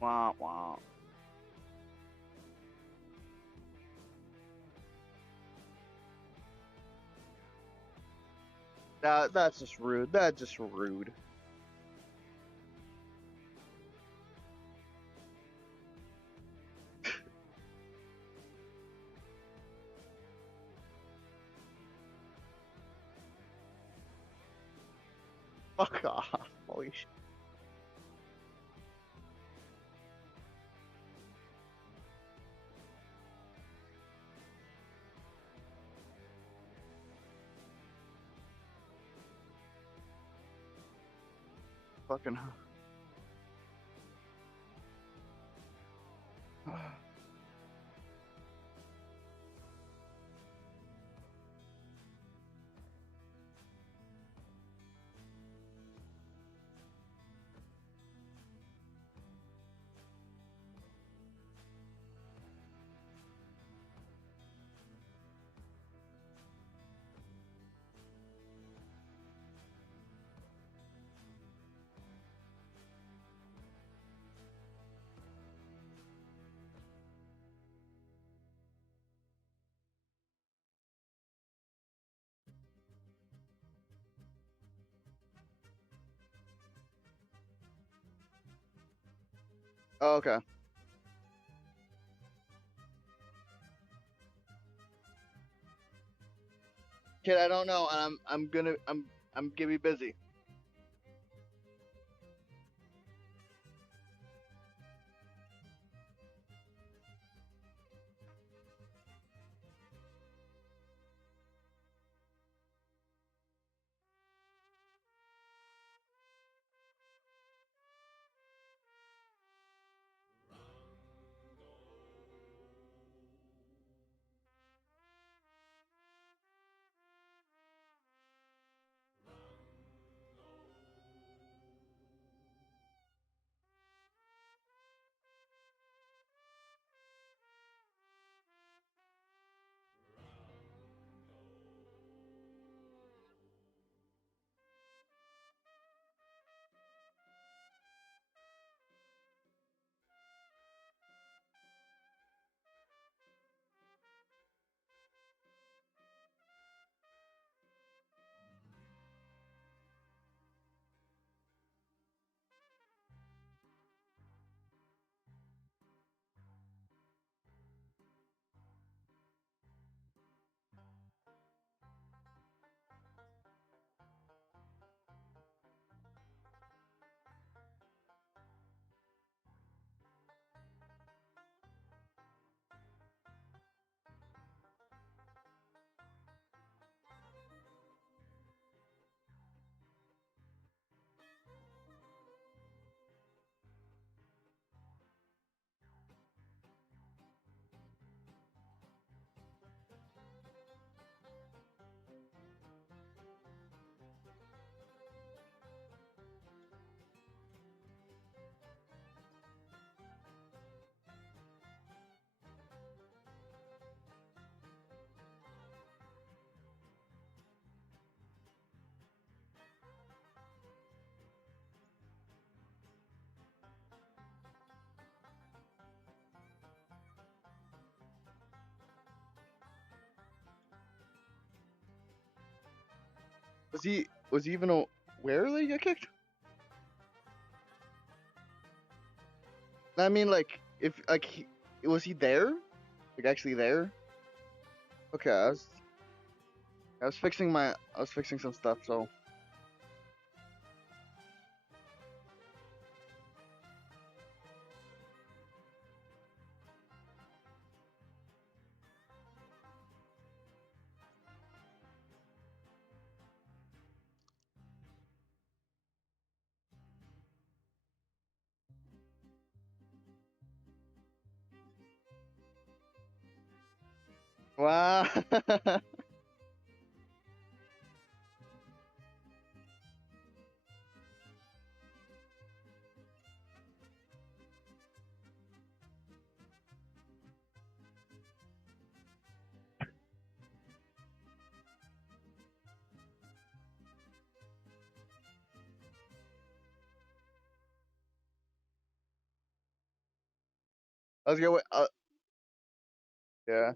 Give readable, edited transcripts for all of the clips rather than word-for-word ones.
Wah wah. That's just rude. That's just rude. Fuck off. Holy shit. Fucking. Oh, okay. Kid, I don't know. I'm gonna be busy. Was he even aware that he got kicked? I mean, like, if was he there? Like, actually there? Okay, I was fixing some stuff, so. Wow. I was going. Yeah.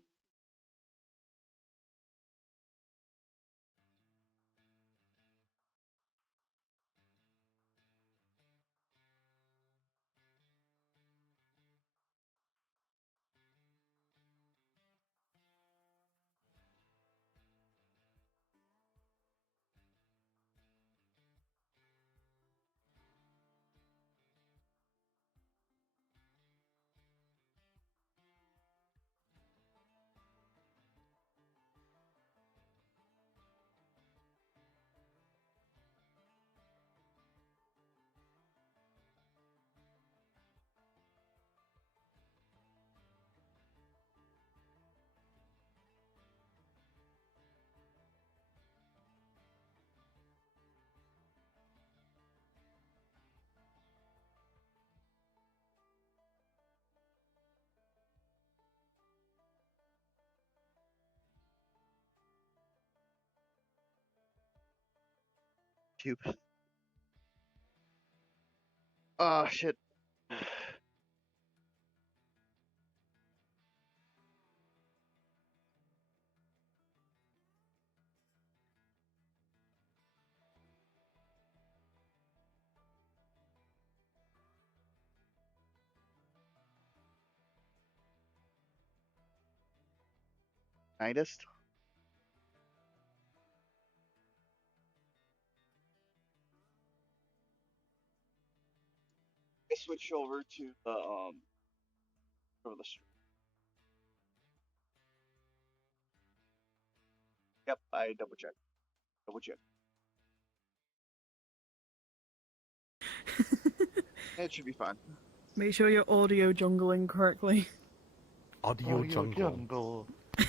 Tube. Oh shit. Nightist. I switch over to the over the stream. Yep, I double check. Double check. It should be fine. Make sure you're audio jungling correctly. Audio jungle. I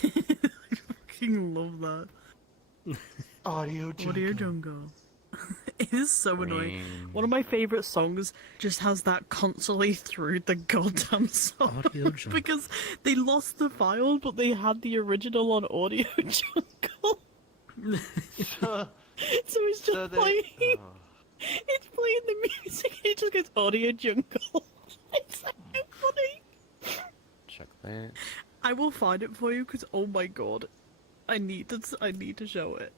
fucking love that. Audio jungle. Audio jungle. It is so annoying. One of my favourite songs just has that constantly through the goddamn song. Audio jungle. Because they lost the file, but they had the original on Audio Jungle. So it's just playing. It's playing the music. It just goes Audio Jungle. It's so funny. Check that. I will find it for you because oh my god, I need to show it.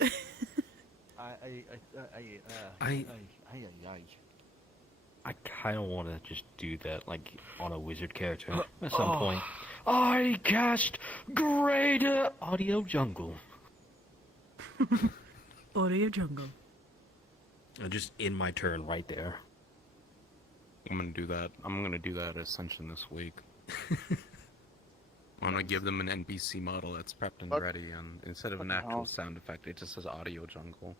I kind of want to just do that, like, on a wizard character at some point. I cast Greater Audio Jungle. Audio Jungle. Just in my turn right there. I'm gonna do that. I'm gonna do that at Ascension this week. I'm gonna give them an NPC model that's prepped and ready, and instead of an actual sound effect, it just says Audio Jungle.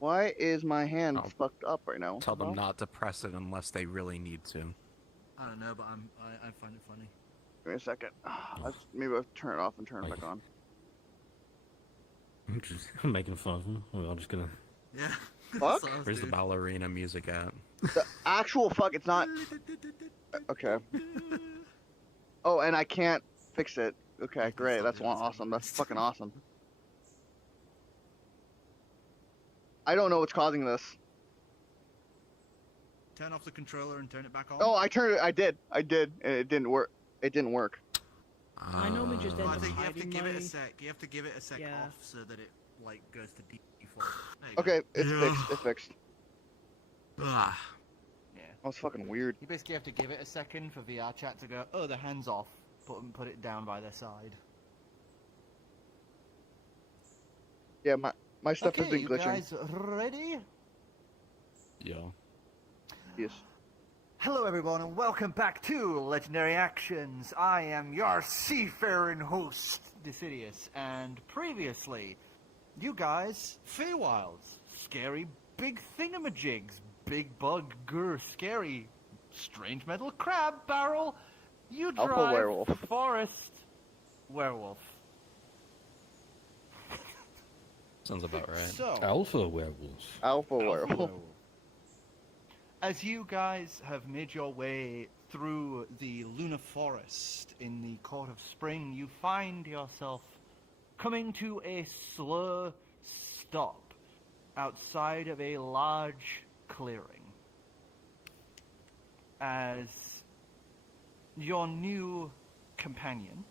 Why is my hand fucked up right now? Tell them not to press it unless they really need to. I don't know, but I find it funny. Give me a second. Maybe I'll turn it off and turn it back on. I'm just making fun of them. We're all just gonna... Yeah. Fuck? Where's the ballerina music at? The actual fuck, it's not... Okay. Oh, and I can't fix it. Okay, great. That's awesome. That's fucking awesome. I don't know what's causing this. Turn off the controller and turn it back on. Oh, I turned it. I did. And it didn't work. It didn't work. I normally just end I up think you have to hiding give it my... a sec. You have to give it a sec Yeah. off so that it like goes to default. There you go. Okay, it's fixed. It's fixed. Ah. Yeah. That was fucking weird. You basically have to give it a second for VR chat to go, oh, the hand's off. Put it down by their side. Yeah, my stuff has been you glitching. guys ready? Yeah. Yes. Hello everyone and welcome back to Legendary Actions. I am your seafaring host, Decidius, and previously, you guys, Feywilds, scary big thingamajigs, big bug, scary, strange metal crab barrel, you Alpha drive werewolf. forest werewolf. Sounds about right. So, Alpha werewolves. Alpha werewolf. as you guys have made your way through the Lunar Forest in the Court of Spring, you find yourself coming to a slow stop outside of a large clearing. As your new companion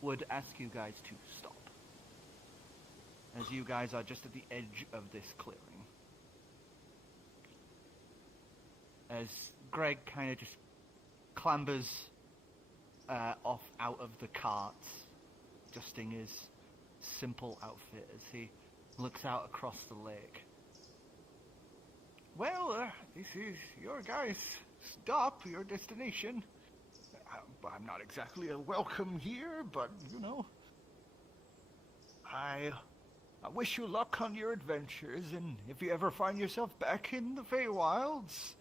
would ask you guys to stop, as you guys are just at the edge of this clearing. As Greg kind of just clambers off out of the cart, adjusting his simple outfit as he looks out across the lake. Well, this is your guys' stop, your destination. I'm not exactly a welcome here, but, you know, I wish you luck on your adventures, and if you ever find yourself back in the Feywilds,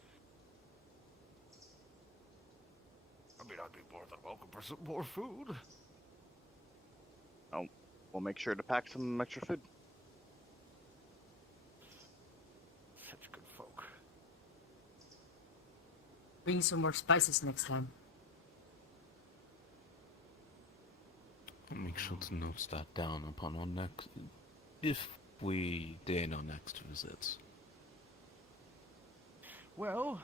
I mean, I'd be more than welcome for some more food. Oh, we'll make sure to pack some extra food. Such good folk. Bring some more spices next time. I'll make sure to note that down upon our next... if we deign our next visits. Well,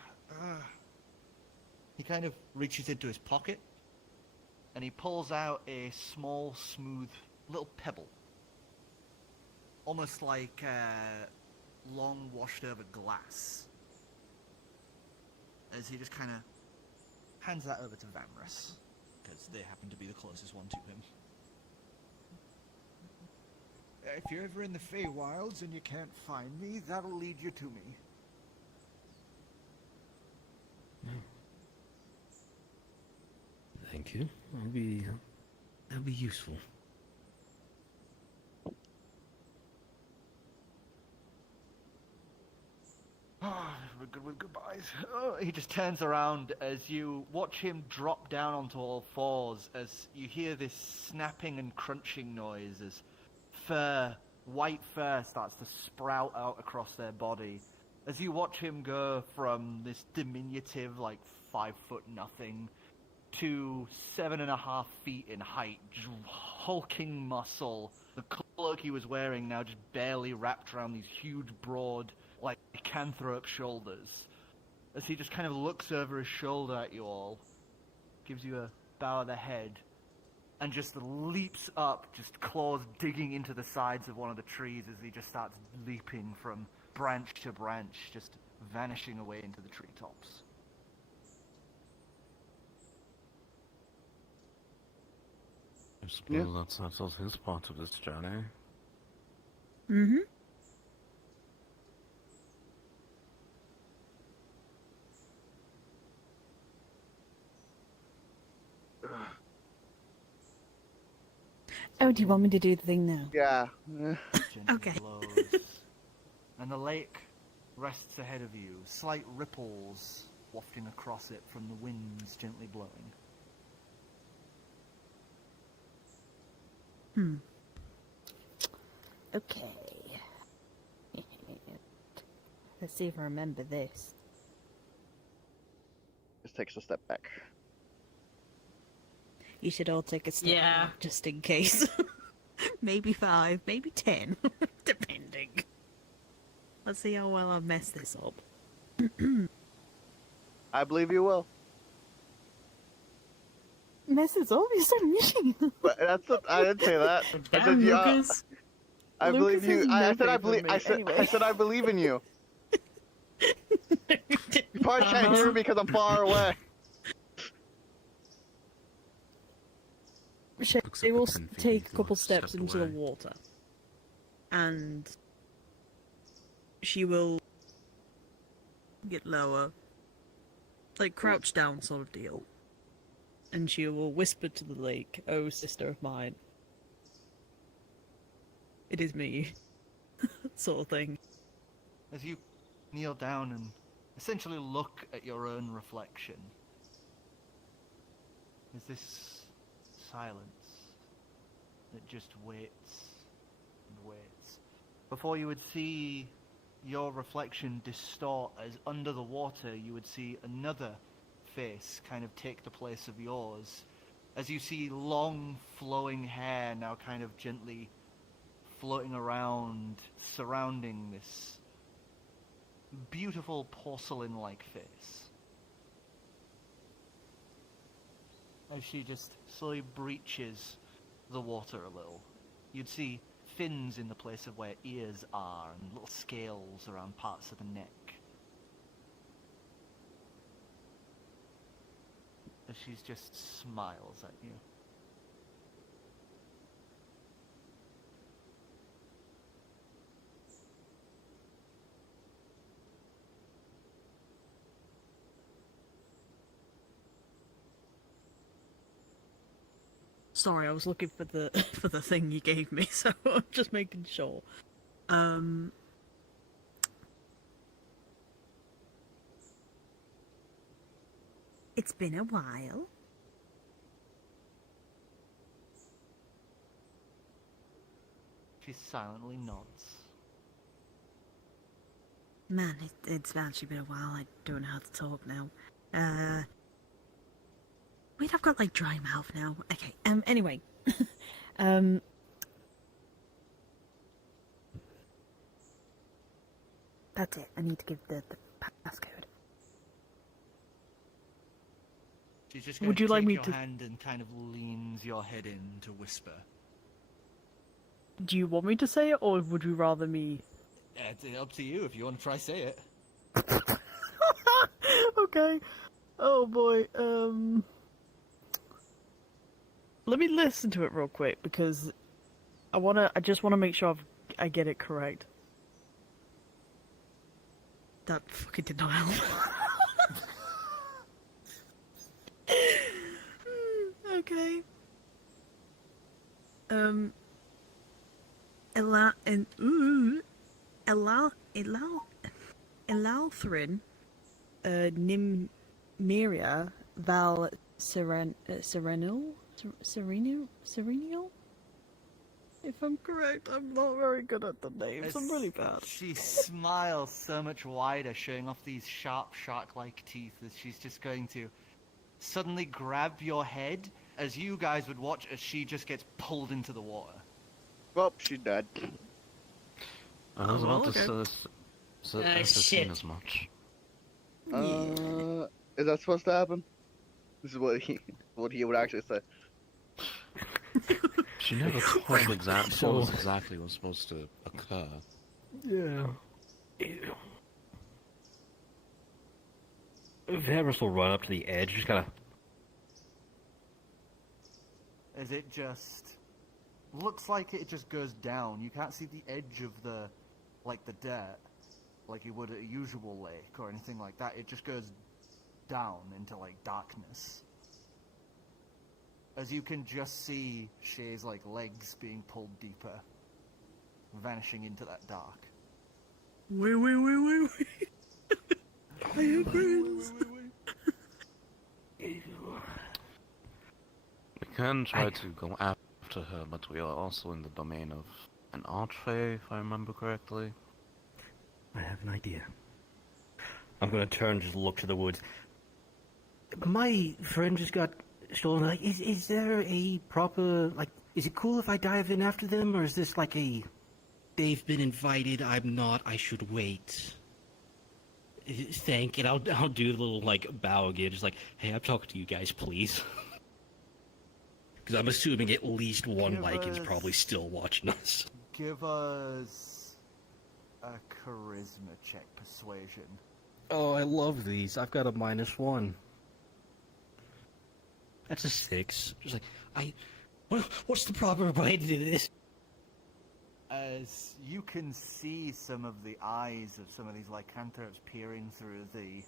he kind of reaches into his pocket, and he pulls out a small, smooth little pebble. Almost like long washed over glass. As he just kind of hands that over to Vamrus, because they happen to be the closest one to him. If you're ever in the Feywilds and you can't find me, that'll lead you to me. Thank you. That'll be useful. We're good with goodbyes. Oh, he just turns around as you watch him drop down onto all fours as you hear this snapping and crunching noise as white fur starts to sprout out across their body. As you watch him go from this diminutive, like 5 foot nothing, to 7.5 feet in height, hulking muscle. The cloak he was wearing now just barely wrapped around these huge, broad, like lycanthrope shoulders. As he just kind of looks over his shoulder at you all, gives you a bow of the head, and just leaps up, just claws digging into the sides of one of the trees as he just starts leaping from branch to branch, just vanishing away into the treetops. I suppose that settles his part of this journey. Mm-hmm. Oh, do you want me to do the thing now? Yeah. Gently Okay. blows, and the lake rests ahead of you, slight ripples wafting across it from the winds gently blowing. Okay. Let's see if I remember this. Just takes a step back. You should all take a step Yeah. back, just in case. Maybe 5, maybe 10, depending. Let's see how well I mess this up. I believe you will. Mess this up? You're so mean. But that's what, I didn't say that. I Damn, said you. Lucas. I Lucas believe you. is I said I nothing believe. for me, I said. anyway. I said I believe in you. You probably can't hear me because I'm far away. Looks They like will the 10 feet take a he's couple lost steps stepped into the away. water. And she will get lower. Like crouch down sort of deal. And she will whisper to the lake, "Oh, sister of mine. It is me." Sort of thing. As you kneel down and essentially look at your own reflection, is this silence that just waits and waits before you would see your reflection distort, as under the water you would see another face kind of take the place of yours, as you see long flowing hair now kind of gently floating around, surrounding this beautiful porcelain-like face. as she just slowly breaches the water a little. You'd see fins in the place of where ears are, and little scales around parts of the neck. As she just smiles at you. Sorry, I was looking for the for the thing you gave me, so I'm just making sure. It's been a while. She silently nods. Man, it's actually been a while. I don't know how to talk now. Wait, I've got like dry mouth now. Okay. Anyway. That's it. I need to give the passcode. She's just Would you like me your to- hand and kind of leans your head in to whisper. Do you want me to say it, or would you rather me? It's up to you if you want to try say it. Okay. Oh boy. Let me listen to it real quick because I just wanna make sure I get it correct. That fucking did not help. Okay. Elalthrin, Nymeria, Val Serenil? If I'm correct, I'm not very good at the names. I'm really bad. She smiles so much wider, showing off these sharp shark-like teeth as she's just going to suddenly grab your head as you guys would watch as she just gets pulled into the water. Well, she died. I was Oh, about okay. to say shit. as much. Is that supposed to happen? This is what he would actually say. She never told exactly what's supposed to occur. Yeah. Varys will run up to the edge, just gotta. As it just looks like it just goes down. You can't see the edge of the dirt like you would at a usual lake or anything like that. It just goes down into like darkness. As you can just see Shay's like legs being pulled deeper, vanishing into that dark. Wait. I agree. We can try to go after her, but we are also in the domain of an archfey, if I remember correctly. I have an idea. I'm gonna turn and just look to the woods. My friend just got stolen. Like, is there a proper, like, is it cool if I dive in after them, or is this like a, they've been invited, I'm not, I should wait? Thank, and I'll do the little, like, bow again, just like, hey, I'm talking to you guys, please. Because I'm assuming at least one Lycan's probably still watching us. Give us a charisma check, persuasion. Oh, I love these. I've got a -1. That's a 6. Just like, what's the proper way to do this? As you can see some of the eyes of some of these lycanthropes peering through the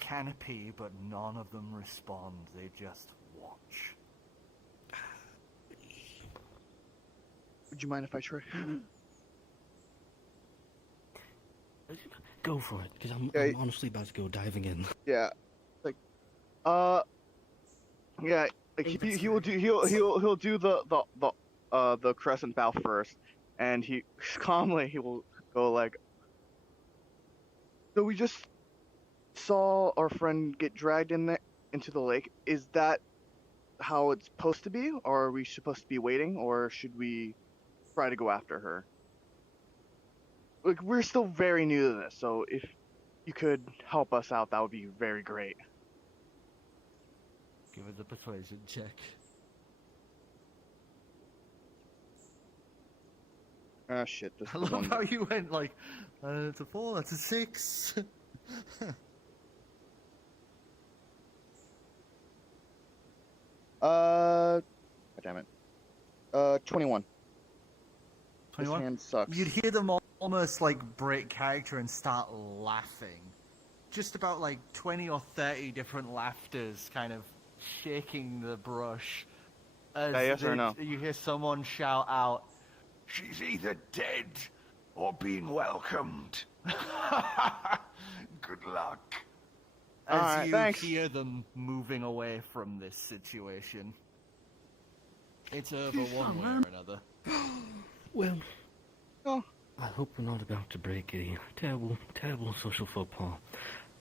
canopy, but none of them respond. They just watch. Would you mind if I try? Go for it, because I'm honestly about to go diving in. Yeah, like, yeah, like he'll do the crescent bow first, and he will go like, so we just saw our friend get dragged into the lake. Is that how it's supposed to be, or are we supposed to be waiting, or should we try to go after her? Like, we're still very new to this, so if you could help us out, that would be very great. Give us a persuasion check. Ah, shit. This is I the love one. how you went like, it's a 4, that's a 6. God damn it. 21. 21? This hand sucks. You'd hear them almost like break character and start laughing. Just about like 20 or 30 different laughters kind of shaking the brush. As yes or no? You hear someone shout out, "She's either dead or being welcomed." Good luck. As Alright, you thanks. hear them moving away from this situation. It's over one way or another. Well, Oh. I hope we're not about to break a terrible, terrible social faux pas.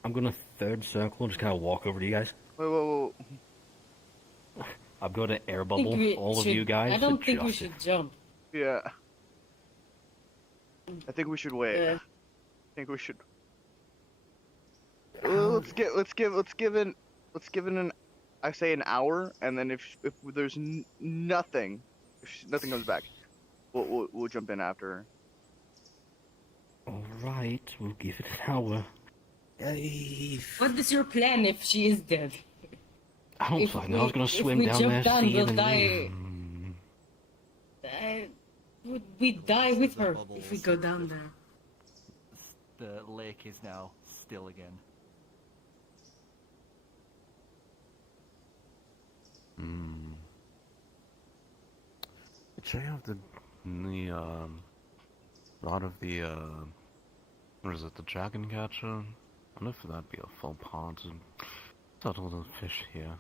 I'm gonna third circle and just kind of walk over to you guys. Whoa. I'm gonna air I think bubble we all of should- you guys. I don't think we adjust it. should jump. Yeah. I think we should wait. Yeah. I think we should. Let's give it an. I say an hour, and then if there's nothing, if nothing comes back, we'll jump in after her. All right, we'll give it an hour. What is your plan if she is dead? I don't If fucking know. I was gonna if swim we down jump there, down, see we'll him, and die. leave. Would we die with The her bubbles. if we go down there? The lake is now still again. Did she have the rod of the what is it, the dragon catcher? I wonder if that'd be a full pot to settle the fish here.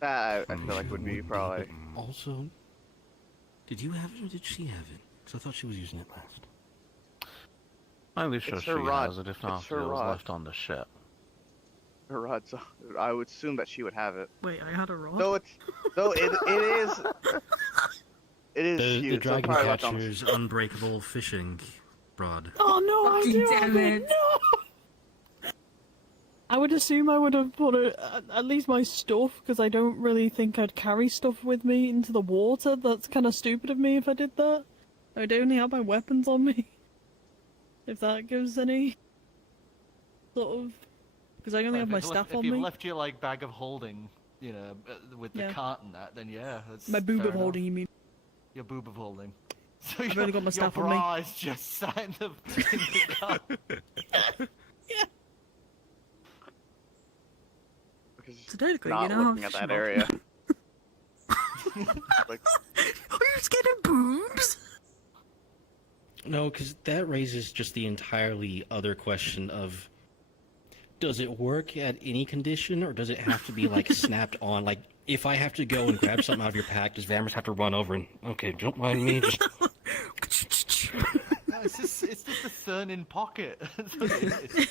That I feel like would be probably. Also, did you have it or did she have it? Because I thought she was using it last. I'm sure It's she her rod. has it, if It's not, her it was rod. left on the ship. Her rod, so I would assume that she would have it. Wait, I had a rod? Though it is. It is The huge. so dragon probably left on the- catcher's unbreakable fishing rod. Oh no, I Fucking do damn have it. No! I would assume I would have put at least my stuff, because I don't really think I'd carry stuff with me into the water. That's kind of stupid of me if I did that. I'd only have my weapons on me. If that gives any sort of... Because I only have my staff on If me. you've left your like bag of holding, you know, with the Yeah. cart and that, then yeah, that's My boob fair of holding, you mean? enough. Your boob of holding. So I've only got my staff your on me. bra is just sat in the cart. Yeah. Because So technically, not you know, looking at that area. Like, Are you scared of boobs? No, because that raises just the entirely other question of, does it work at any condition, or does it have to be, like, snapped on? Like, if I have to go and grab something out of your pack, does Vammers have to run over and, okay, don't mind me, just... No, it's just a thurn pocket. That's what it is.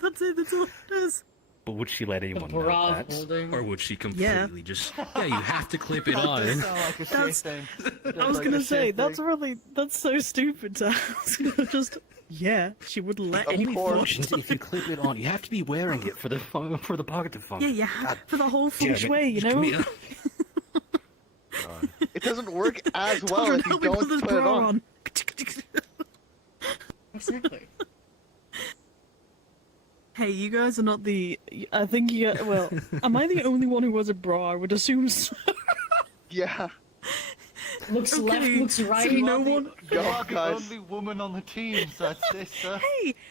That's it, that's all it is. But would she let anyone know bra that? holding. Or would she completely just, yeah, you have to clip it That on? does sound like a That's- shit thing. I was gonna say, that's so stupid to ask. Just, yeah, she wouldn't let Of anyone. course. Functions, if you clip it on, you have to be wearing it for the pocket to Yeah, function. yeah, for the whole feng Damn it, shui, you just give know? me a- it doesn't work as well Children, if you help me put don't this put it bra on. on. Exactly. Hey, you guys are not the... I think you... Well, am I the only one who has a bra? I would assume so. Yeah. Looks left, Okay, looks right. so no one... You Go, are the guys. only woman on the team, so that's this, sir.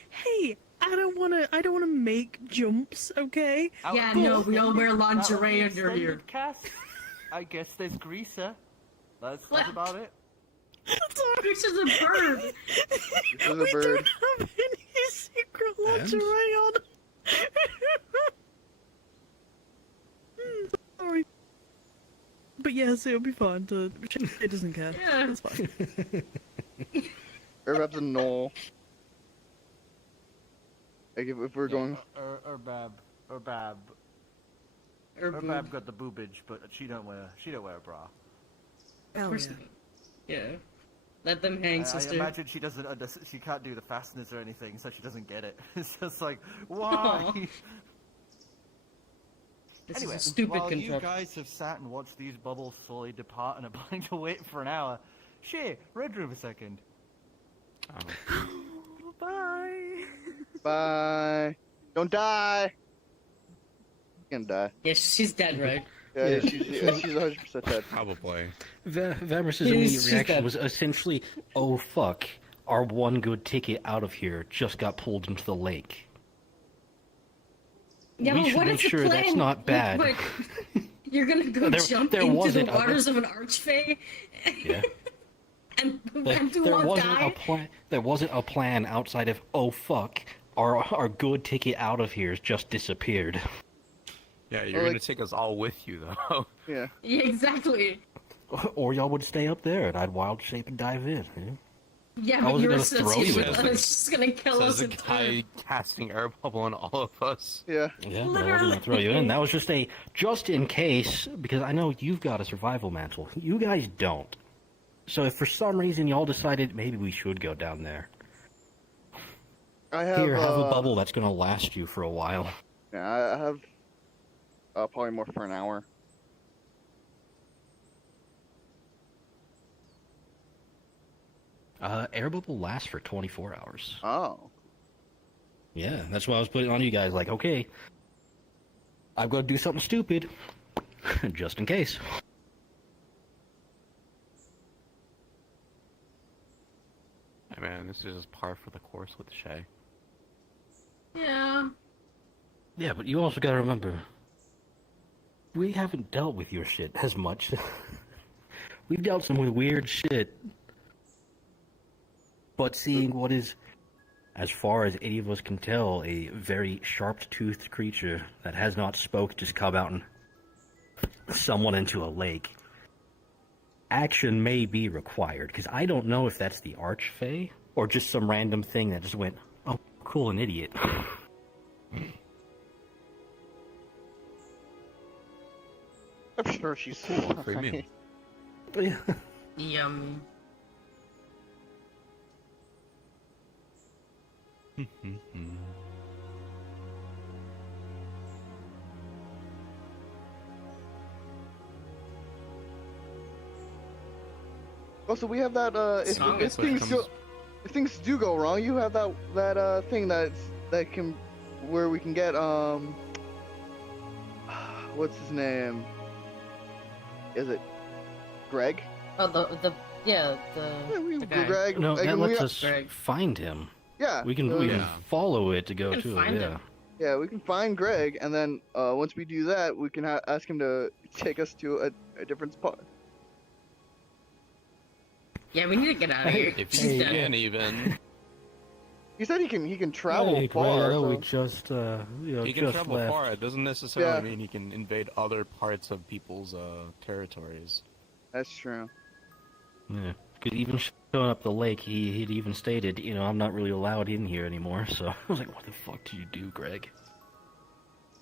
Hey, I don't wanna make jumps, okay? Yeah, no, we all wear lingerie That would be under here. extended cast. I guess there's greaser. That's What? about it. This is a bird. This is a We bird. don't have any secret lingerie on. Sorry. But yes, it'll be fine. It doesn't care. Yeah. That's fine. Urbab's a knoll. Like if we're going, Urbab. Or Urbab got the boobage, but she don't wear a bra. Hell course yeah. not. Yeah. Let them hang, I sister. imagine she doesn't. She can't do the fasteners or anything, so she doesn't get it. It's just like, why? This Anyway, is a stupid while you contraption. guys have sat and watched these bubbles slowly depart and are planning to wait for an hour, Shay, Red Room a second. Bye. Bye. Don't die. You're gonna die. Yeah, she's dead, right? Yeah, she's 100% dead. Probably. Vamris's She's immediate reaction dead. was essentially, "Oh fuck, our one good ticket out of here just got pulled into the lake." Yeah, We but should what make is the sure plan? that's not bad. But you're gonna go jump there into the wasn't a- waters of an archfey? Yeah. and There, do there not wasn't die? a plan. There wasn't a plan outside of, "Oh fuck, our good ticket out of here has just disappeared." Yeah, you're Well, gonna take us all with you, though. Yeah. Yeah, exactly. Or y'all would stay up there, and I'd wild shape and dive in. Yeah? Yeah, I but wasn't you're gonna throw you associated in. with us. It's just gonna kill Says us the in guy casting air bubble on all of us. Yeah. Yeah, but I wasn't gonna throw you in. That was just a just in case, because I know you've got a survival mantle. You guys don't. So if for some reason y'all decided maybe we should go down there, I have. here, have a bubble that's gonna last you for a while. Yeah, I have. Probably more for an hour. Air bubble lasts for 24 hours. Oh. Yeah, that's why I was putting on you guys. Like, okay, I've got to do something stupid, just in case. Hey man, this is just par for the course with Shay. Yeah. Yeah, but you also got to remember, we haven't dealt with your shit as much. We've dealt some with weird shit. But seeing what is, as far as any of us can tell, a very sharp-toothed creature that has not spoke just come out and someone into a lake, action may be required. Because I don't know if that's the Archfey or just some random thing that just went, "Oh, cool, an idiot." I'm sure she's Cool, free meal. Yeah. Yummy. Also, we have that. Song If is things comes- go, if things do go wrong, you have that thing that can, where we can get what's his name? Is it Greg? Oh, Yeah, the guy. Greg. No, like, that we lets got- us Greg. find him. Yeah. We can we can Yeah. follow it to go We can to find it. him. Yeah. Yeah, we can find Greg, and then once we do that, we can ask him to take us to a different spot. Yeah, we need to get out of here. If She's you dead. can even, He said he can travel Hey, far. Greg, So. we just he can just travel left. far. It doesn't necessarily Yeah. mean he can invade other parts of people's territories. That's true. Yeah, because even showing up the lake, he'd even stated, I'm not really allowed in here anymore. So I was like, what the fuck did you do, Greg?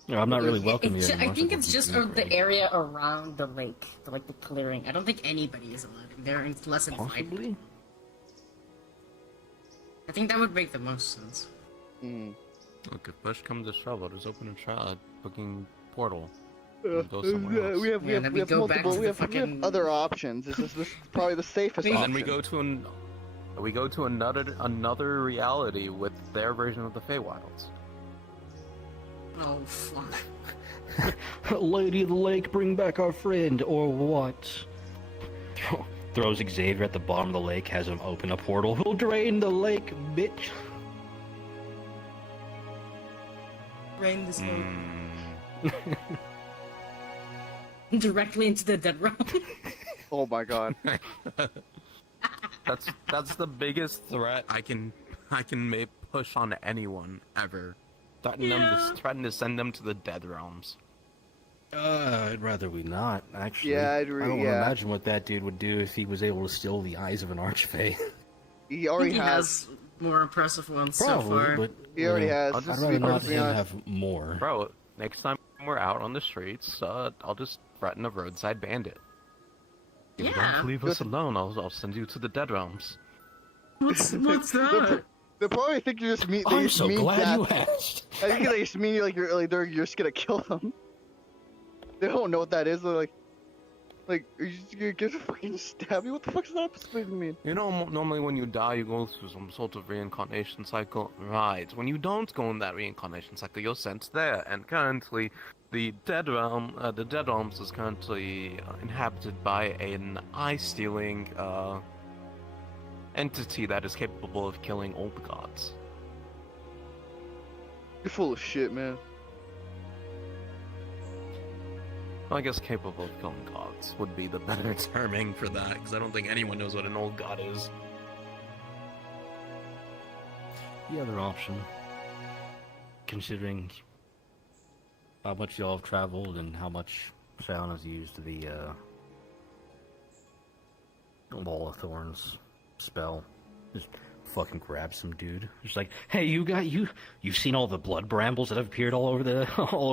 No, I'm not really welcome here anymore. I think so it's what just did you do, the Greg? area around the lake, the clearing. I don't think anybody is allowed in there unless invited. Possibly. I think that would make the most sense. Mm. Look, if push comes to shove, just open a fucking portal. Uh, Go somewhere else. we have Yeah, then we have go back multiple. to We the have, we have fucking- other options. This is probably the safest And option. then we go to another reality with their version of the Feywilds. Oh fuck. Lady of the Lake, bring back our friend, or what? Throws Xavier at the bottom of the lake, has him open a portal. We'll drain the lake, bitch. Rain this Mm. directly into the dead realm. Oh my god. That's the biggest threat I can make push on anyone ever. Threaten to send them to the dead realms. I'd rather we not, actually. Yeah, I don't want to yeah. imagine what that dude would do if he was able to steal the eyes of an archfey. He I already think he has. has more impressive ones so Probably, far. but He already has. I'll I'd just rather be not perfectly him honest. have more. Bro, next time we're out on the streets, I'll just threaten a roadside bandit. If you Yeah. don't leave us alone, I'll send you to the dead realms. What's that? They probably think you're just mean. They I'm just so mean glad that. you asked. I think they just mean you're just gonna kill them. They don't know what that is. They're like, are you just gonna get a fucking stab me? What the fuck does that supposed to mean? You know, normally when you die, you go through some sort of reincarnation cycle. Right. When you don't go in that reincarnation cycle, you're sent there. And currently, the Dead Realms is currently inhabited by an eye-stealing entity that is capable of killing old gods. You're full of shit, man. I guess capable of killing gods would be the better terming for that, because I don't think anyone knows what an old god is. The other option, considering how much y'all have traveled and how much Shauna's used the Wall of Thorns spell, just fucking grab some dude. Just like, hey, you've seen all the blood brambles that have appeared all over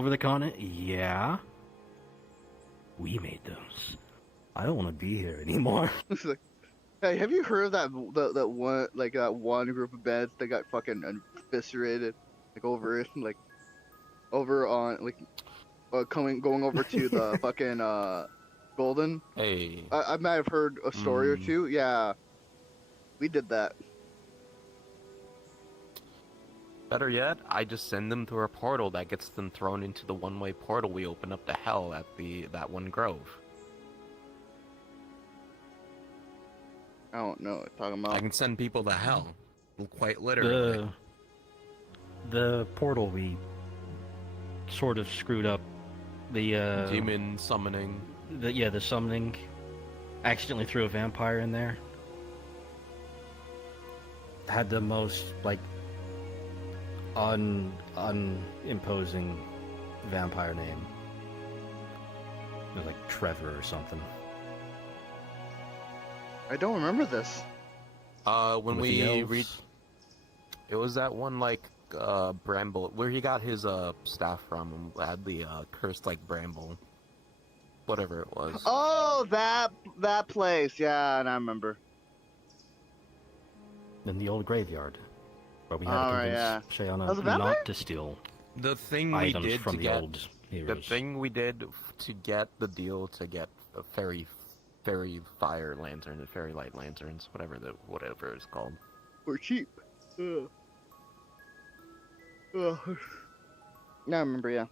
the continent? Yeah. We made those. I don't want to be here anymore. It's like, hey, have you heard of that one group of beds that got fucking eviscerated, like over it, like over on going over to the fucking Golden? Hey. I might have heard a story or two. Yeah, we did that. Better yet, I just send them through a portal that gets them thrown into the one-way portal we open up to hell at that one grove. I don't know what you're talking about. I can send people to hell, quite literally. The portal we sort of screwed up. The Demon summoning. The summoning. Accidentally threw a vampire in there. Had the most unimposing vampire name. It was like Trevor or something. I don't remember this. When With we the elves. it was that one bramble where he got his staff from and had the cursed bramble, whatever it was. Oh, that place. Yeah, and I remember. In the old graveyard, where we had Oh, to yeah. convince Shayana Was it vampire? not to steal The thing we items did from to the get old the heroes. thing we did to get the deal to get a fairy fire lantern and fairy light lanterns, whatever it's called. We're cheap. Ugh. Ugh. Now I remember, yeah.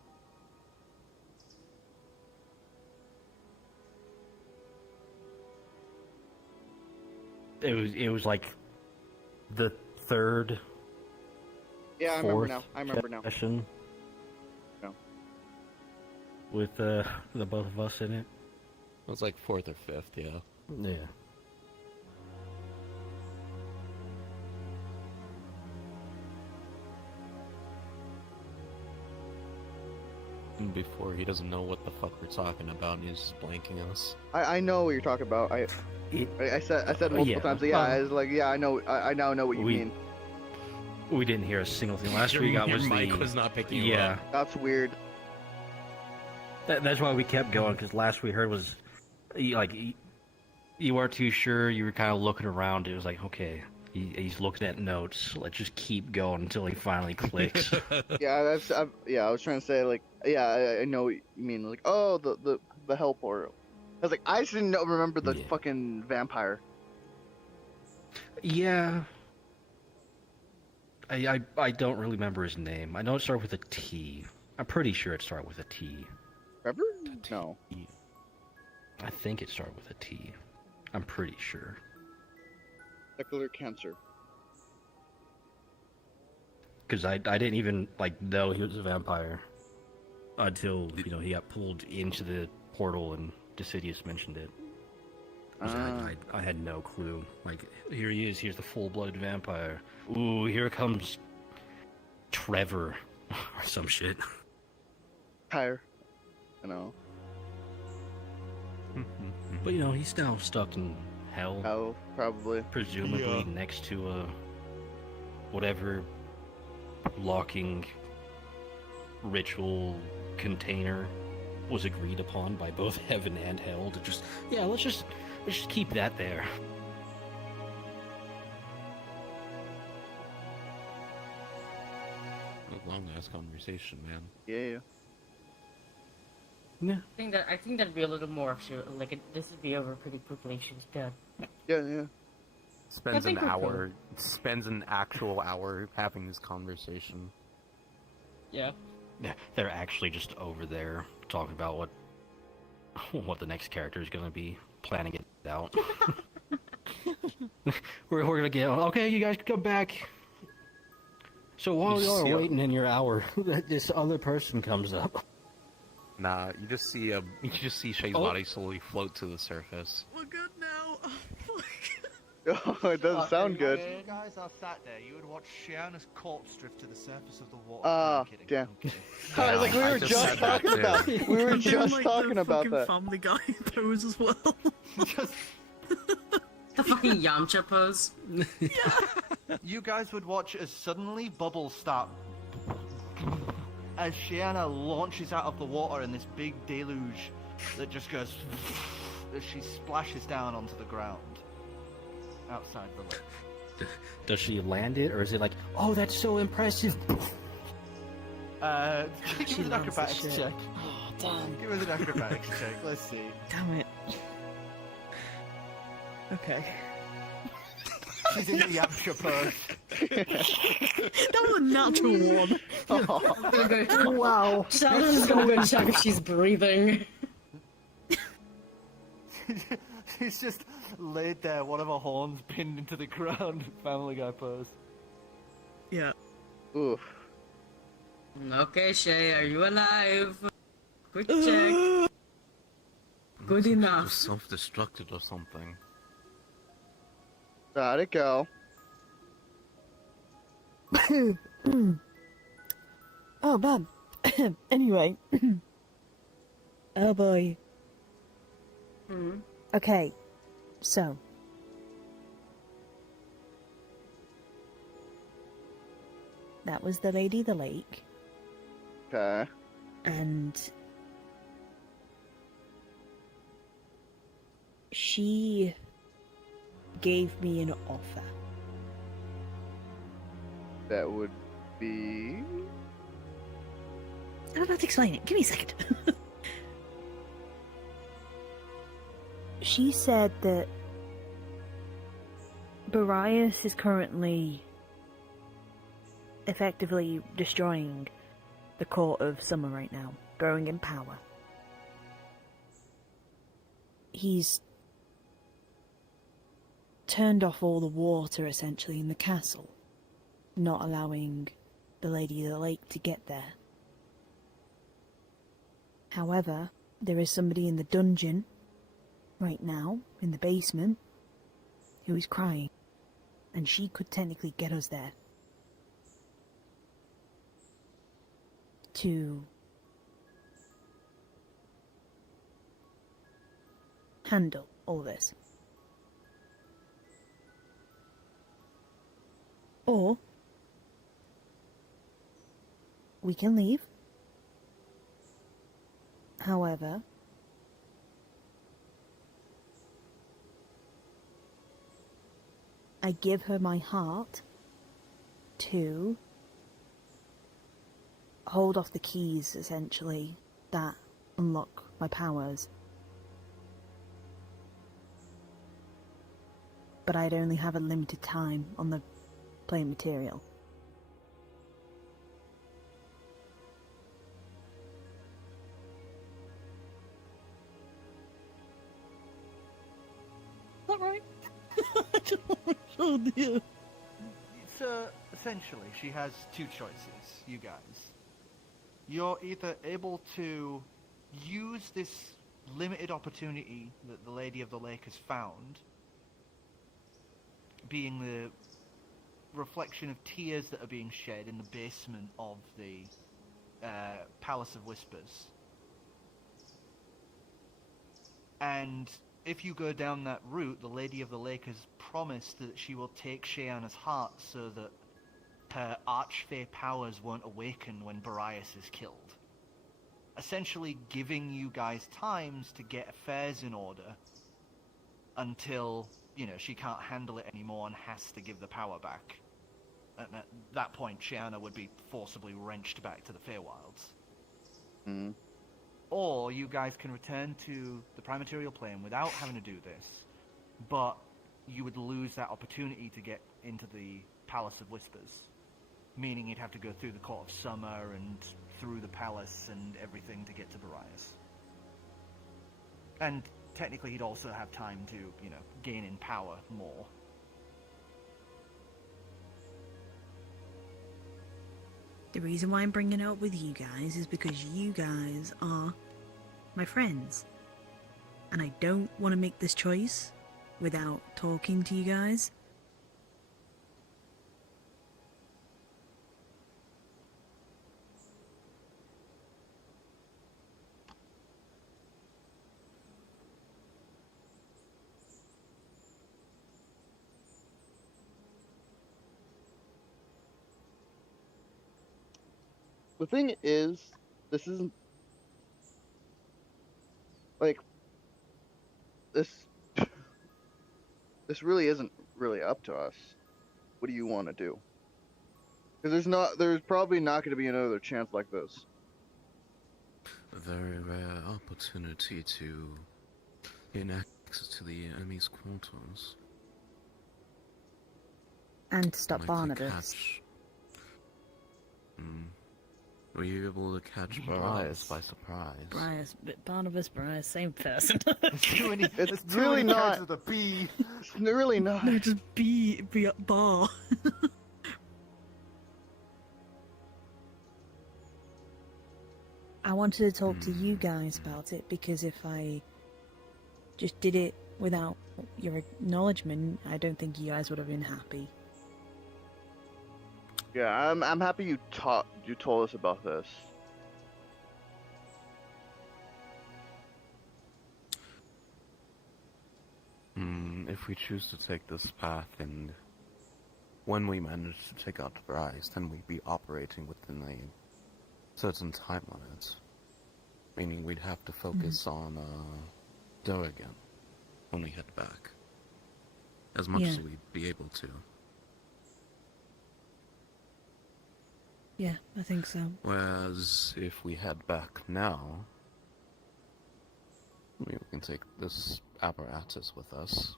It was like the third, Yeah, I remember fourth now. I remember now. session. No. With the both of us in it. It was like 4th or 5th, yeah. Yeah. And before he doesn't know what the fuck we're talking about, and he's just blanking us. I know what you're talking about. I said multiple Yeah. times. Yeah, I was like, yeah, I know. I now know what you mean. We didn't hear a single thing. Last we got was Your mic the was not picking you yeah. up. That's weird. That's why we kept going, because last we heard was you weren't too sure. You were kind of looking around. It was like, okay, he's looking at notes. Let's just keep going until he finally clicks. Yeah, I was trying to say I know what you mean. Like, oh, the hell portal. I was like, I just didn't remember the Yeah. fucking vampire. Yeah. I don't really remember his name. I know it started with a T. I'm pretty sure it started with a T. Trevor? No. I think it started with a T. I'm pretty sure. Secular cancer. Because I didn't even know he was a vampire until he got pulled into the portal and Decidius mentioned it. 'Cause I had no clue. Here he is. Here's the full-blooded vampire. Ooh, here comes Trevor or some shit. Tire. I know. But he's now stuck in hell, Oh, probably. presumably next to a whatever locking ritual container was agreed upon by both heaven and hell to let's just keep that there. A long ass conversation, man. Yeah. Yeah. I think that'd be a little more sure. Like this would be over pretty quickly. She's dead. Yeah. Spends I an think we're hour, spends an actual hour having this conversation. Yeah. Yeah, they're actually just over there talking about what the next character is going to be, planning it out. we're going to get, okay, you guys can come back. So while You y'all see are a- waiting in your hour, this other person comes up. Nah, you just see Shay's Oh. body slowly float to the surface. We're good now. Oh, fuck. Oh, it doesn't sound good. As you guys are sat there, you would watch Shiana's corpse drift to the surface of the water. Ah, I'm kidding. damn. I'm kidding. I was like, we I were just just said that talking too. about. We were Doing, just like, talking the about fucking that. Family Guy pose as well. Just, The fucking Yamcha pose. you guys would watch as suddenly bubbles start as Shiana launches out of the water in this big deluge that just goes as she splashes down onto the ground outside the lake. Does she land it, or is it like, oh, that's so impressive? Give us an lands acrobatics the shit. check. Oh, damn. Give us an acrobatics check. Let's see. Damn it. Okay. She's in the Yamcha pose. That was a natural one. Oh, Go, wow. Sheldon's gonna go check if she's breathing. She's just laid there, one of her horns pinned into the ground. Family Guy pose. Yeah. oof. Okay, Shay, are you alive? Quick check. Good enough. Self-destructed or something. Got it, go. Oh, man. Anyway. Oh, boy. Hmm. Okay. So. That was the Lady of the Lake. Okay. And she gave me an offer. That would be. I'm about to explain it. Give me a second. She said that Boreas is currently effectively destroying the court of summer right now, growing in power. He's turned off all the water essentially in the castle, not allowing the Lady of the Lake to get there. However, there is somebody in the dungeon right now, in the basement, who is crying, and she could technically get us there. To handle all this. Or we can leave. However, I give her my heart to hold off the keys, essentially, that unlock my powers. But I'd only have a limited time on the play material. Is that right? Oh dear. So, essentially, she has two choices, you guys. You're either able to use this limited opportunity that the Lady of the Lake has found, being the reflection of tears that are being shed in the basement of the Palace of Whispers. And if you go down that route, the Lady of the Lake has promised that she will take Shiana's heart so that her Archfey powers won't awaken when Boreas is killed. Essentially giving you guys times to get affairs in order until, you know, she can't handle it anymore and has to give the power back. And at that point, Shiana would be forcibly wrenched back to the Feywilds. Hmm. Or you guys can return to the prime material plane without having to do this, but you would lose that opportunity to get into the Palace of Whispers. Meaning you'd have to go through the Court of Summer and through the palace and everything to get to Barias. And technically he'd also have time to, you know, gain in power more. The reason why I'm bringing it up with you guys is because you guys are my friends. And I don't want to make this choice without talking to you guys. The thing is, this isn't like this. This really isn't really up to us. What do you want to do? Because there's probably not going to be another chance like this. A very rare opportunity to gain access to the enemy's quarters. And stop Likely Barnabas. catch. Were you able to catch Barias by surprise? Barnabas, same person. It's really not. With a B. It's really not. No, just be bar. I wanted to talk to you guys about it because if I just did it without your acknowledgement, I don't think you guys would have been happy. Yeah, I'm happy you told us about this. If we choose to take this path, and when we manage to take out Bryce, then we'd be operating within a certain time limit. Meaning we'd have to focus on Durrigan when we head back. As much as we'd be able to. Yeah, I think so. Whereas if we head back now, we can take this apparatus with us.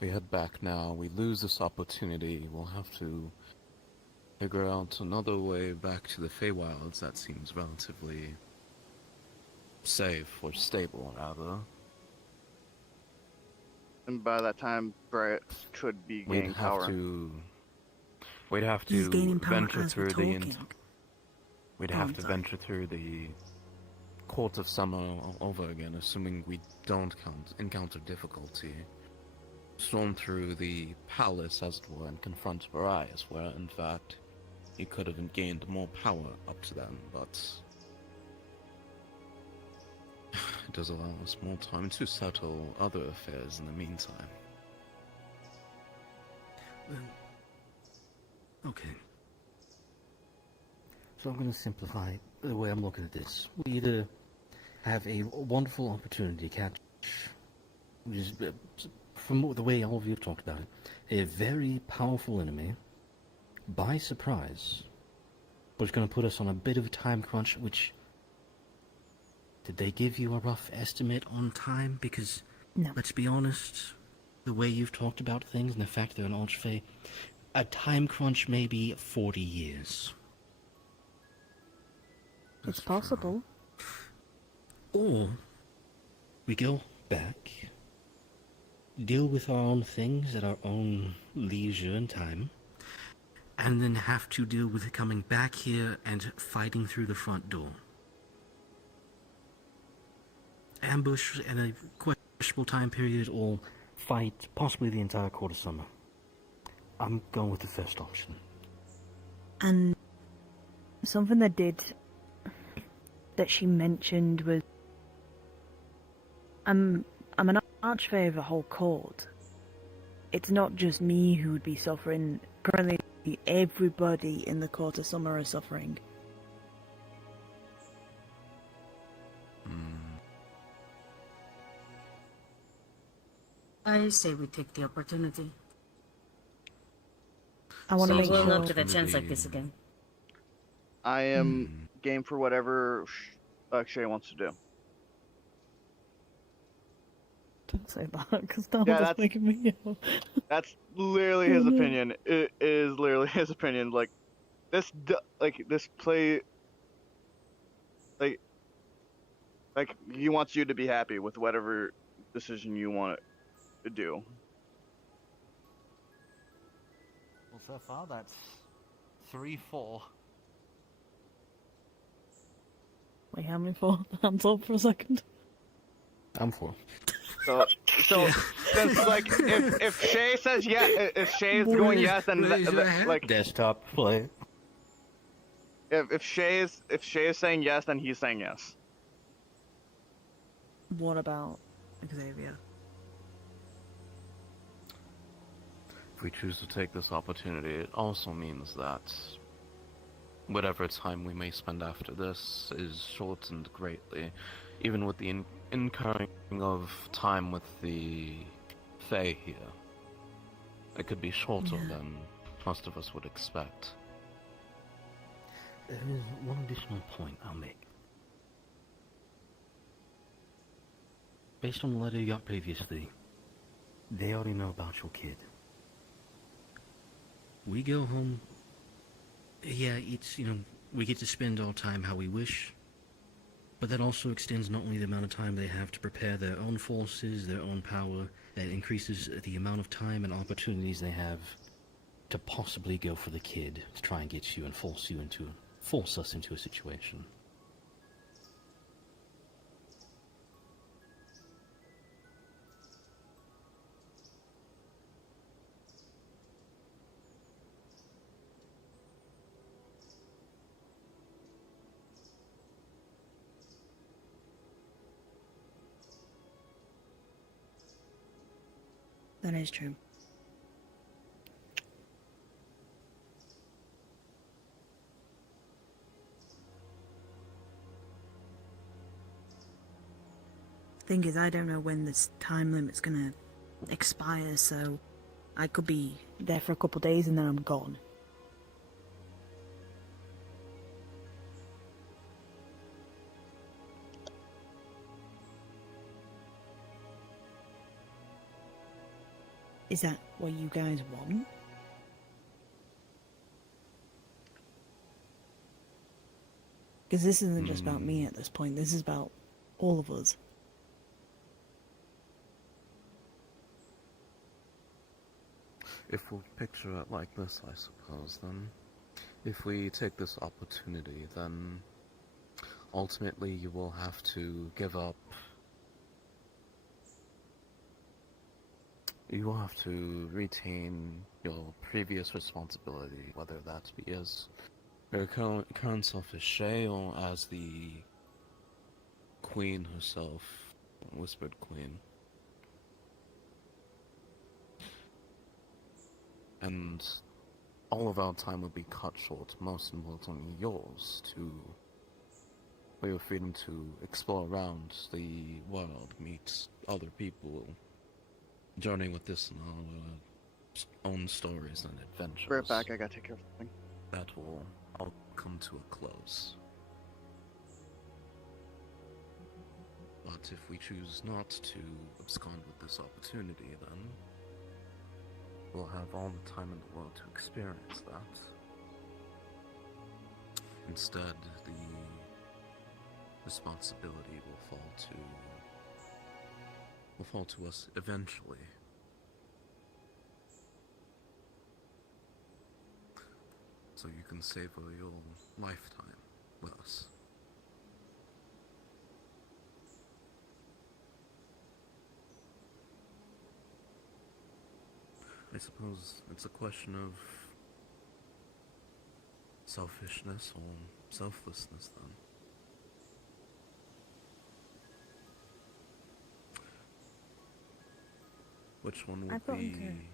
We head back now, we lose this opportunity, we'll have to figure out another way back to the Feywilds that seems relatively safe, or stable, rather. And by that time, Brett should be gaining power. We'd have He's to gaining power venture as we're through talking. We'd have to venture through the Court of Summer all over again, assuming we don't encounter difficulty. Storm through the palace, as it were, and confront Barias, where, in fact, he could have gained more power up to then, but it does allow us more time to settle other affairs in the meantime. Okay. So I'm going to simplify the way I'm looking at this. We either have a wonderful opportunity to catch, which is, from the way all of you have talked about it, a very powerful enemy by surprise, but it's going to put us on a bit of a time crunch, which... Did they give you a rough estimate on time? Because, no. Let's be honest, the way you've talked about things and the fact they're an Archfey, a time crunch may be 40 years. It's possible. Or we go back, deal with our own things at our own leisure and time, and then have to deal with coming back here and fighting through the front door. Ambush in a questionable time period, or fight possibly the entire Court of Summer. I'm going with the first option. And something that she mentioned was, I'm an archfey of the whole court. It's not just me who would be suffering. Currently, everybody in the Court of Summer is suffering. I say we take the opportunity. I want to So make we'll sure. not get a chance like this again. I am game for whatever Shay wants to do. Don't say that, because now Yeah, that's making me yell. That's literally his opinion. It is literally his opinion. Like this play, like he wants you to be happy with whatever decision you want to do. Well, so far that's 3-4. Wait, how many for? Hands up for a second. I'm for. So since like if Shay says if Shay is going yes, then like desktop play. if Shay is saying yes, then he's saying yes. What about Xavier? If we choose to take this opportunity, it also means that whatever time we may spend after this is shortened greatly, even with the incurring of time with the Fae here. It could be shorter than most of us would expect. There is one additional point I'll make. Based on the letter you got previously, they already know about your kid. We go home. Yeah, it's, we get to spend our time how we wish, but that also extends not only the amount of time they have to prepare their own forces, their own power, that increases the amount of time and opportunities they have to possibly go for the kid, to try and get you and force us into a situation. That is true. Thing is, I don't know when this time limit's gonna expire, so I could be there for a couple of days and then I'm gone. Is that what you guys want? Because this isn't just about me at this point, this is about all of us. If we'll picture it like this, I suppose, then if we take this opportunity, then ultimately you will have to give up. You will have to retain your previous responsibility, whether that be as your current self as Shay or as the Queen herself, Whispered Queen. And all of our time would be cut short, most importantly yours, for your freedom to explore around the world, meet other people, journey with this and our own stories and adventures. Right back, I gotta take care of something. That will all come to a close. But if we choose not to abscond with this opportunity, then we'll have all the time in the world to experience that. Instead, the responsibility will fall to us eventually. So you can savor your lifetime with us. I suppose it's a question of selfishness or selflessness, then. Which one would be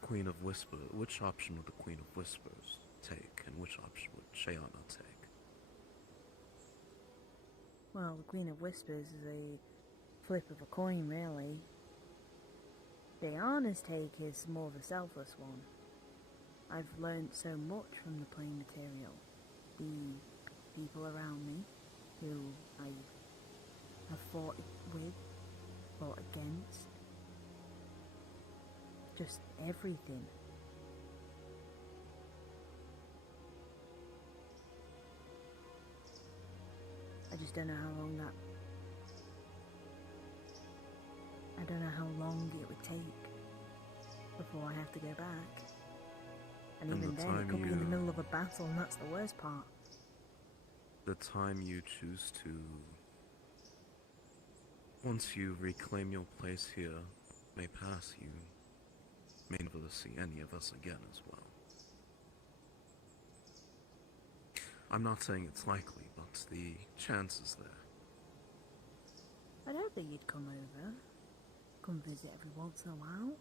Queen of Whispers? Which option would the Queen of Whispers take, and which option would Shayana take? Well, the Queen of Whispers is a flip of a coin, really. Diana's take is more of a selfless one. I've learned so much from the playing material. The people around me who I have fought with, fought against, just everything. I just don't know how long that... I don't know how long it would take before I have to go back. And even then, it could be in the middle of a battle, and that's the worst part. The time you choose to... Once you reclaim your place here, may pass, you may never see any of us again as well. I'm not saying it's likely, but the chance is there. I'd hope that you'd come over. Come visit every once in a while.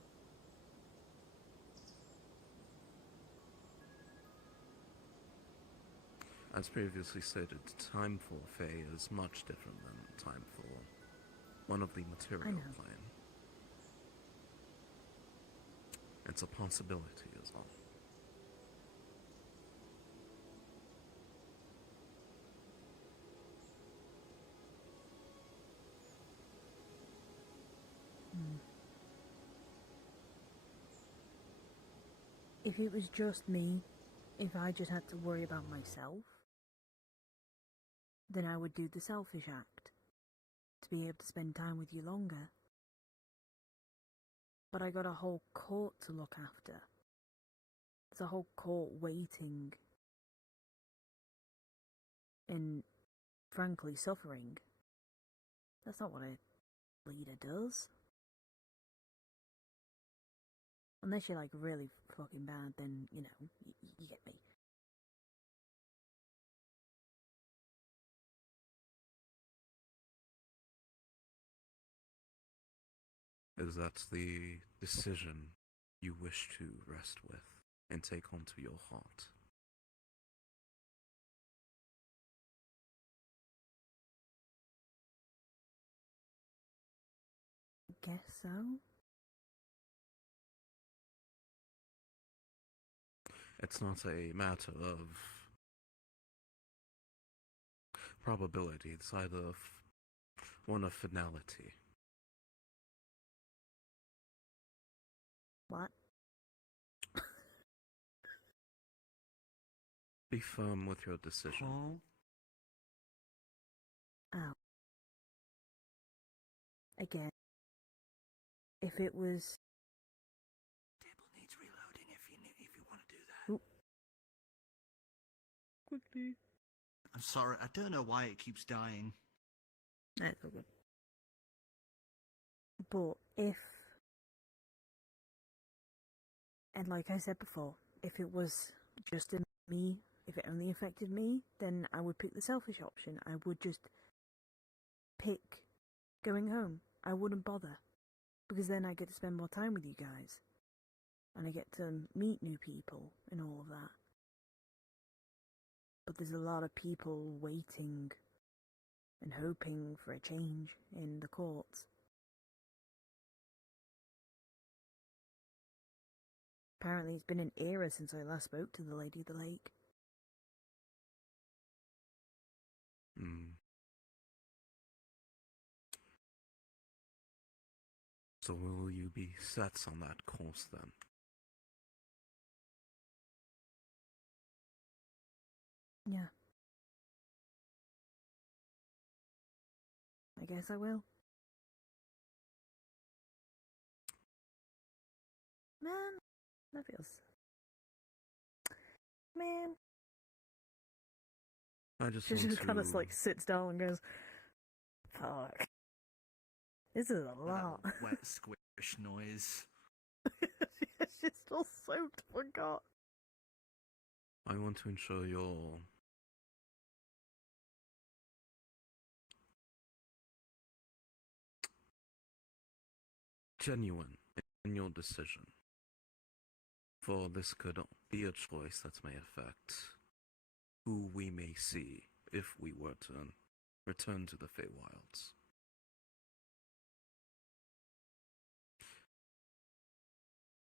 As previously stated, time for Fae is much different than time for one of the material plane. It's a possibility is all. If it was just me, if I just had to worry about myself, then I would do the selfish act, to be able to spend time with you longer. But I got a whole court to look after. There's a whole court waiting and, frankly, suffering. That's not what a leader does. Unless you're, like, really fucking bad, then, you know, you get me. Is that the decision you wish to rest with and take onto your heart? I guess so. It's not a matter of probability, it's either one of finality. What? Be firm with your decision. Oh. Again. If it was... Table needs reloading if you want to do that. Oop. Quickly. I'm sorry, I don't know why it keeps dying. That's all good. But if... And like I said before, if it was just in me, if it only affected me, then I would pick the selfish option. I would just pick going home. I wouldn't bother. Because then I get to spend more time with you guys. And I get to meet new people and all of that. But there's a lot of people waiting and hoping for a change in the courts. Apparently it's been an era since I last spoke to the Lady of the Lake. So will you be set on that course then? Yeah. I guess I will. Man, that feels... Man. I just She want just to... kind of like sits down and goes, fuck. This is a lot. Wet squish noise. She's still soaked, forgot. I want to ensure you're genuine in your decision. For this could be a choice that may affect who we may see if we were to return to the Feywilds.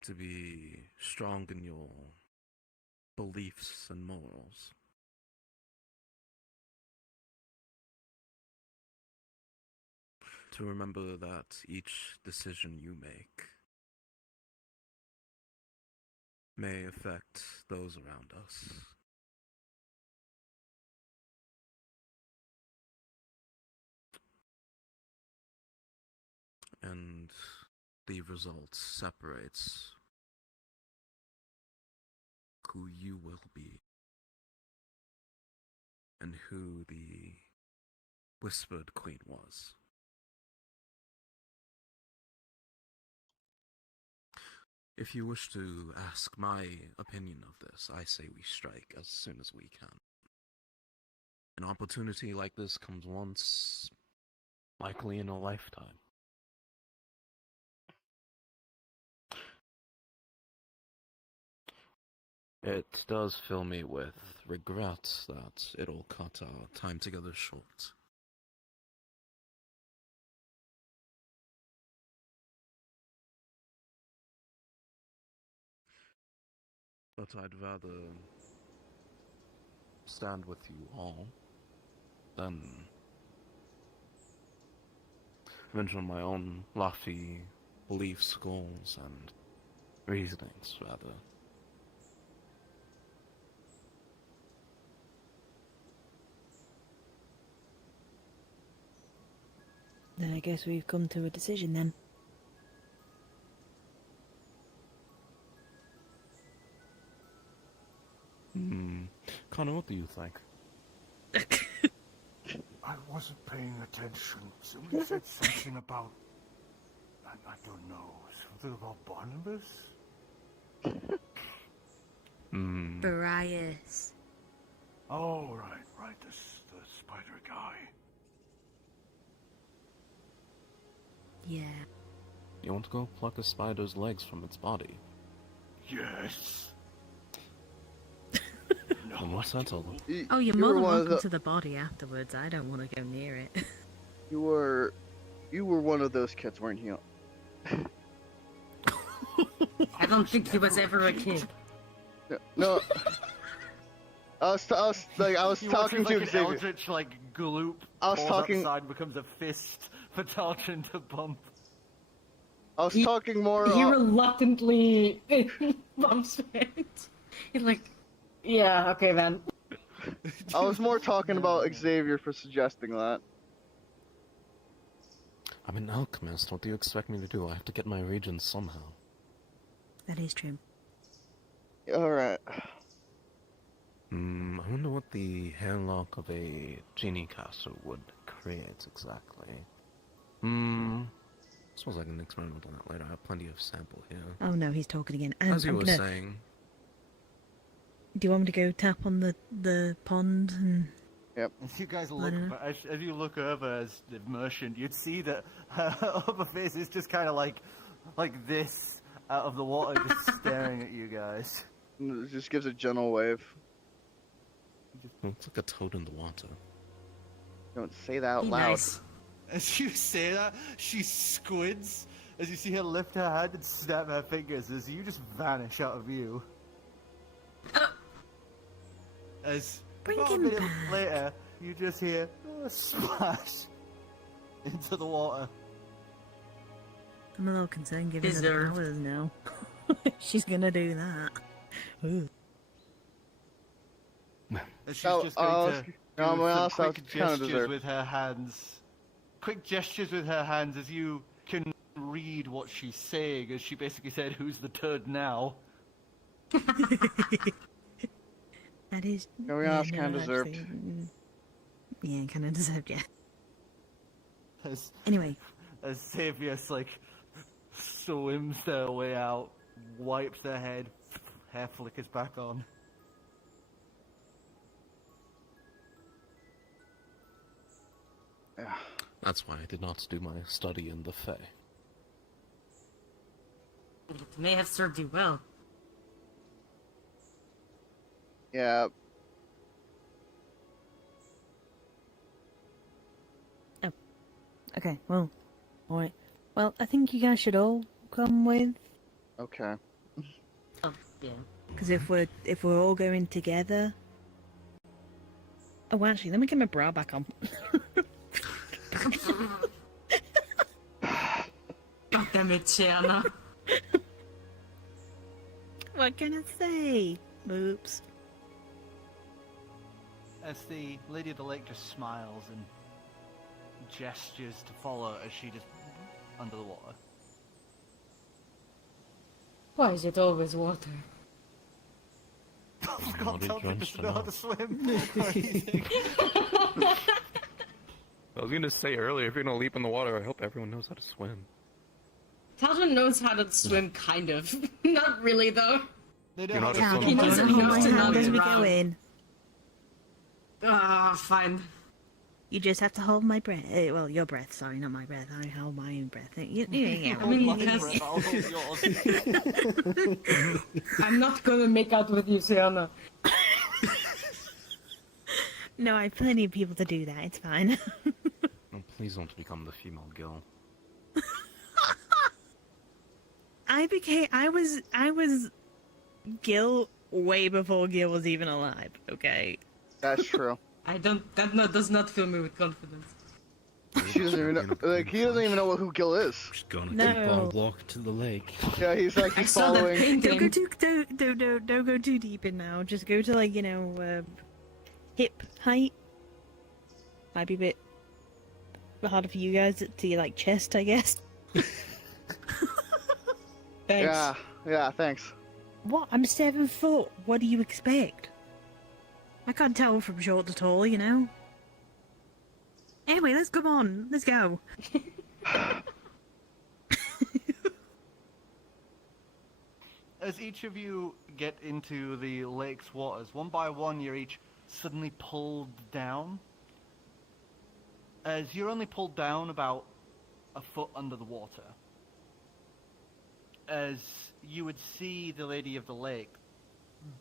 To be strong in your beliefs and morals. To remember that each decision you make may affect those around us. And the result separates who you will be and who the Whispered Queen was. If you wish to ask my opinion of this, I say we strike as soon as we can. An opportunity like this comes once, likely in a lifetime. It does fill me with regret that it'll cut our time together short. But I'd rather stand with you all than venture on my own lofty beliefs, goals, and reasonings, rather. Then I guess we've come to a decision then. Connor, what do you think? I wasn't paying attention. Somebody said something about... I don't know. Something about Barnabas? Brias. Oh, right. The spider guy. Yeah. You want to go pluck a spider's legs from its body? Yes. And what's that all about? Oh, you're You more were than one of welcome the- to the body afterwards. I don't want to go near it. You were one of those kids, weren't you? I don't think he was ever a kid. No. I was He talking watches, to like, an Xavier. eldritch, gloop. I was falls talking- outside and becomes a fist for Talchin to bump. I was talking more. He reluctantly bumps it. He's like, yeah, okay then. I was more talking about Xavier for suggesting that. I'm an alchemist. What do you expect me to do? I have to get my regions somehow. That is true. All right. I wonder what the hairlock of a genie caster would create exactly. Suppose I can experiment on that later. I have plenty of sample here. Oh no, he's talking again. As you I'm were gonna... saying, Do you want me to go tap on the pond and... As you guys I look, don't know. as you look over as the immersion, you'd see that her upper face is just kind of like this out of the water, just staring at you guys. It just gives a gentle wave. it's like a toad in the water. Don't say that out Be loud. nice. As you say that, she squids as you see her lift her hand and snap her fingers as you just vanish out of view. As Bring about a him minute back. later, you just hear a splash into the water. I'm a little concerned giving her the Deserved. powers now. She's gonna do that. Ooh. As she's Oh, just going to no, do I'm gonna some ask, quick that's kinda gestures deserved. with her hands. Quick gestures with her hands as you can read what she's saying, as she basically said, "Who's the turd now?" That is... No, yeah, it's kinda deserved. actually, yeah, kinda deserved, yeah. As Anyway, Xavier's swims their way out, wipes their head, hair flickers back on. Yeah. That's why I did not do my study in the Fae. It may have served you well. Yeah. okay, well, alright. Well, I think you guys should all come with... Okay. Oh, yeah. Because if we're all going together. Oh, actually, let me get my bra back on. God damn it, Shiana. What can I say? Oops. As the Lady of the Lake just smiles and gestures to follow as she just under the water. Why is it always water? I Not can't tell people drenched to know how to enough. swim. I was gonna say earlier, if you're gonna leap in the water, I hope everyone knows how to swim. Talon knows how to swim, kind of. Not really, though. They You're don't not know a how to Cal, swimmer. can you knows just hold enough my to hand know as we around. go in? Ah, fine. You just have to hold my breath. Well, your breath. Sorry, not my breath. I hold my own breath. Yeah. I mean, Hold my yes. breath, I'll hold yours. I'm not gonna make out with you, Shiana. No, I have plenty of people to do that. It's fine. Oh, please don't become the female Gil. I was Gil way before Gil was even alive. Okay. That's true. Does not fill me with confidence. She doesn't even know. Like he doesn't even know who Gil is. Just gonna No. keep on walking to the lake. Yeah, he's like I he's saw that following. Don't go painting. too don't go too deep in now. Just go to like hip height. Might be a bit harder for you guys to like chest, I guess. Thanks. Yeah, thanks. What? I'm 7 foot. What do you expect? I can't tell from short to tall, you know. Anyway, let's go on. Let's go. As each of you get into the lake's waters, one by one you're each suddenly pulled down. As you're only pulled down about a foot under the water. As you would see the Lady of the Lake,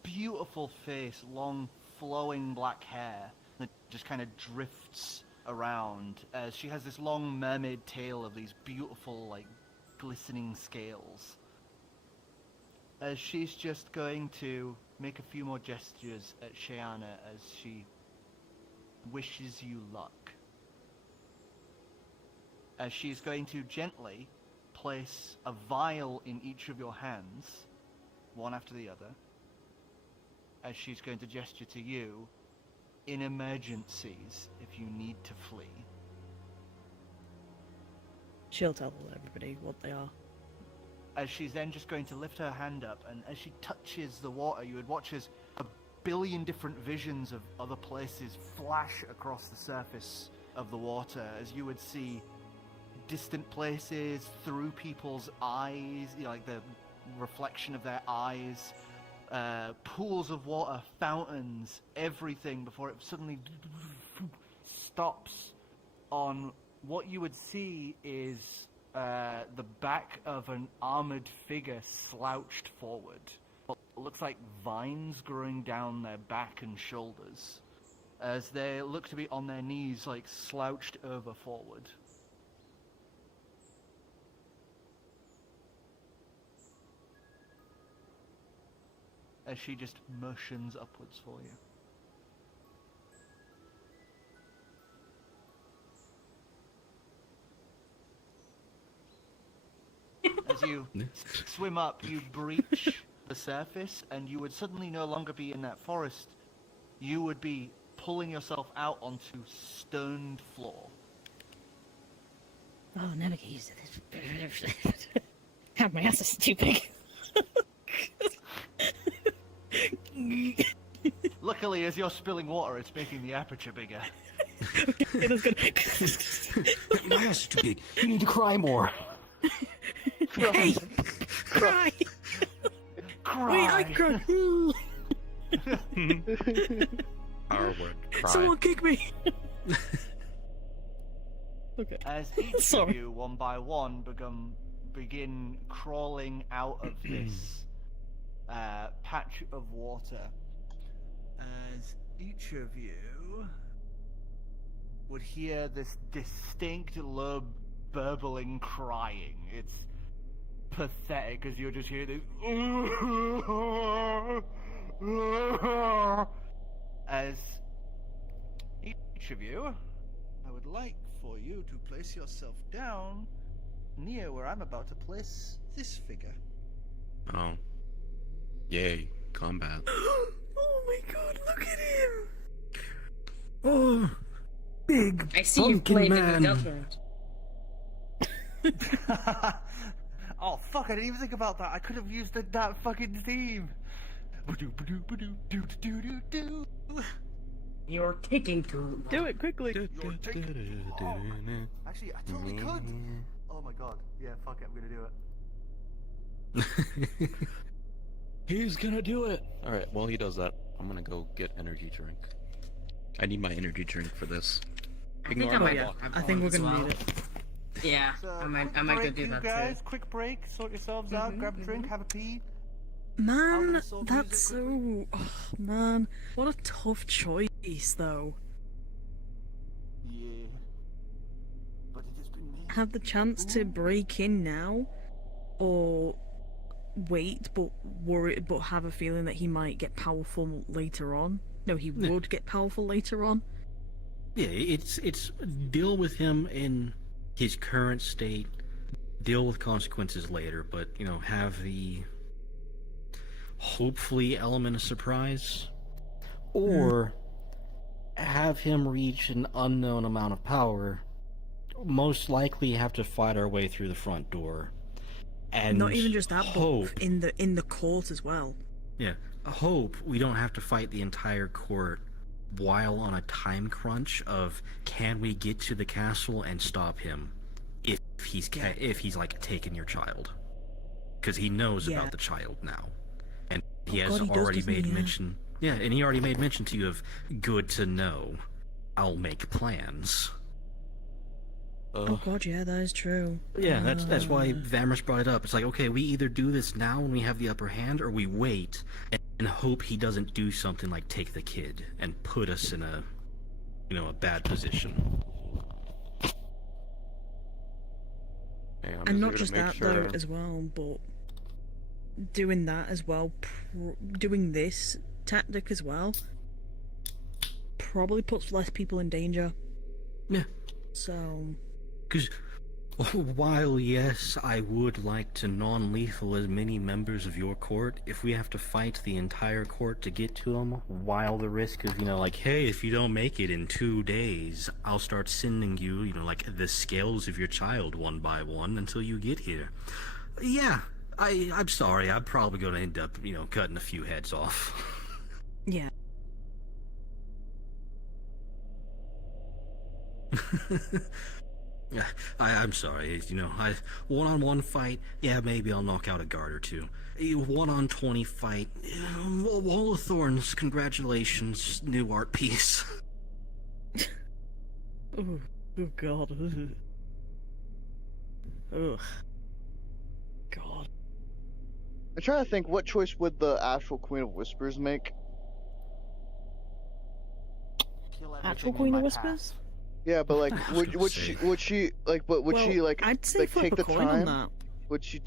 beautiful face, long flowing black hair that just kind of drifts around as she has this long mermaid tail of these beautiful, like, glistening scales. As she's just going to make a few more gestures at Shiana as she wishes you luck. As she's going to gently place a vial in each of your hands, one after the other, as she's going to gesture to you, in emergencies, if you need to flee. She'll tell everybody what they are. As she's then just going to lift her hand up, and as she touches the water, you would watch as a billion different visions of other places flash across the surface of the water, as you would see distant places through people's eyes, you know, like the reflection of their eyes, pools of water, fountains, everything, before it suddenly stops on what you would see is the back of an armored figure slouched forward. What looks like vines growing down their back and shoulders, as they look to be on their knees, like slouched over forward. As she just motions upwards for you. As you swim up, you breach the surface, and you would suddenly no longer be in that forest. You would be pulling yourself out onto stoned floor. Oh, never get used to this. God, my ass is too big. Luckily, as you're spilling water, it's making the aperture bigger. Okay, that's good. My ass is too big. You need to cry more. Hey! Cry! Cry! Wait, I cry! Our word, cry. Someone kick me! Okay. As each of Sorry. you, one by one, begin crawling out of this patch of water, as each of you would hear this distinct low burbling crying. It's pathetic as you're just hearing this. As each of you, I would like for you to place yourself down near where I'm about to place this figure. Oh. Yay, combat. Oh my god, look at him! Oh, big I see you pumpkin played man. in Death. Oh fuck, I didn't even think about that. I could have used that fucking theme. You're taking too long. Do it quickly! Actually, I totally could. Oh my god. Yeah, fuck it, I'm gonna do it. He's gonna do it! Alright, while he does that, I'm gonna go get energy drink. I need my energy drink for this. I think Ignore I my might. walk. I think we're gonna need it. Yeah, So, I might quick go break, do you that guys, too. quick break, sort yourselves out, grab a drink, have a pee. Man, Album soul that's music so. Oh, man, what a tough choice, though. Yeah. But it has been me. Have the chance to break in now, or wait, but worry, but have a feeling that he might get powerful later on. No, he would get powerful later on. Yeah, it's deal with him in his current state, deal with consequences later, but have the hopefully element of surprise, or have him reach an unknown amount of power, most likely have to fight our way through the front door, and Not even just that, hope, but in the court as well. yeah, hope we don't have to fight the entire court while on a time crunch of can we get to the castle and stop him if he's like taken your child, because he knows about the child now, and he has God, he does, already doesn't he? made Yeah. mention. Yeah, and he already made mention to you of good to know. I'll make plans. Oh god, yeah, that is true. Yeah, that's why Vamris brought it up. It's like, okay, we either do this now when we have the upper hand, or we wait and hope he doesn't do something like take the kid and put us in a bad position. Hey, I'm And not here to just make that sure. though as well, but doing that as well, doing this tactic as well, probably puts less people in danger. Yeah. So Because while, yes, I would like to non-lethal as many members of your court, if we have to fight the entire court to get to them, while the risk of, like, hey, if you don't make it in 2 days, I'll start sending you, like, the scales of your child one by one until you get here. Yeah, I'm sorry, I'm probably going to end up, cutting a few heads off. yeah. I'm sorry, one-on-one fight, yeah, maybe I'll knock out a guard or two. A 1-on-20 fight, Wall of Thorns, congratulations, new art piece. Oh god. Ugh. God. I'm trying to think, what choice would the actual Queen of Whispers make? Kill Actual everything in Queen my of path. Whispers? Yeah, but like, I was gonna say. would she I'd say like flip take a the coin on time? that. Would she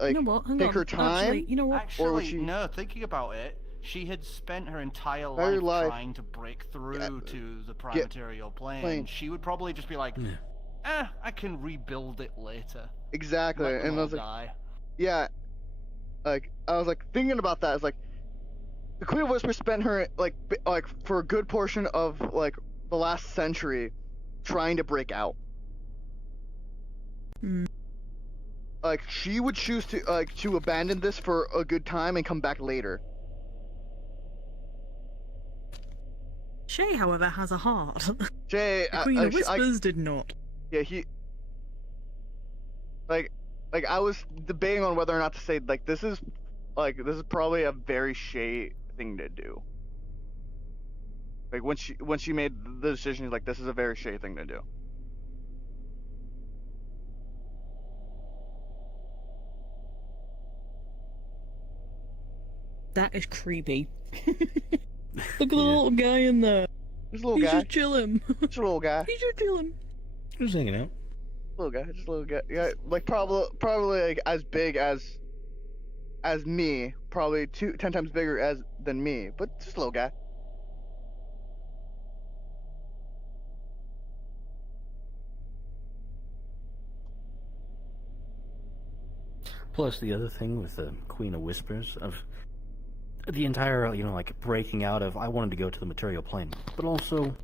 like You know what? Hang take on. her time? Actually, you know what? Or would Actually, she- no, thinking about it, she had spent her entire Her life life- trying to break through Yeah, to the primaterial plane. She would probably just be like, I can rebuild it later. Exactly, Let them and I all was like, die. yeah, like I was like thinking about that. It's like the Queen of Whispers spent her like for a good portion of like the last century trying to break out. Like she would choose to abandon this for a good time and come back later. Shay, however, has a heart. Jay, The Queen of Whispers did not. yeah, he like I was debating on whether or not to say this is probably a very Shay thing to do. Like when she made the decision, she's like, this is a very Shay thing to do. That is creepy. Look at the little guy in there. There's a little He's guy. just chilling. Just a little guy. He's just chilling. Just hanging out. Little guy, just a little guy. Yeah, like probably like as big as me, probably 10 times bigger than me, but just a little guy. Plus, the other thing with the Queen of Whispers, of the entire, like, breaking out of, I wanted to go to the material plane, but also,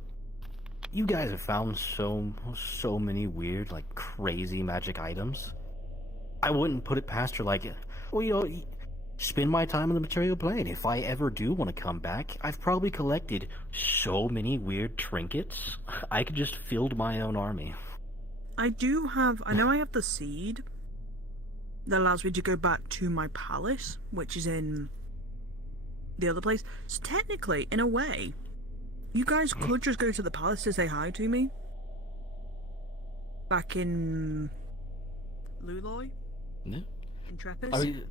you guys have found so many weird, like, crazy magic items. I wouldn't put it past her, like, well, spend my time on the material plane. If I ever do want to come back, I've probably collected so many weird trinkets, I could just field my own army. I know I have the seed that allows me to go back to my palace, which is in the other place. So technically, in a way, you guys could just go to the palace to say hi to me. Back in Luloy? Yeah. In Trepis? I mean,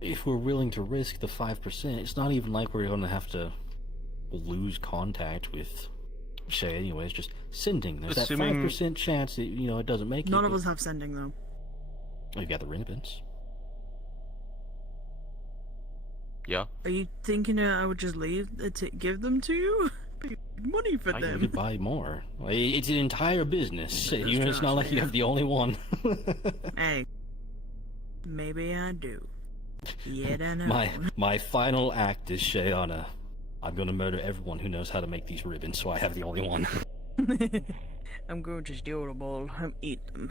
if we're willing to risk the 5%, it's not even like we're going to have to lose contact with Shay anyways, just sending. There's that 5% chance that, it doesn't make it. None of us have sending, though. We've got the ribbons. Yeah. Are you thinking I would just give them to you? Pay money for You them. could buy more. It's an entire business. It's not like you have the only one. Hey, maybe I do. Yet I know. My final act is Shayana. I'm gonna murder everyone who knows how to make these ribbons, so I have the only one. I'm going to steal them all and eat them.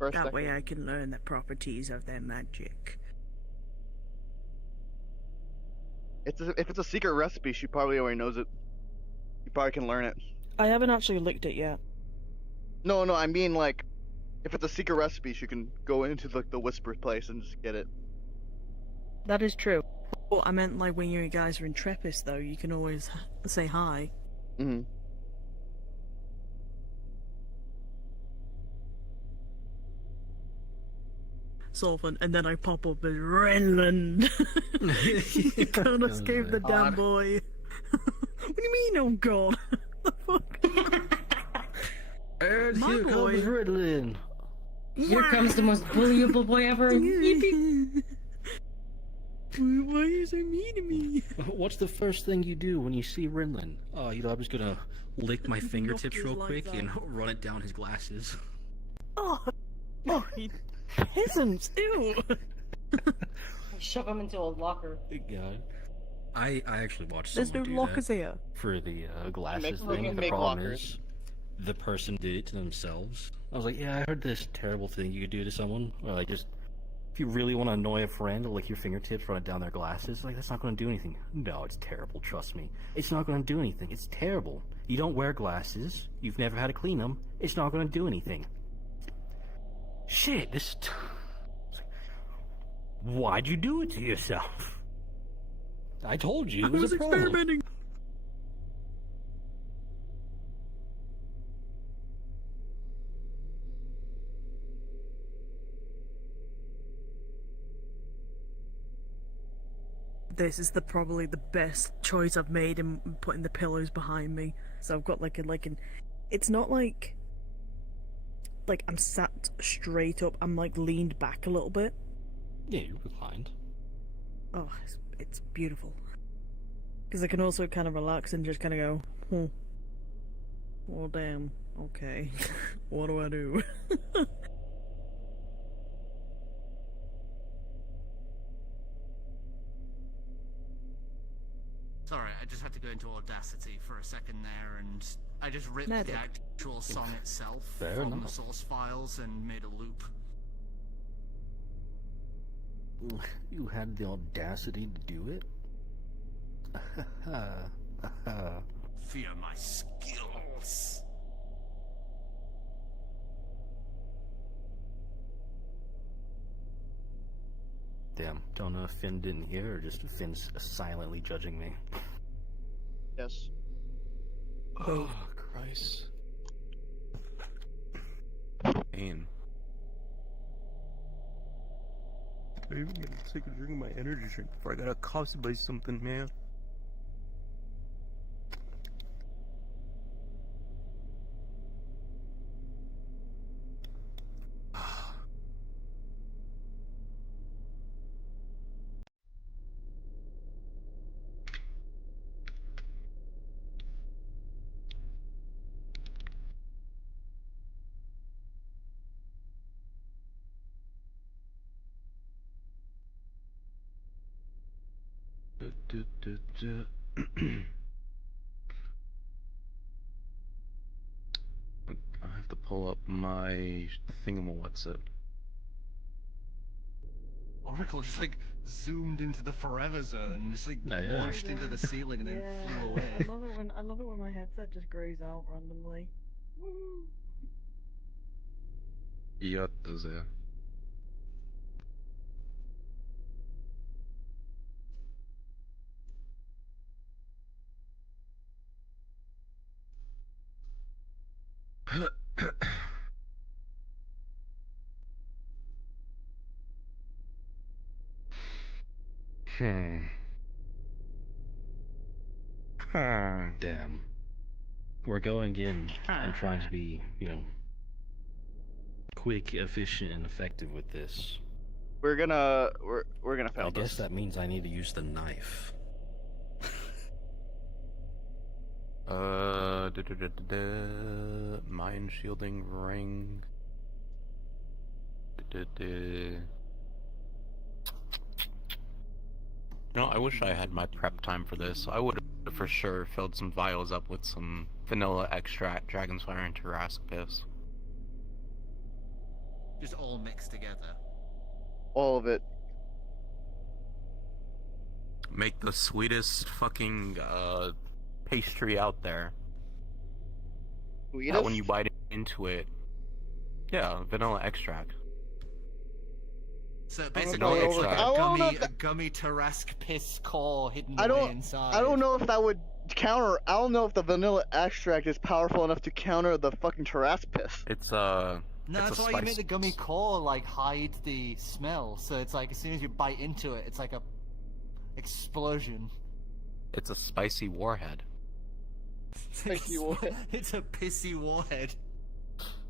That way I can learn the properties of their magic. If it's a secret recipe, she probably already knows it. You probably can learn it. I haven't actually licked it yet. No, I mean like, if it's a secret recipe, she can go into the Whisper place and just get it. That is true. Well, I meant like when you guys are in Trepis, though, you can always say hi. Mm-hmm. Solvent, and then I pop up as Renland. You can't escape the damn boy. What do you mean, oh god? The fuck? And My here boy. comes Riddlin. Here comes the most bullyable boy ever. Yippee. Why are you so mean to me? What's the first thing you do when you see Rinlin? Oh, I'm just gonna lick my fingertips his real lights quick out. and run it down his glasses. Oh, You peasants! Ew! Shove him into a locker. God. I actually watched There's someone no do lockers that here. for the glasses Make- thing. The make problem lockers. is, the person did it to themselves. I was like, yeah, I heard this terrible thing you could do to someone. Or like, just, if you really want to annoy a friend, lick your fingertips, run it down their glasses. Like, that's not going to do anything. No, it's terrible, trust me. It's not going to do anything. It's terrible. You don't wear glasses. You've never had to clean them. It's not going to do anything. Shit, this... Why'd you do it to yourself? I told you I it was was a problem. experimenting. This is probably the best choice I've made in putting the pillows behind me. So I've got it's not like I'm sat straight up. I'm like leaned back a little bit. Yeah, you reclined. Oh, it's beautiful. Because I can also kind of relax and just kind of go, well, damn, okay, what do I do? Sorry, I just had to go into Audacity for a second there, and I just ripped No, the dude. actual song itself Fair from the enough. source files and made a loop. You had the audacity to do it? Fear my skills. Damn, don't know if Finn didn't hear or just Finn's silently judging me. Yes. Oh, Christ. Pain. I'm even gonna take a drink of my energy drink before I got accosted by something, man. I have to pull up my thingamawhatsit. Oracle just like zoomed into the forever zone and just like Yeah. launched into the ceiling and then flew away. I love it when my headset just grays out randomly. Yatta sehr. Damn. We're going in and trying to be, quick, efficient, and effective with this. We're gonna fail I this. guess that means I need to use the knife. Mind shielding ring. No, I wish I had my prep time for this. I would have for sure filled some vials up with some vanilla extract, dragon's fire, and Tarrasque piss. Just all mixed together. All of it. Make the sweetest fucking pastry out there. That when you bite into it, yeah, vanilla extract. So I basically, don't know it's if like I don't know if a gummy Tarrasque piss core hidden I away don't- inside. I don't know if that would counter. I don't know if the vanilla extract is powerful enough to counter the fucking Tarrasque piss. It's No, it's that's a why you make the gummy spice- core like hide the smell. So it's like as soon as you bite into it, it's like a explosion. It's a spicy warhead. Spicy warhead. It's a pissy warhead.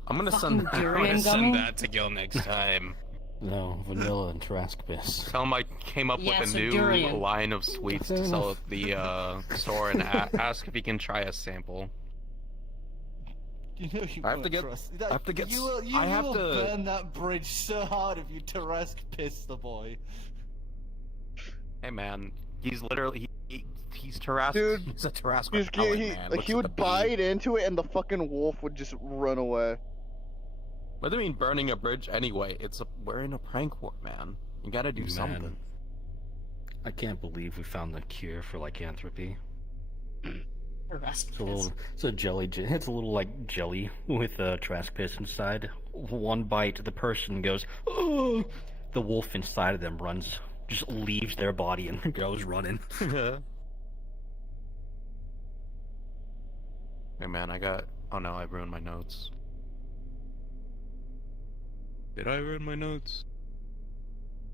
I'm gonna Fucking send. I'm durian gonna send gummy? that to Gil next time. No, vanilla and Tarrasque piss. Tell him I came up Yeah, with a so new durian. line of sweets Fair to sell enough. at the store and ask if he can try a sample. You know you I have won't to get- trust. I have to get You s- will, you I have will to- burn that bridge so hard if you Tarrasque piss the boy. Hey man, he's literally he's Tarrasque. Dude, He's a Tarrasque He's, repellent, he, man. like, Looks he at would the bite bee. into it and the fucking wolf would just run away. What do you mean burning a bridge anyway? We're in a prank war, man. You gotta do Man. something. I can't believe we found the cure for lycanthropy. Tarrasque It's a jelly. It's a little like jelly with Tarrasque piss inside. One bite, the person goes, "Oh!" The wolf inside of them just leaves their body and goes running. Hey man, oh no, I ruined my notes. Did I ruin my notes?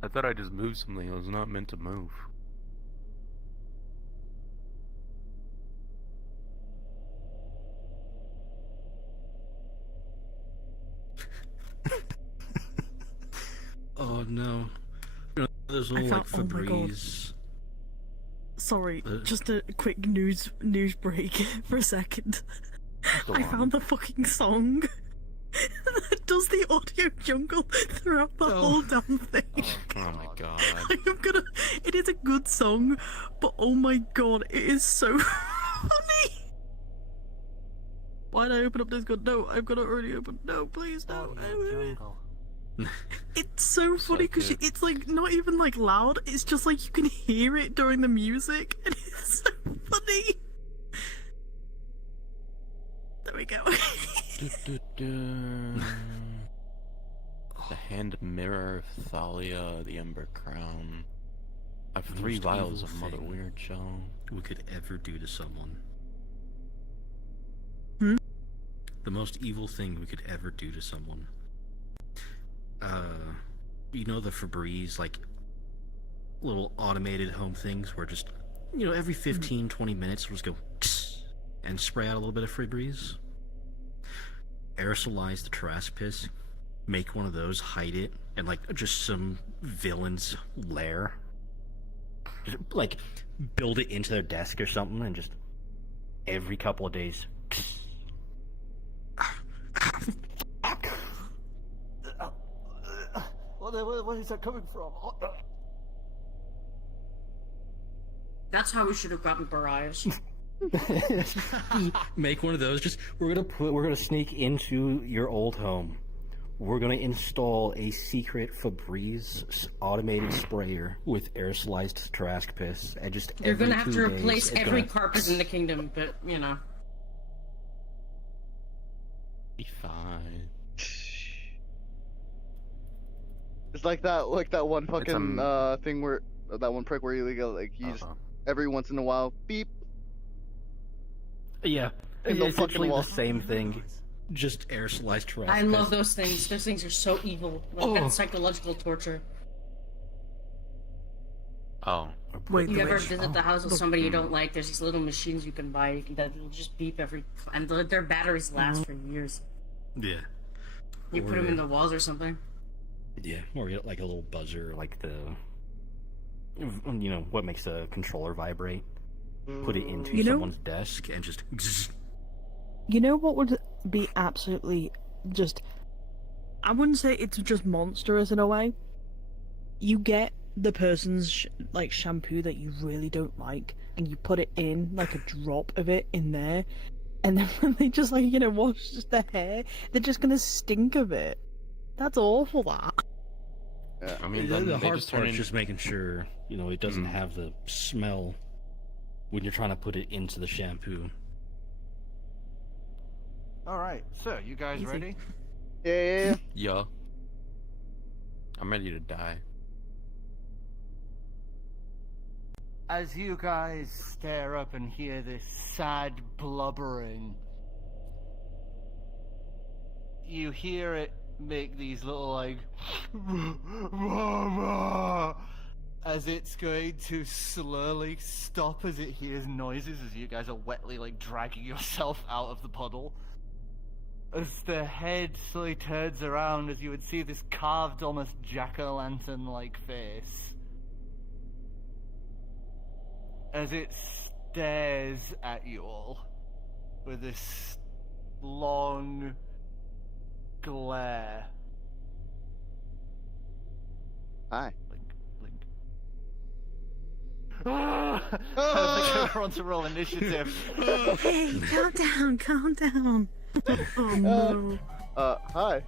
I thought I just moved something I was not meant to move. Oh no! There's I all like found- oh my God. Febreze. Sorry, Uh. just a quick news break for a second. Go I on. found the fucking song that does the audio jungle throughout the Oh. whole damn thing. Oh my god. I am gonna. It is a good song, but oh my god, it is so funny. Why did I open up Discord? No, I've got to already open. No, please no. It's so funny because good. it's like not even like loud. It's just like you can hear it during the music, and it's so funny. There we go. The hand mirror, Thalia, the Ember Crown. I have The 3 most vials evil of Mother thing. Weird Shell. We could ever do to someone. Hmm? The most evil thing we could ever do to someone. You know the Febreze, like, little automated home things where just, every 15, 20 minutes we'll just go and spray out a little bit of Febreze? Aerosolize the Tarrasque piss, make one of those, hide it, and, like, just some villain's lair. Just, like, build it into their desk or something, and just every couple of days. Where is that coming from? That's how we should have gotten barrages. Just make one of those. Just we're gonna sneak into your old home. We're gonna install a secret Febreze automated sprayer with aerosolized Tarrasque piss, and just You're every gonna have 2 to days, replace it's every gonna... carpet in the kingdom, but you know. be fine. It's like that one fucking It's thing where that one prick where you go like you just every once in a while beep Yeah, in the it's fucking essentially wall. the same thing, just aerosolized Tarrasque I piss. love those things. Those things are so evil. Like, that's psychological torture. Oh. Wait, You ever which? visit the house of somebody you don't like, there's these little machines you can buy that will just beep every... And their batteries last for years. Yeah. You put them in the walls or something. Yeah, or get like a little buzzer, like the, what makes the controller vibrate. Put it into You know- someone's desk and just. You know what would be absolutely just... I wouldn't say it's just monstrous in a way. You get the person's like shampoo that you really don't like, and you put it in, like a drop of it in there, and then when they just like, wash their hair, they're just gonna stink of it. That's awful, that. I mean, The then they hard just turn part is in... just making sure, it doesn't have the smell when you're trying to put it into the shampoo. Alright, so you guys ready? Yeah. Yeah. I'm ready to die. As you guys stare up and hear this sad blubbering, you hear it make these little, like, as it's going to slowly stop as it hears noises as you guys are wetly, like, dragging yourself out of the puddle. As the head slowly turns around, as you would see this carved, almost jack-o'-lantern-like face, as it stares at you all with this long glare. Hi. Blink. I think everyone to roll initiative. Hey, calm down. Oh no. Hi.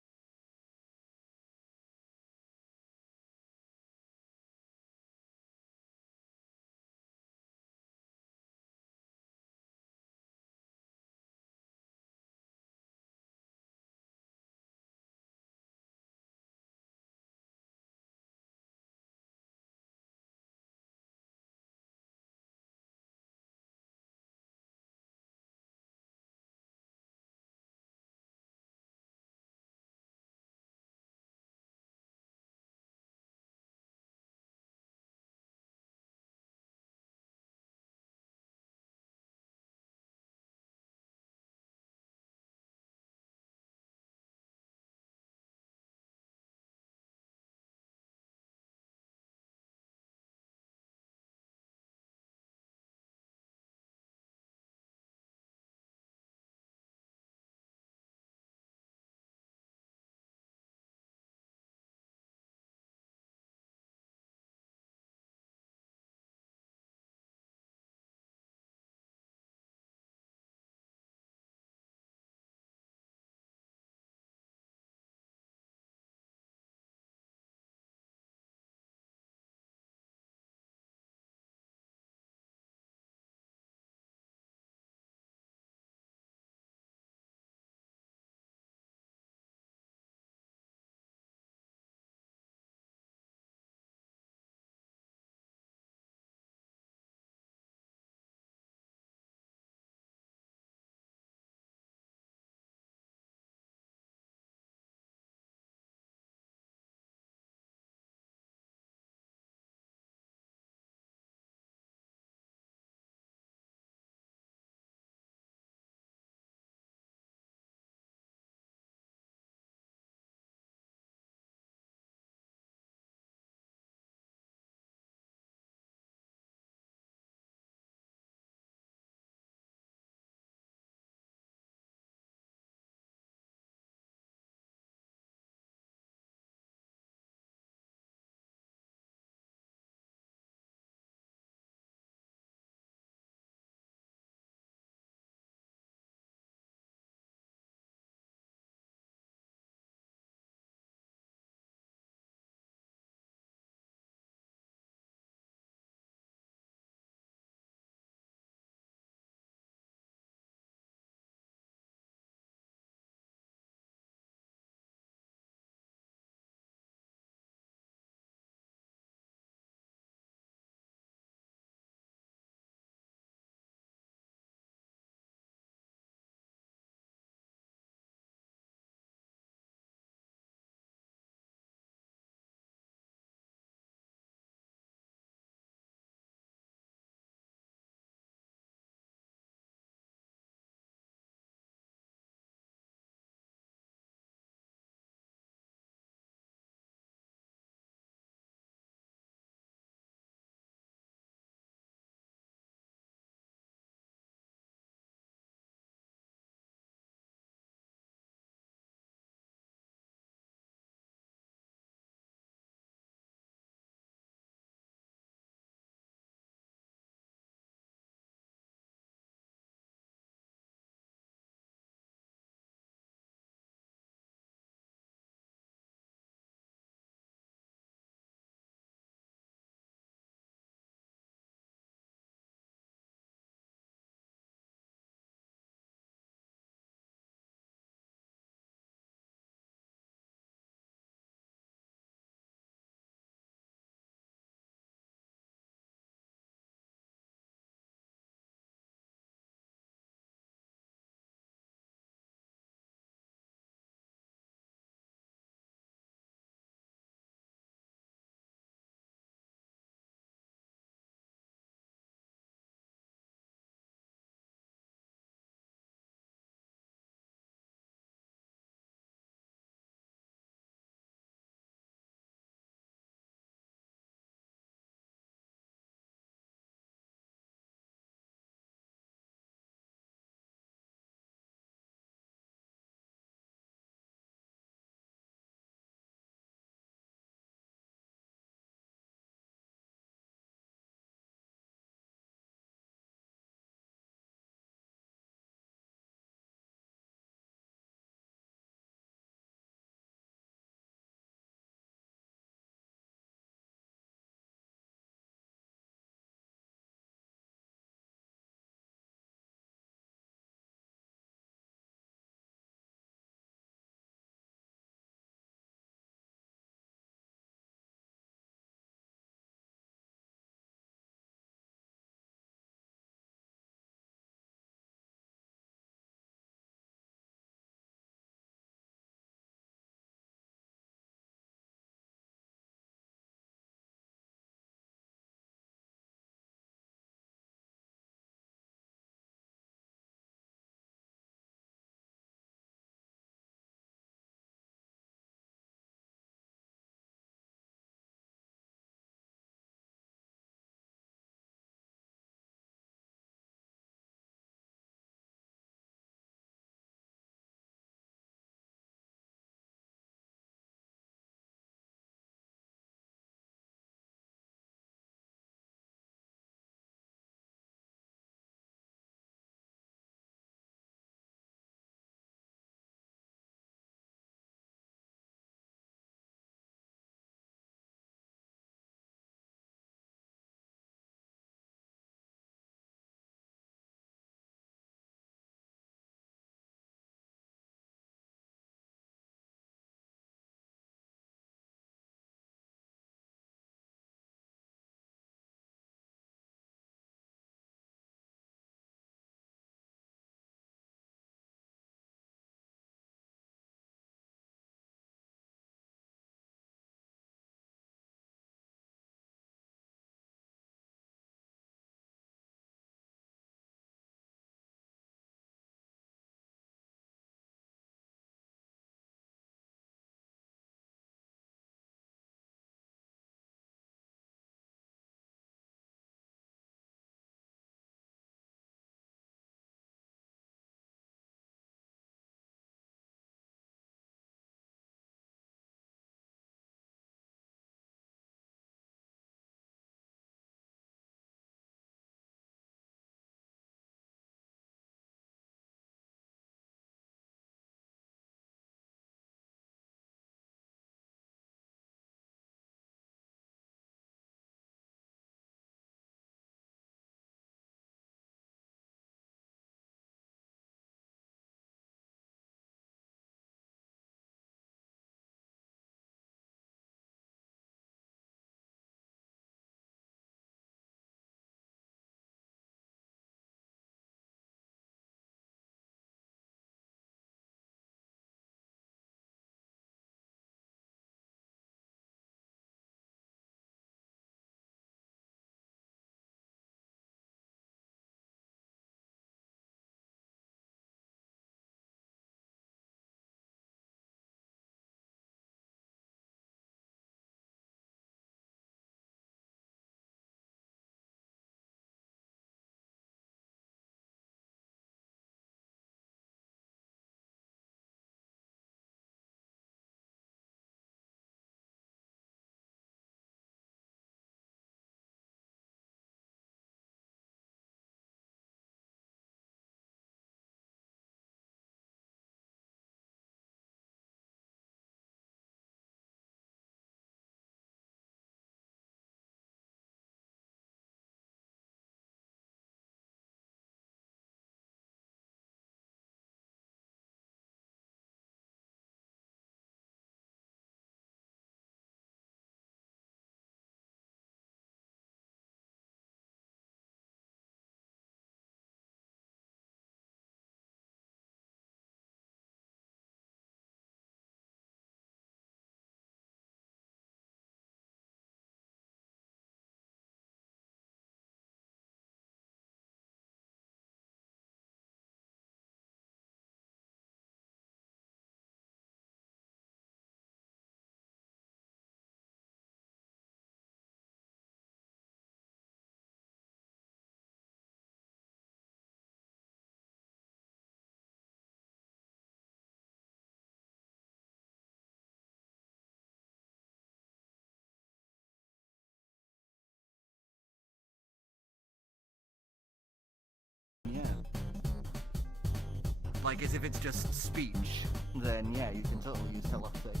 like as if it's just speech, then yeah, you can totally use telepathy.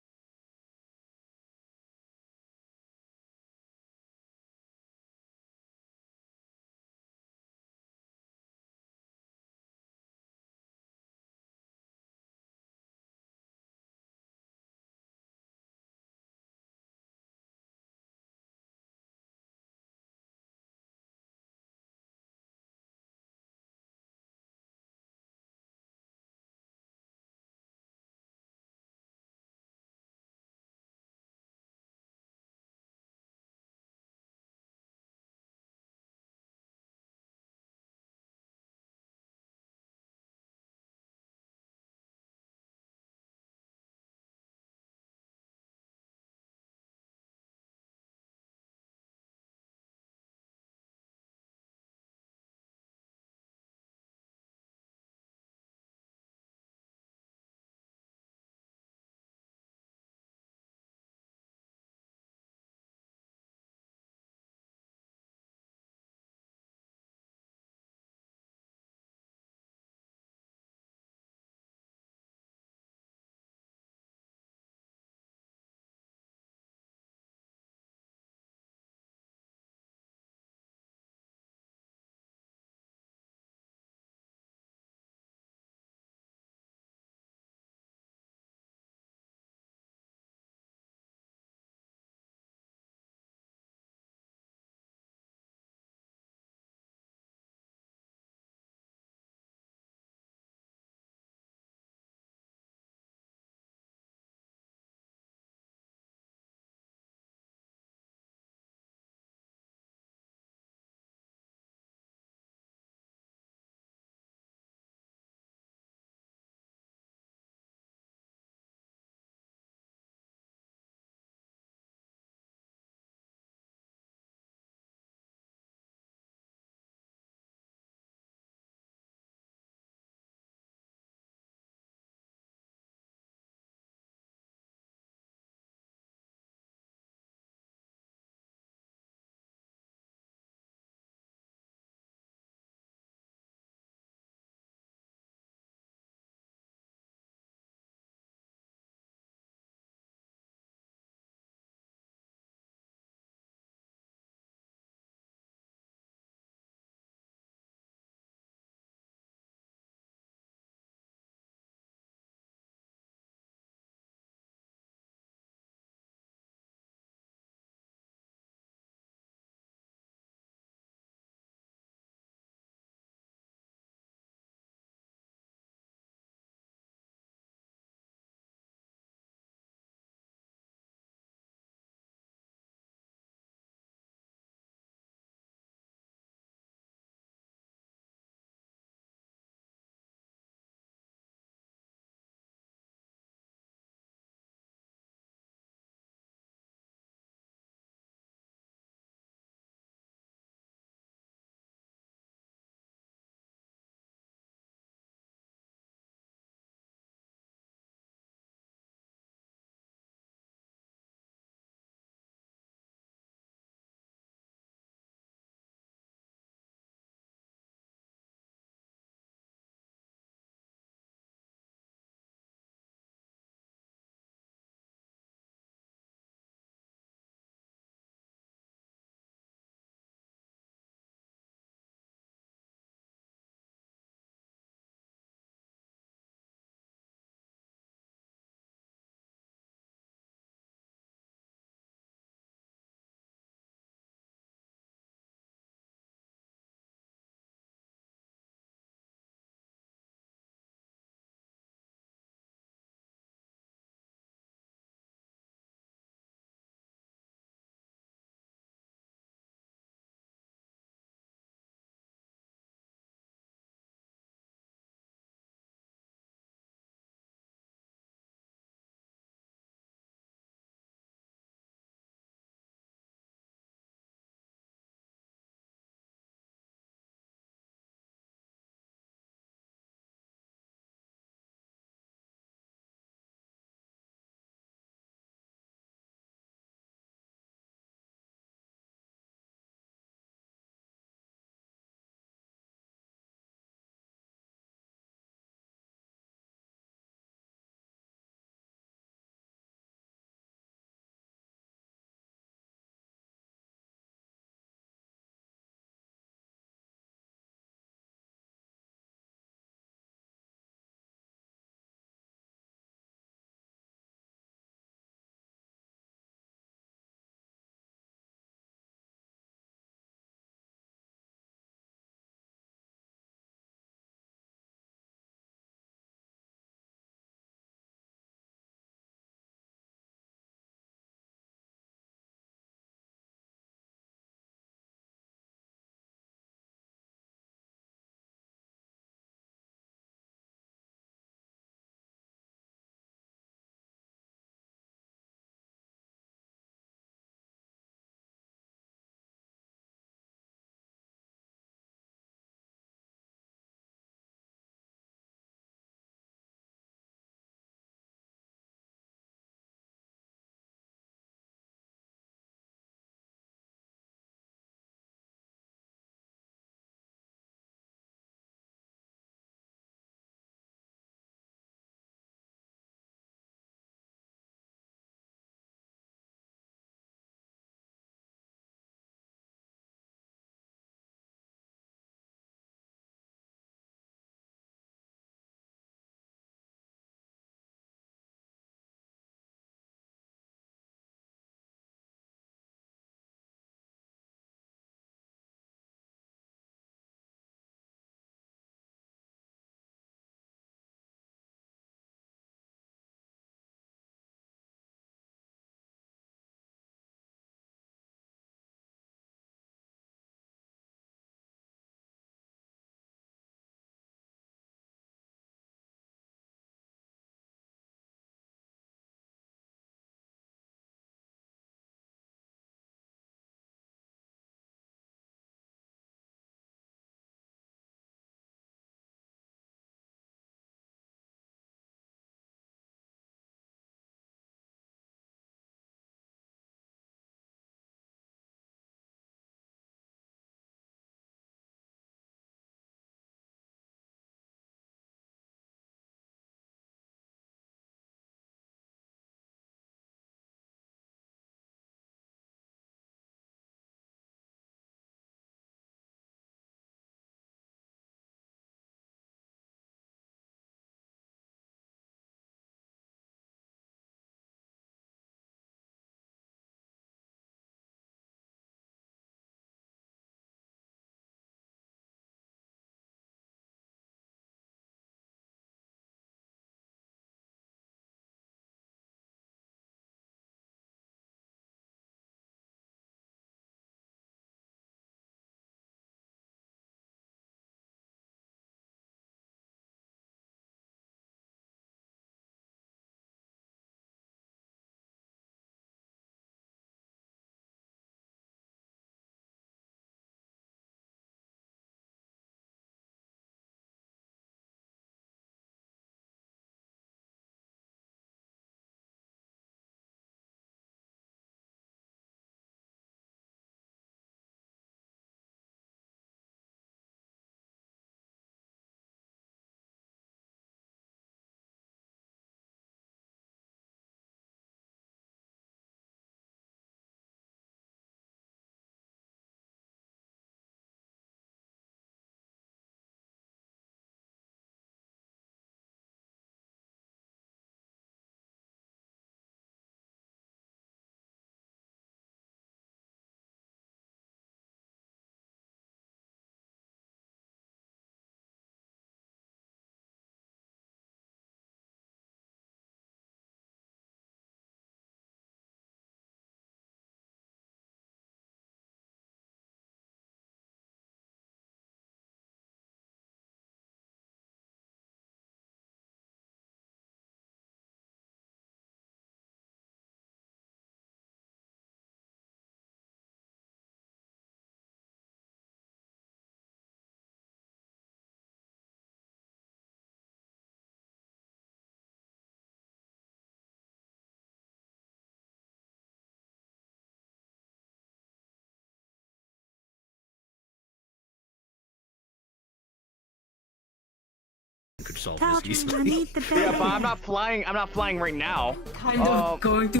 solved Cauldron, this I easily. need the bed. Yeah, but I'm not flying. I'm not flying right now. Kind of going through.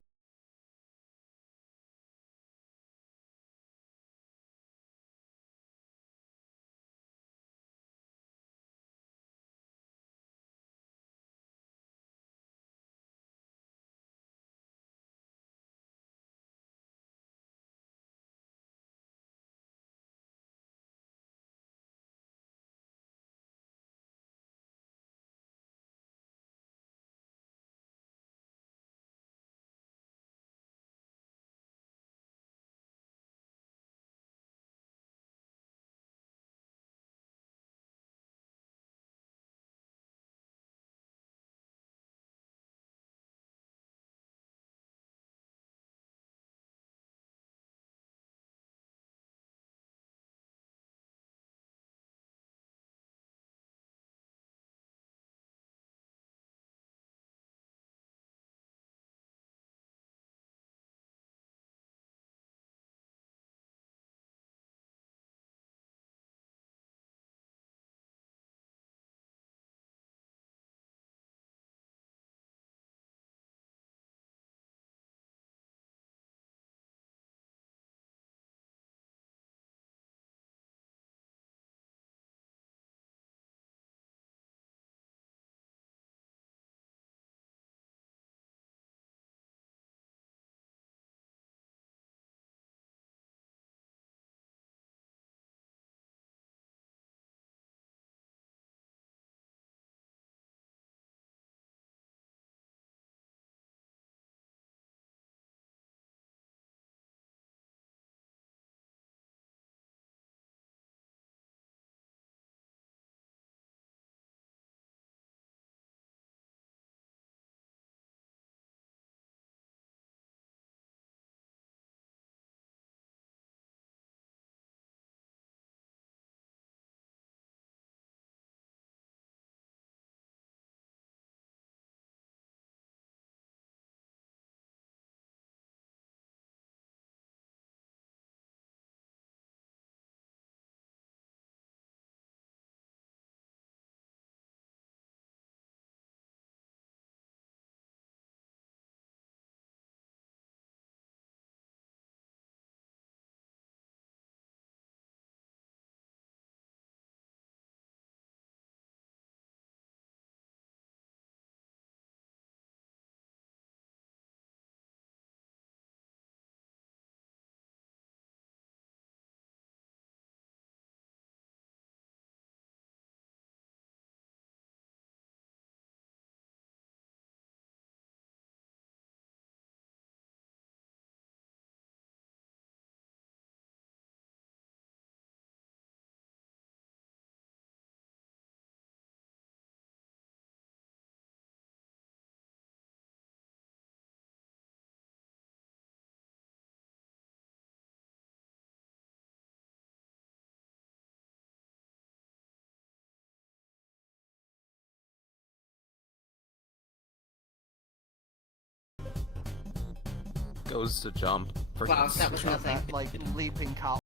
Goes to jump. Wow, that was nothing. That, like, leaping cow.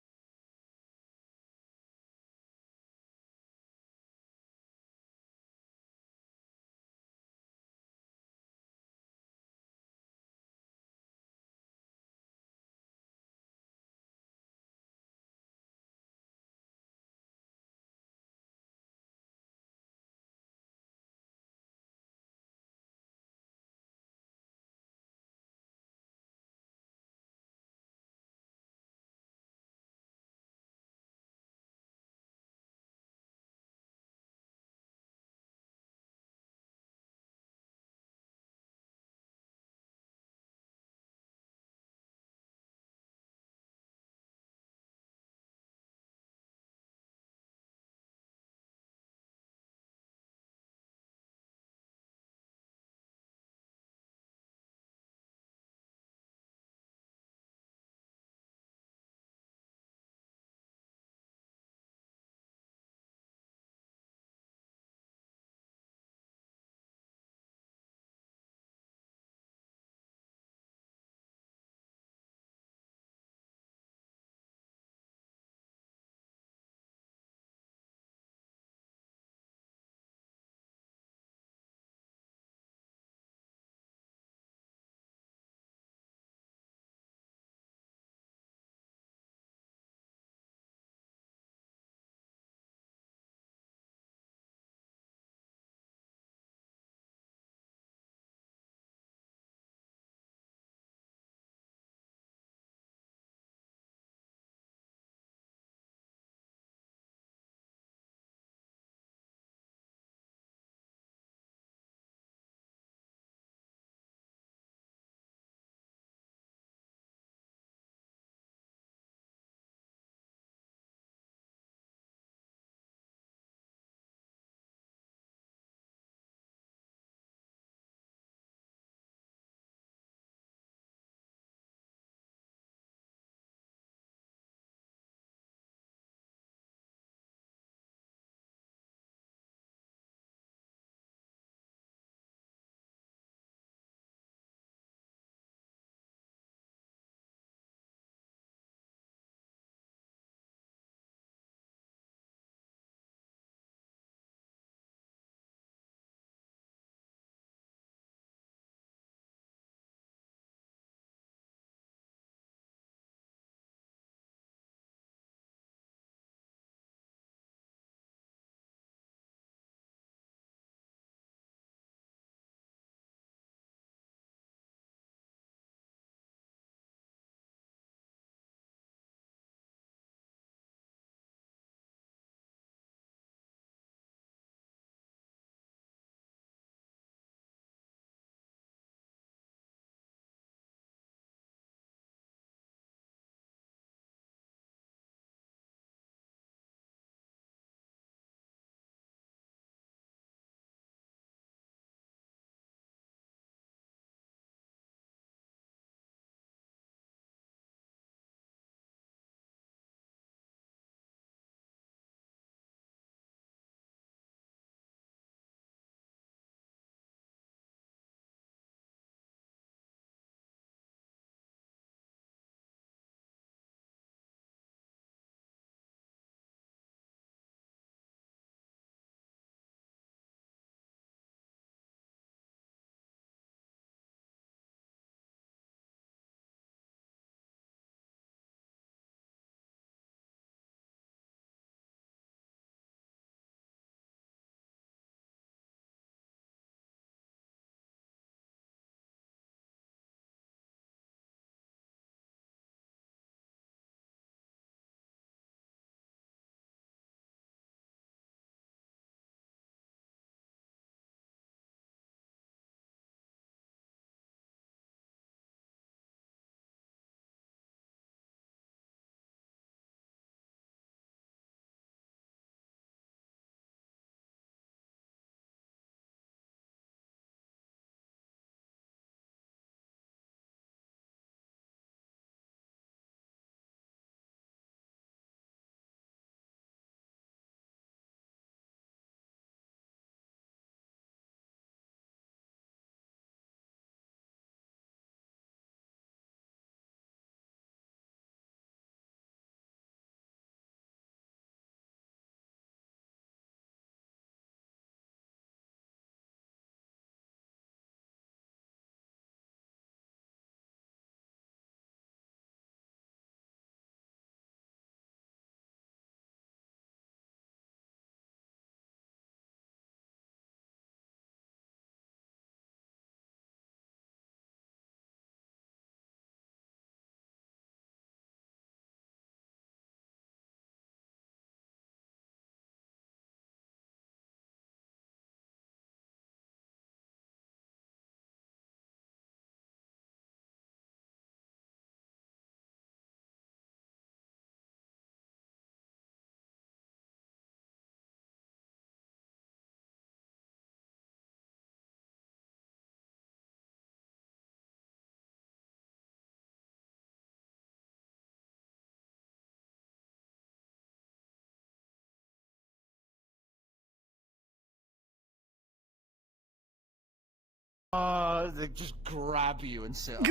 They just grab you and sit up.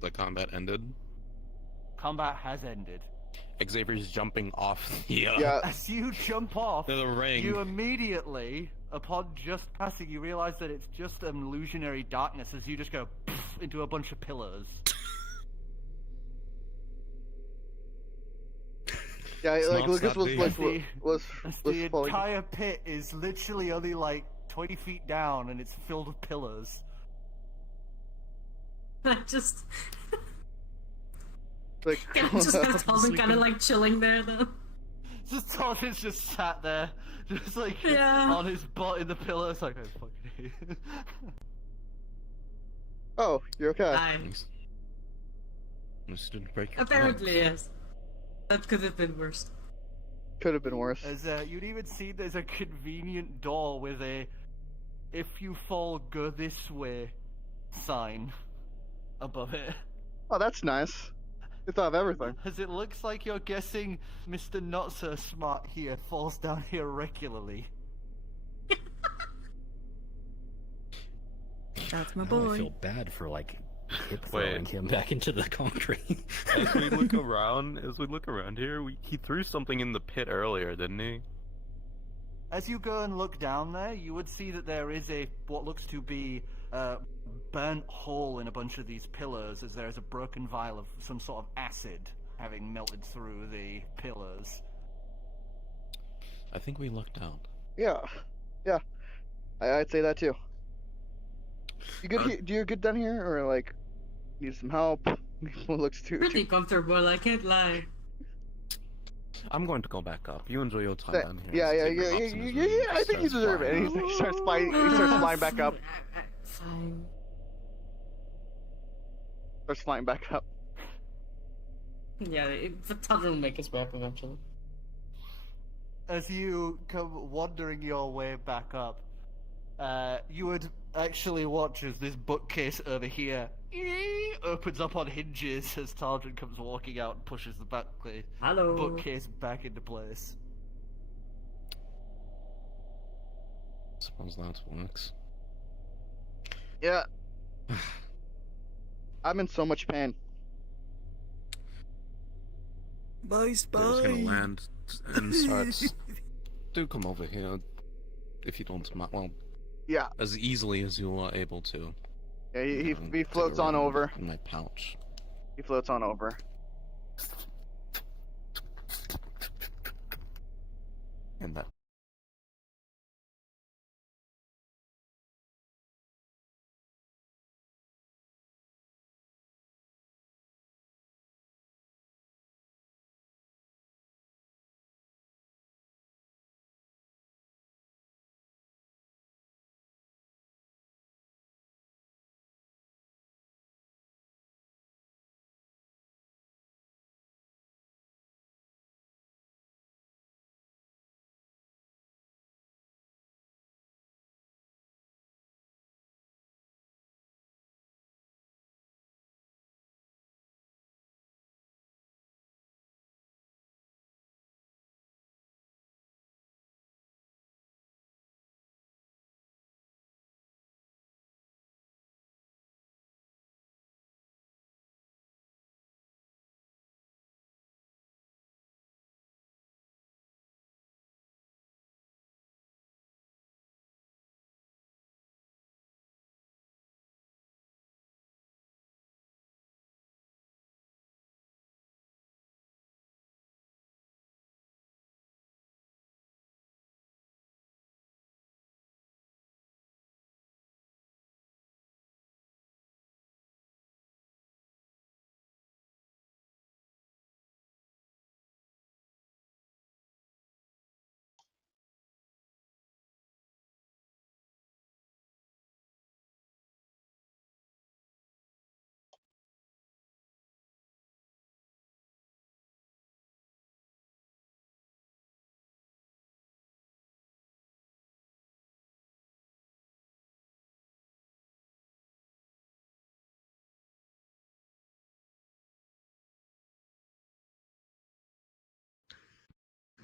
The combat ended. Combat has ended. Xavier's jumping off the Yeah. As you jump off, the ring. you immediately, upon just passing, you realize that it's just an illusionary darkness as you just go into a bunch of pillars. Yeah, It's like not Lucas was that like big. was The falling. entire pit is literally only like 20 feet down and it's filled with pillars. I just Like just have Talbot kind of like chilling there though. Just Thomas just sat there, just like Yeah. on his butt in the pillows, like, I fucking hate it. oh, you're okay. Thanks. This didn't break your Apparently, bones. yes. That could have been worse. Could have been worse. As you'd even see there's a convenient door with a "if you fall, go this way" sign above it. Oh, that's nice. They thought of everything. As it looks like you're guessing Mr. Not So Smart here falls down here regularly. That's my Now I boy. feel bad for like hip throwing him back into the concrete. As we look around here, he threw something in the pit earlier, didn't he? As you go and look down there, you would see that there is what looks to be burnt hole in a bunch of these pillars, as there is a broken vial of some sort of acid having melted through the pillars. I think we looked down. Yeah, yeah. I'd say that too. You good? Do you good down here, or like need some help? Looks Pretty comfortable, I can't lie. I'm going to go back up. You enjoy your time That- down here. yeah, yeah, Xavier yeah, hops yeah, in his yeah, room yeah. I think you starts deserve it. flying And he around. starts flying. He starts flying back up. Fine. Starts flying back up. Yeah, the toddler will make his way up eventually. As you come wandering your way back up, you would actually watch as this bookcase over here opens up on hinges as Taldrin comes walking out and pushes the Hello. bookcase back into place. Suppose that works. Yeah. I'm in so much pain. Bye, We're just gonna land and starts. Do come over here, if you don't mind. Well, Yeah. as easily as you are able to. Yeah. You know, He dig floats on around over. in my pouch. He floats on over. And that.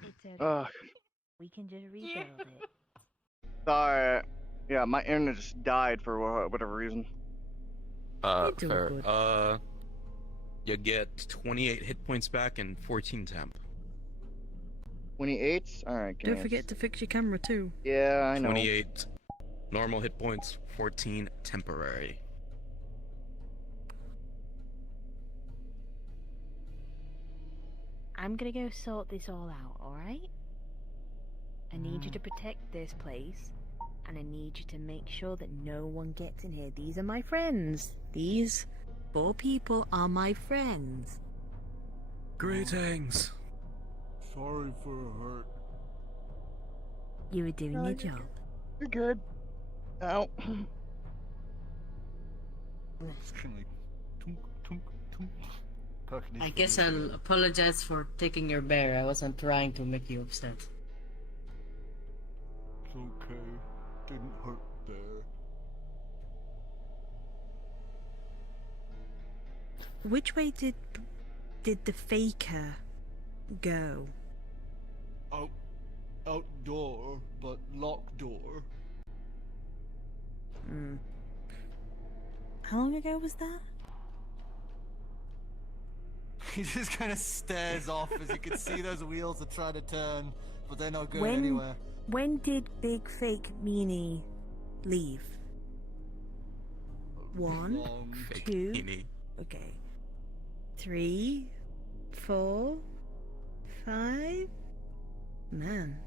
It's okay. Ugh. We can just rebuild it. Sorry. Yeah, my internet just died for whatever reason. It's all Fair. good. You get 28 hit points back and 14 temp. 28. All right. Don't forget to fix your camera too. Yeah, I know. 28 normal hit points, 14 temporary. I'm gonna go sort this all out, alright? I need you to protect this place, and I need you to make sure that no one gets in here. These are my friends. These 4 people are my friends. Greetings. Sorry for hurt. You were doing your job. You're good. Ow. It's kind of like tunk, tunk, tunk. Perking his I guess fingers. I'll apologize for taking your bear. I wasn't trying to make you upset. It's okay. Didn't hurt there. Which way did the faker go? Outdoor, but locked door. Hmm. How long ago was that? He just kind of stares off as you can see those wheels are trying to turn, but they're not going When- anywhere. When did Big Fake Meanie leave? 1, Long. Fake 2, meanie. okay. 3, 4, 5. Man,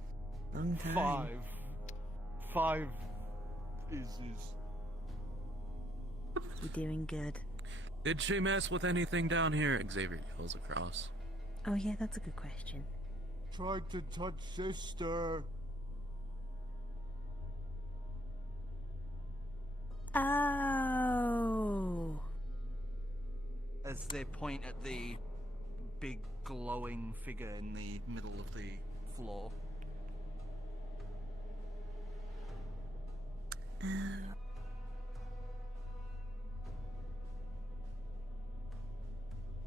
long time. 5 is You're doing good. Did she mess with anything down here? Xavier yells across. Oh yeah, that's a good question. tried to touch sister. Oh. As they point at the big glowing figure in the middle of the floor.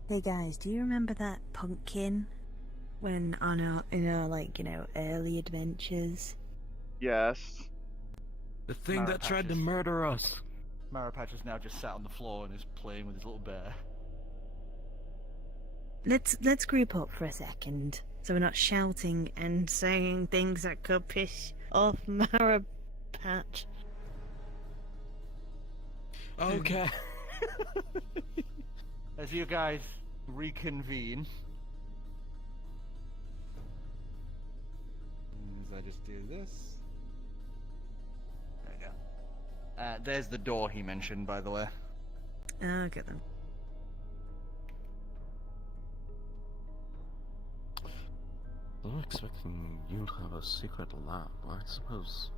Hey guys, do you remember that pumpkin when on our early adventures? Yes. The thing that tried to murder us. Maripatch is now just sat on the floor and is playing with his little bear. Let's group up for a second, so we're not shouting and saying things that could piss off Maripatch. Okay. As you guys reconvene. As I just do this. There we go. There's the door he mentioned, by the way. Okay then. I'm expecting you to have a secret lab. I suppose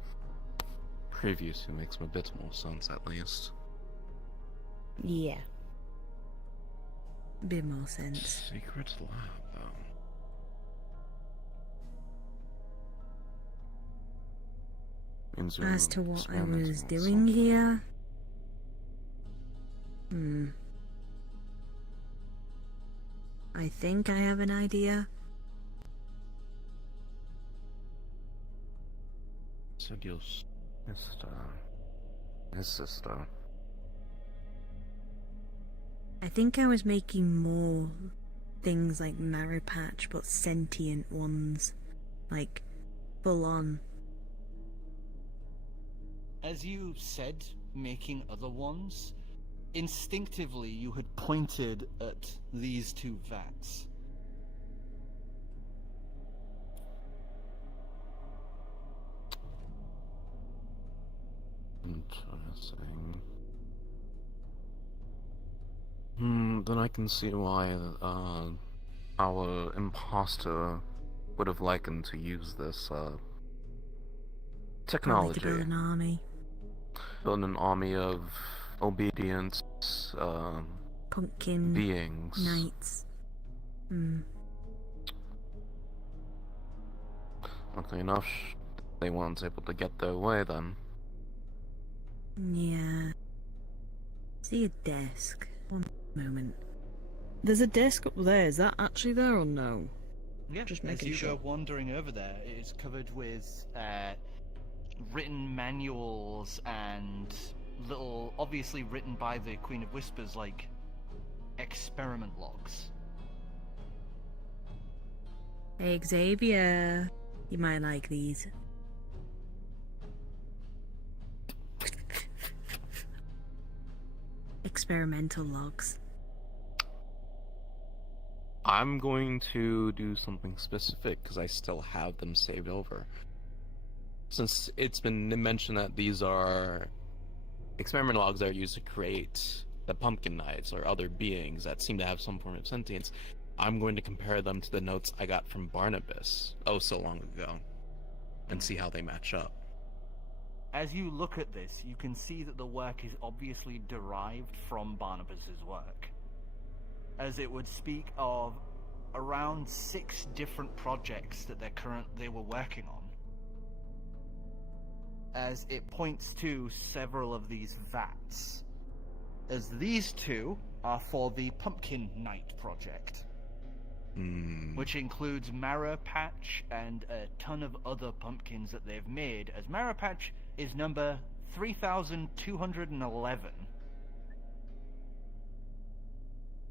previously makes a bit more sense, at least. Yeah. Bit more sense. Secret lab, though. Means you're As to what I experimenting was on doing something. here, I think I have an idea. Said your sister. His sister. I think I was making more things like Maripatch, but sentient ones. Like, full on. As you said, making other ones, instinctively you had pointed at these two vats. Interesting. Then I can see why our imposter would have likened to use this Probably technology. to build an army. Build an army of obedient Pumpkin beings. knights. Luckily enough, they weren't able to get their way then. Yeah. See a desk. One moment. There's a desk up there. Is that actually there or no? Yeah, Just as making you sure. go wandering over there, it is covered with written manuals and little, obviously written by the Queen of Whispers, like experiment logs. Hey, Xavier. You might like these. Experimental logs. I'm going to do something specific because I still have them saved over. Since it's been mentioned that these are experiment logs that are used to create the pumpkin knights or other beings that seem to have some form of sentience, I'm going to compare them to the notes I got from Barnabas so long ago and see how they match up. As you look at this, you can see that the work is obviously derived from Barnabas's work, as it would speak of around 6 different projects that they were working on, as it points to several of these vats, as these 2 are for the Pumpkin Knight project, which includes Marrow Patch and a ton of other pumpkins that they've made, as Marrow Patch is number 3211.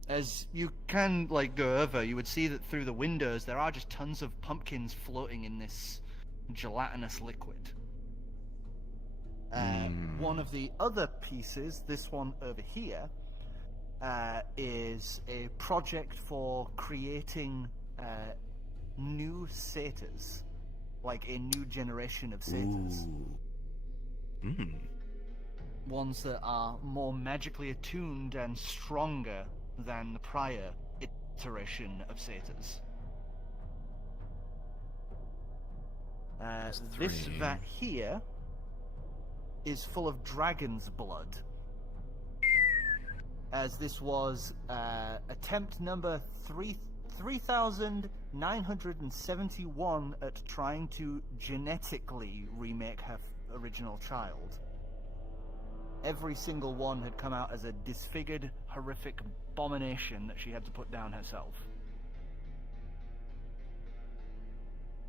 As you can go over, you would see that through the windows there are just tons of pumpkins floating in this gelatinous liquid. One of the other pieces, this one over here, is a project for creating new satyrs, like a new generation of satyrs. Ones that are more magically attuned and stronger than the prior iteration of satyrs. This vat here is full of dragon's blood, as this was attempt number 3,971 at trying to genetically remake her original child. Every single one had come out as a disfigured, horrific abomination that she had to put down herself.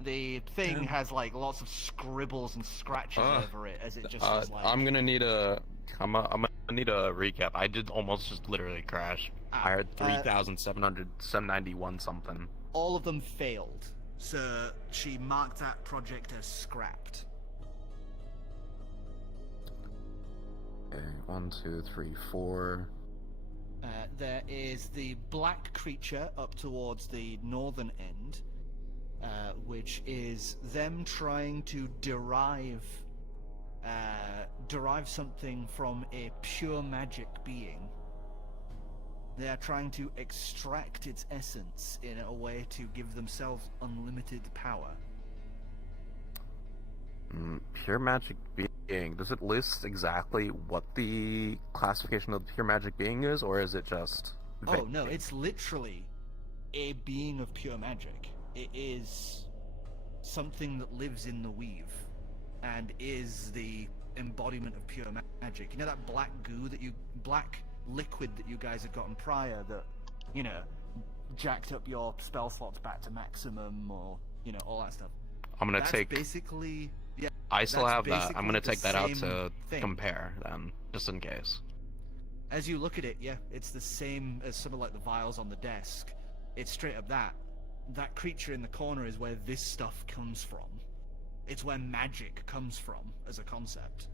The thing has lots of scribbles and scratches over it, as it just says I'm gonna need a recap. I did almost just literally crash. I heard 3,791 something. All of them failed, so she marked that project as scrapped. Okay, 1, 2, 3, 4. There is the black creature up towards the northern end, which is them trying to derive something from a pure magic being. They are trying to extract its essence in a way to give themselves unlimited power. Pure magic being. Does it list exactly what the classification of the pure magic being is, or is it just vague? Oh no, it's literally a being of pure magic. It is something that lives in the weave and is the embodiment of pure magic. You know that black goo black liquid that you guys had gotten prior that, jacked up your spell slots back to maximum, or, all that stuff. I'm gonna That's take... basically... Yeah, I still have that. I'm gonna basically take that out to thing. compare, then, just in case. As you look at it, yeah, it's the same as some of the vials on the desk. It's straight up that. That creature in the corner is where this stuff comes from. It's where magic comes from as a concept.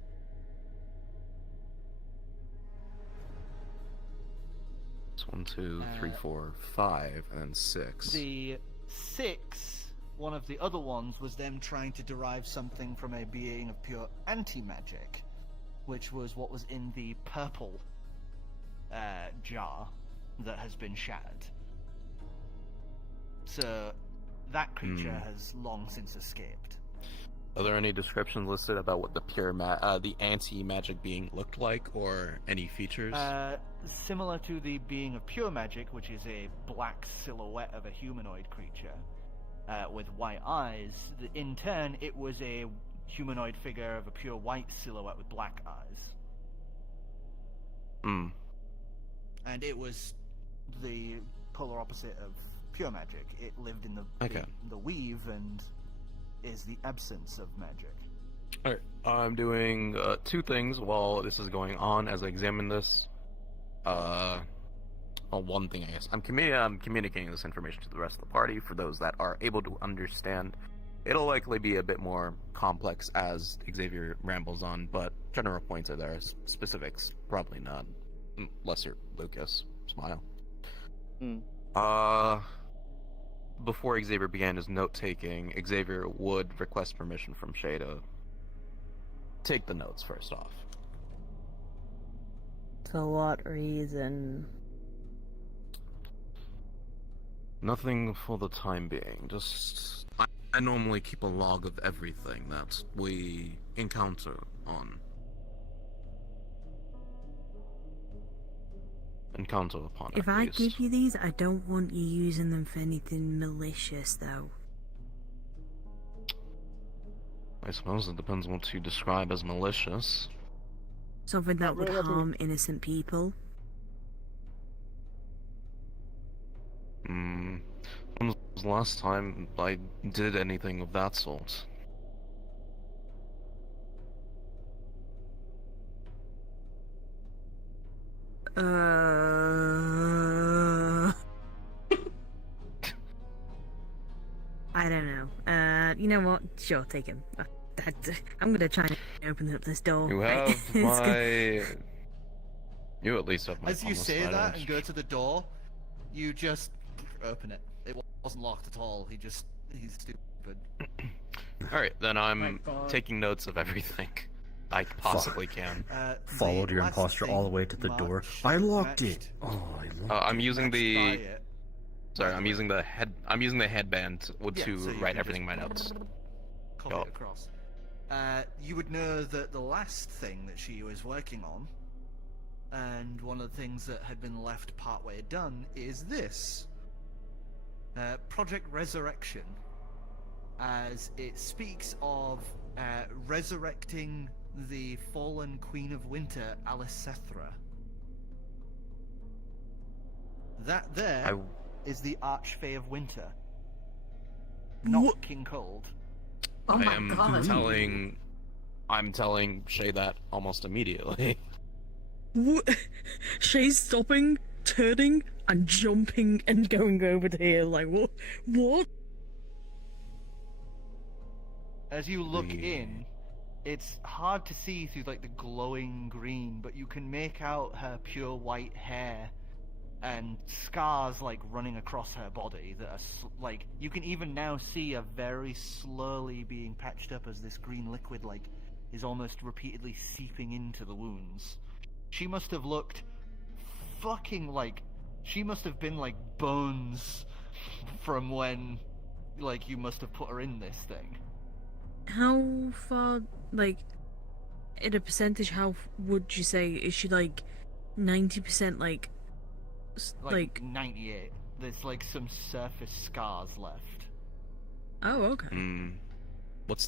It's 1, 2, 3, 4, 5, and then 6. The 6, one of the other ones, was them trying to derive something from a being of pure anti-magic, which was what was in the purple jar that has been shattered. So that creature has long since escaped. Are there any descriptions listed about what the the anti-magic being looked like, or any features? Similar to the being of pure magic, which is a black silhouette of a humanoid creature with white eyes. In turn, it was a humanoid figure of a pure white silhouette with black eyes. And it was the polar opposite of pure magic. It lived in the weave and is the absence of magic. Alright, I'm doing two things while this is going on as I examine this. Well, one thing, I guess. I'm communicating this information to the rest of the party for those that are able to understand. It'll likely be a bit more complex as Xavier rambles on, but general points are there. Specifics, probably not. Unless you're Lucas. Smile. Before Xavier began his note-taking, Xavier would request permission from Shay to take the notes first off. For what reason? Nothing for the time being. Just I normally keep a log of everything that we encounter upon. If I give you these, I don't want you using them for anything malicious, though. I suppose it depends on what you describe as malicious. Something that would harm innocent people. When was the last time I did anything of that sort? I don't know. You know what? Sure, take him. I'm gonna try and open up this door. You have my... You at least have my... As you say that and go to the door, you just open it. It wasn't locked at all. He's stupid. Alright, then I'm taking notes of everything I possibly can. Followed your imposter all the way to the door. I locked it. Oh, I locked it. I'm using the... Sorry, I'm using the headband to write everything in my notes. Copy it across. You would know that the last thing that she was working on, and one of the things that had been left partway done, is this. Project Resurrection, as it speaks of resurrecting the fallen Queen of Winter, Alicethra. That there is the Archfey of Winter, not King Cold. Oh my god. I'm telling Shay that almost immediately. Shay's stopping, turning, and jumping and going over to here, like, what? What? As you look in, it's hard to see through, like, the glowing green, but you can make out her pure white hair and scars, like, running across her body that are, like, you can even now see a very slowly being patched up as this green liquid, like, is almost repeatedly seeping into the wounds. She must have looked fucking like... She must have been like bones from when, like, you must have put her in this thing. How far, like, in a percentage, how would you say, is she like 90% like 98. There's like some surface scars left. Oh, okay. What's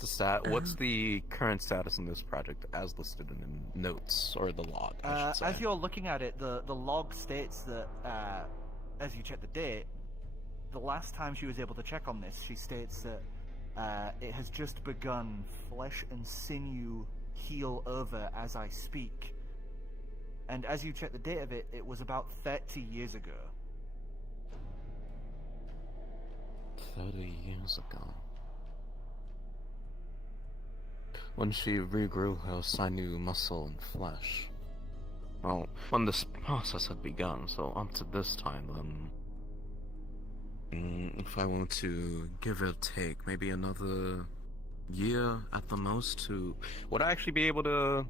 the current status in this project as listed in notes, or the log, I should say? As you're looking at it, the log states that, as you check the date, the last time she was able to check on this, she states that it has just begun. Flesh and sinew heal over as I speak. And as you check the date of it, it was about 30 years ago. 30 years ago. When she regrew her sinew, muscle, and flesh. Well, when this process had begun, so up to this time, then... if I want to give or take, maybe another year at the most to... Would I actually be able to...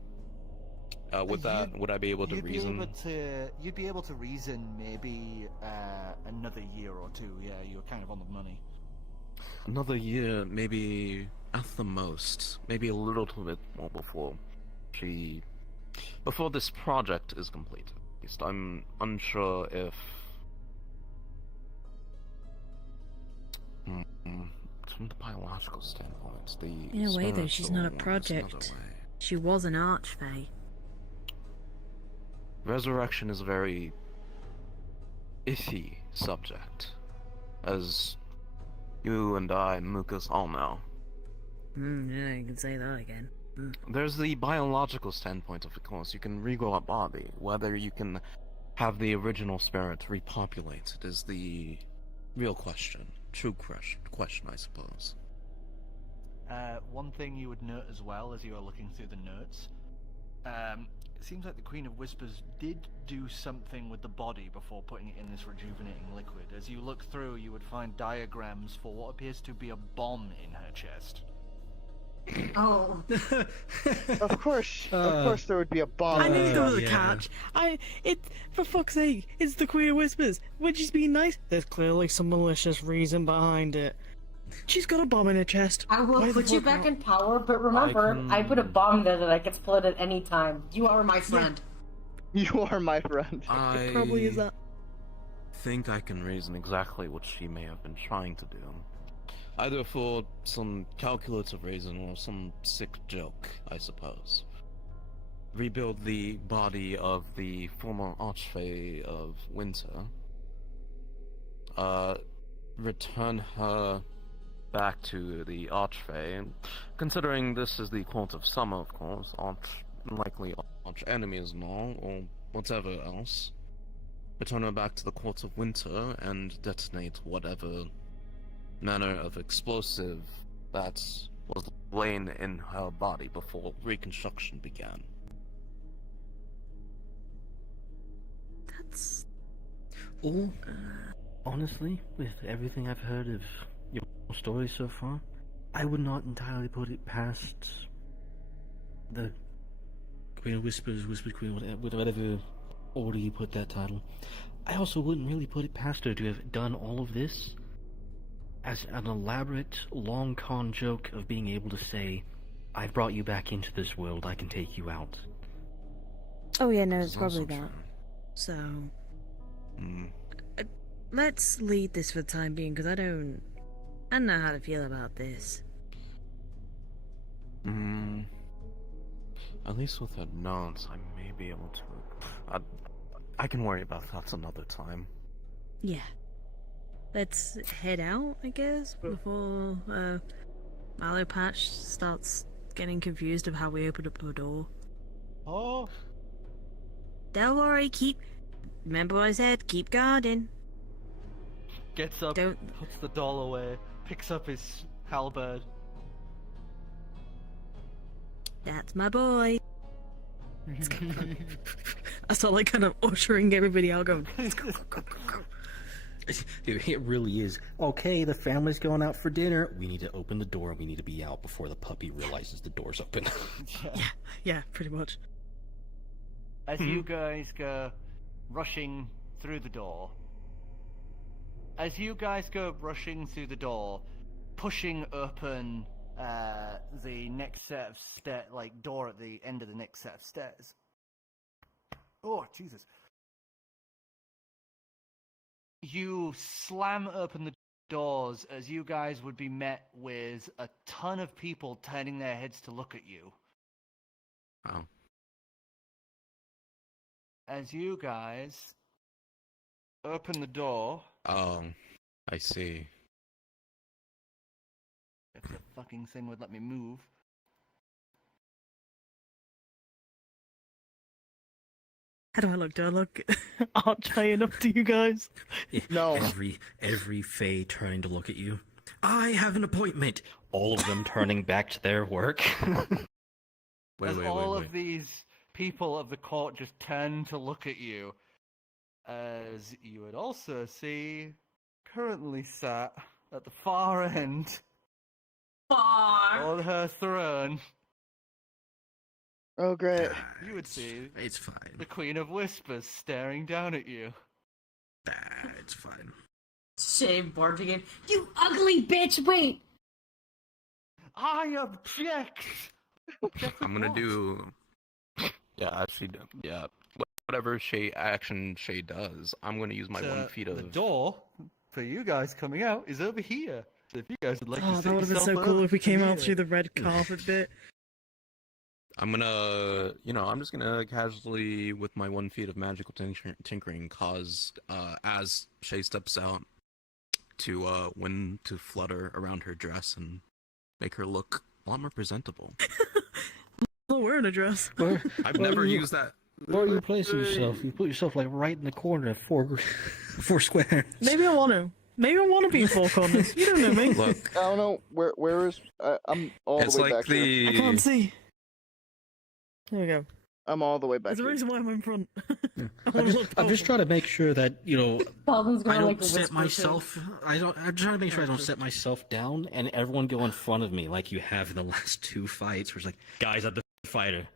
would I be able to reason? You'd be able to reason maybe another year or two, yeah, you're kind of on the money. Another year, maybe at the most. Maybe a little bit more before this project is complete. At least I'm unsure if... from the biological standpoint, In a way, though, she's not a project. She was an archfey. Resurrection is a very iffy subject, as you and I and Lucas all know. Yeah, you can say that again. There's the biological standpoint of it, of course. You can regrow a body. Whether you can have the original spirit repopulated is the real question. True question, I suppose. One thing you would note as well as you are looking through the notes, it seems like the Queen of Whispers did do something with the body before putting it in this rejuvenating liquid. As you look through, you would find diagrams for what appears to be a bomb in her chest. Oh. Of course there would be a bomb. I knew there was a yeah. catch. For fuck's sake, it's the Queen of Whispers. When she's being nice, there's clearly some malicious reason behind it. She's got a bomb in her chest. I will Why the put you fuck back not? in power, but remember, I put a bomb there that I can split at any time. You are my friend. You are my friend. It probably is that. think I can reason exactly what she may have been trying to do. Either for some calculative reason or some sick joke, I suppose. Rebuild the body of the former Archfey of Winter. Return her back to the Archfey. Considering this is the Court of Summer, of course, likely arch enemies and all, or whatever else. Return her back to the Court of Winter and detonate whatever manner of explosive that was laying in her body before reconstruction began. That's... Or, honestly, with everything I've heard of your story so far, I would not entirely put it past the Queen of Whispers, Whispered Queen, whatever order you put that title. I also wouldn't really put it past her to have done all of this as an elaborate, long con joke of being able to say, I've brought you back into this world, I can take you out. Oh yeah, no, it's This is probably also that. true. So... Hmm. let's lead this for the time being, because I don't know how to feel about this. At least with her notes, I may be able to... I can worry about that another time. Yeah. Let's head out, I guess, before Mallow Patch starts getting confused of how we opened up the door. Oh, Don't worry, remember what I said, keep guarding. gets up, Don't... puts the doll away, picks up his halberd. That's my boy. I start like kind of ushering everybody out, going, let's go, go, go, go, go. It really is. Okay, the family's going out for dinner. We need to open the door. We need to be out before the puppy realizes the door's open. Yeah, pretty much. As you guys go rushing through the door, pushing open the next set of door at the end of the next set of stairs. Oh, Jesus. You slam open the doors as you guys would be met with a ton of people turning their heads to look at you. Oh. As you guys open the door... Oh, I see. If the fucking thing would let me move. How do I look? Do I look archfey enough to you guys? No. Every Fae turning to look at you. I have an appointment. All of them turning back to their work. As all of these people of the court just turn to look at you, as you would also see currently sat at the far end Far. on her throne, Oh, great. you would see It's fine. the Queen of Whispers staring down at you. It's fine. Shame, board again. You ugly bitch! Wait. I object. I'm gonna do... Yeah, yeah. Whatever action Shay does, I'm gonna use my 1 feet of... The door for you guys coming out is over here. So if you guys would like to Oh, sit that would have been so yourself cool over if we came out here. through the red carpet bit. I'm gonna, I'm just gonna casually, with my 1 feet of magical tinkering, cause, as Shay steps out, to, wind to flutter around her dress and make her look a lot more presentable. not wearing a dress. Where, I've where never you, used that. Where are you placing yourself? You put yourself like right in the corner of four squares. Maybe I want to. Maybe I want to be in four corners. You don't know me. Look, I don't know where is I'm all it's the way like back here. I can't see. There we go. I'm all the way back There's a here. reason why I'm in front. I'm just trying to make sure that Paul's I going like don't a set whisper myself. I'm trying to make sure I don't set myself down, and everyone go in front of me like you have in the last 2 fights. Where it's like, guys, I'm the fighter.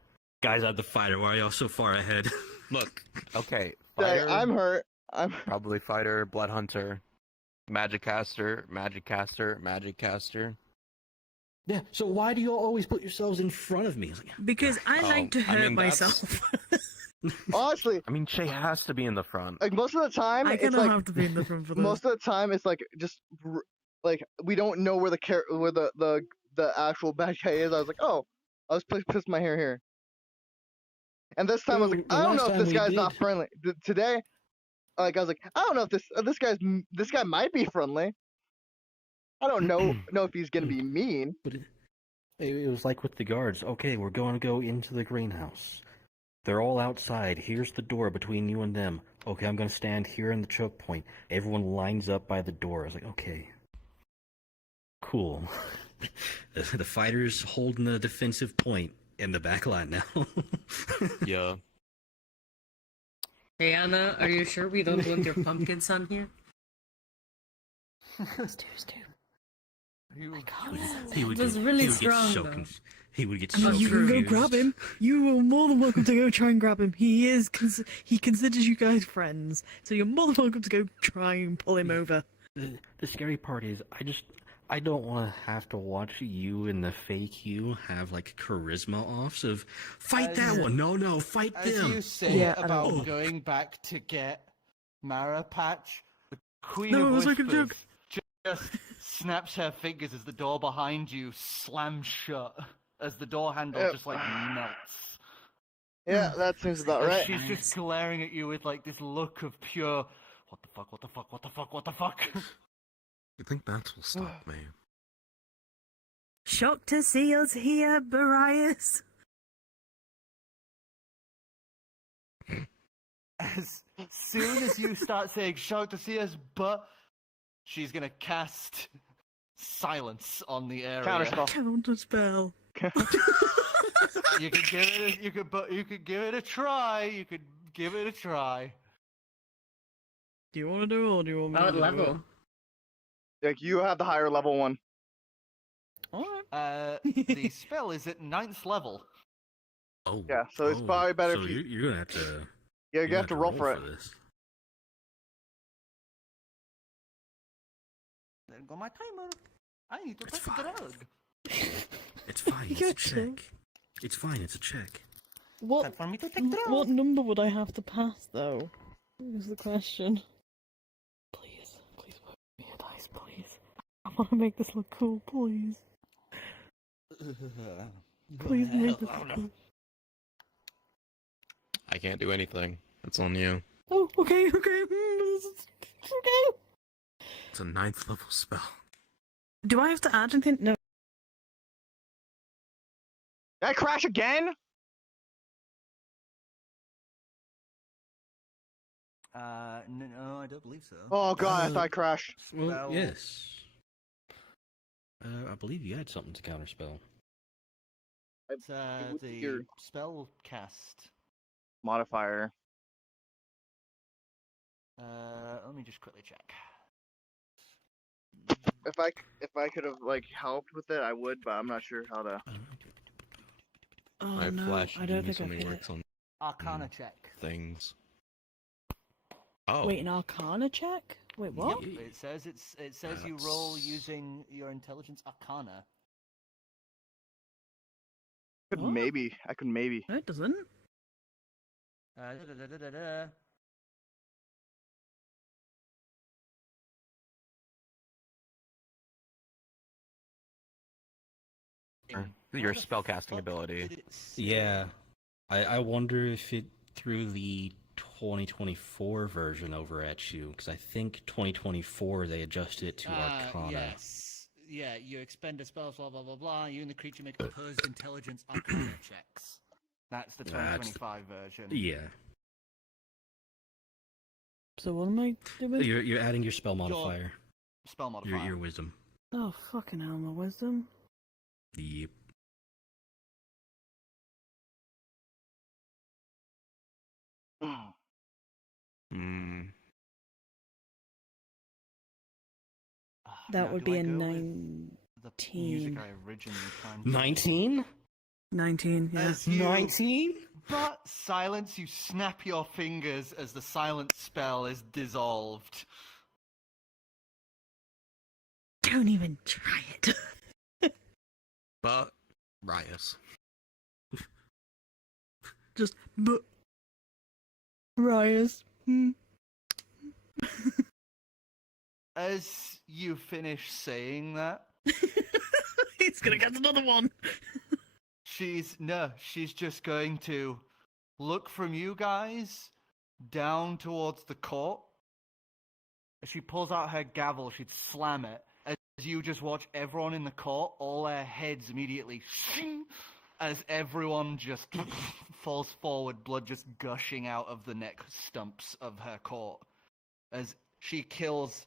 Guys, I'm the fighter. Why are y'all so far ahead? look. Okay, Hey, fighter, I'm hurt. probably fighter, blood hunter, magic caster, magic caster, magic caster. Yeah. So why do you all always put yourselves in front of me? It's like, Because I like to hurt myself. Honestly, I mean, Shay has to be in the front. like most of the time, I it's cannot like have to be in the front for this. most of the time it's like just like we don't know where the actual bad guy is. I was like, oh, I'll just twist my hair here. And this time I was like, The I don't last know if time this we guy's not did- friendly. Today, like I was like, I don't know if this guy might be friendly. I don't know if he's gonna be mean. But it was like with the guards. Okay, we're going to go into the greenhouse. They're all outside. Here's the door between you and them. Okay, I'm going to stand here in the choke point. Everyone lines up by the door. I was like, okay. Cool. The fighters holding the defensive point in the back line now. Yeah. Hey Anna, are you sure we don't want your pumpkins on here? He That's really get strong, so though. he would get I so mean, you can go confused. grab him. You are more than welcome to go try and grab him. He considers you guys friends, so you're more than welcome to go try and pull him over. The scary part is, I don't want to have to watch you and the fake you have like charisma offs of fight that one. No, fight As them. you say Yeah, I about know. going back to get Mara Patch, the Queen No, of it was like a Whispers joke. just snaps her fingers as the door behind you slams shut, as the door handle Yep. just like melts. Yeah, that seems about And right. she's just glaring at you with like this look of pure, what the fuck, what the fuck, what the fuck, what the fuck? You think that will stop me? Shocked to see us here, Barias. As soon as you start saying shocked to see us, but she's gonna cast silence on the area. Counterspell. Counter spell. You could give it. You could give it a try. You could give it a try. Do you want to do it or do you want me to What do level? Like you have the higher level one. it? Alright. The spell is at 9th level. Oh, Yeah, so it's probably better So if you- you're gonna have to. Yeah, you have to roll for it. this. There go my timer. I need to It's take a fine. drug. It's fine. It's a Gotcha. check. It's fine. It's a check. What Time for me to take drugs. what number would I have to pass though? Is the question. Please put me a dice, please. I want to make this look cool, please. Please make this look cool. I can't do anything. It's on you. Oh, okay. It's okay. It's a 9th level spell. Do I have to add anything? No. Did I crash again? No, I don't believe so. Oh god, I thought I crashed. Well, Spell. yes. I believe you had something to counterspell. It's would be the your- spell cast. Modifier. Let me just quickly check. If I could have like helped with it, I would, but I'm not sure how to. Oh My no, flash I don't genius think I only get works it. on Arcana check. things. Oh. Wait, an Arcana check? Wait, what? Ye- It says you roll That's- using your intelligence arcana. I could maybe. No, it doesn't. Da-da-da-da-da-da. Your spellcasting ability. Yeah. I wonder if it threw the 2024 version over at you, because I think 2024 they adjusted it to Arcana. Yes. you expend a spell, blah blah blah blah. You and the creature make opposed intelligence arcana checks. That's the 2025 version. Yeah. So what am I doing? You're adding your spell modifier. Spell modifier. Your wisdom. Oh, fucking hell, my wisdom. Yep. Hmm. That Now, would do be I a go with 19. The music I originally planned. 19? 19, yeah. As you 19? but silence, you snap your fingers as the silence spell is dissolved. Don't even try it. But Rias. Just Rias. As you finish saying that, He's gonna get another one. she's just going to look from you guys down towards the court. As she pulls out her gavel, she'd slam it. As you just watch everyone in the court, all their heads immediately as everyone just falls forward, blood just gushing out of the neck stumps of her court. As she kills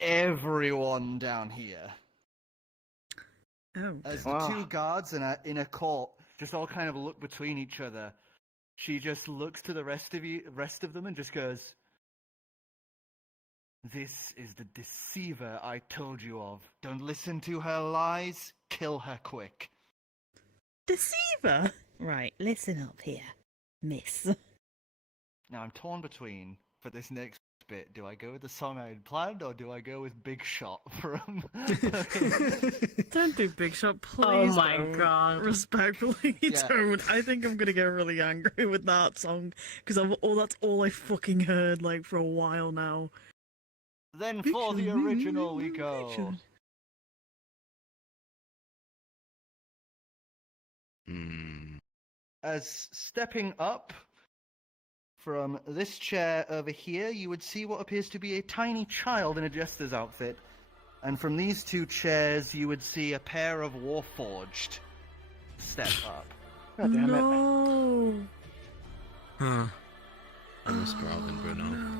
everyone down here. Oh. As the two guards in a court just all kind of look between each other, she just looks to the rest of them and just goes, "This is the deceiver I told you of. Don't listen to her lies. Kill her quick." Deceiver? Right, listen up here, miss. Now I'm torn between, for this next bit, do I go with the song I had planned or do I go with Big Shot from... Don't do Big Shot, please. Oh my don't. God. Respectfully, Yeah. don't. I think I'm gonna get really angry with that song because that's all I fucking heard like for a while now. Then for the original we go. As stepping up from this chair over here, you would see what appears to be a tiny child in a jester's outfit. And from these two chairs, you would see a pair of Warforged step up. God damn it. No. Huh. I miss Robin Bruno.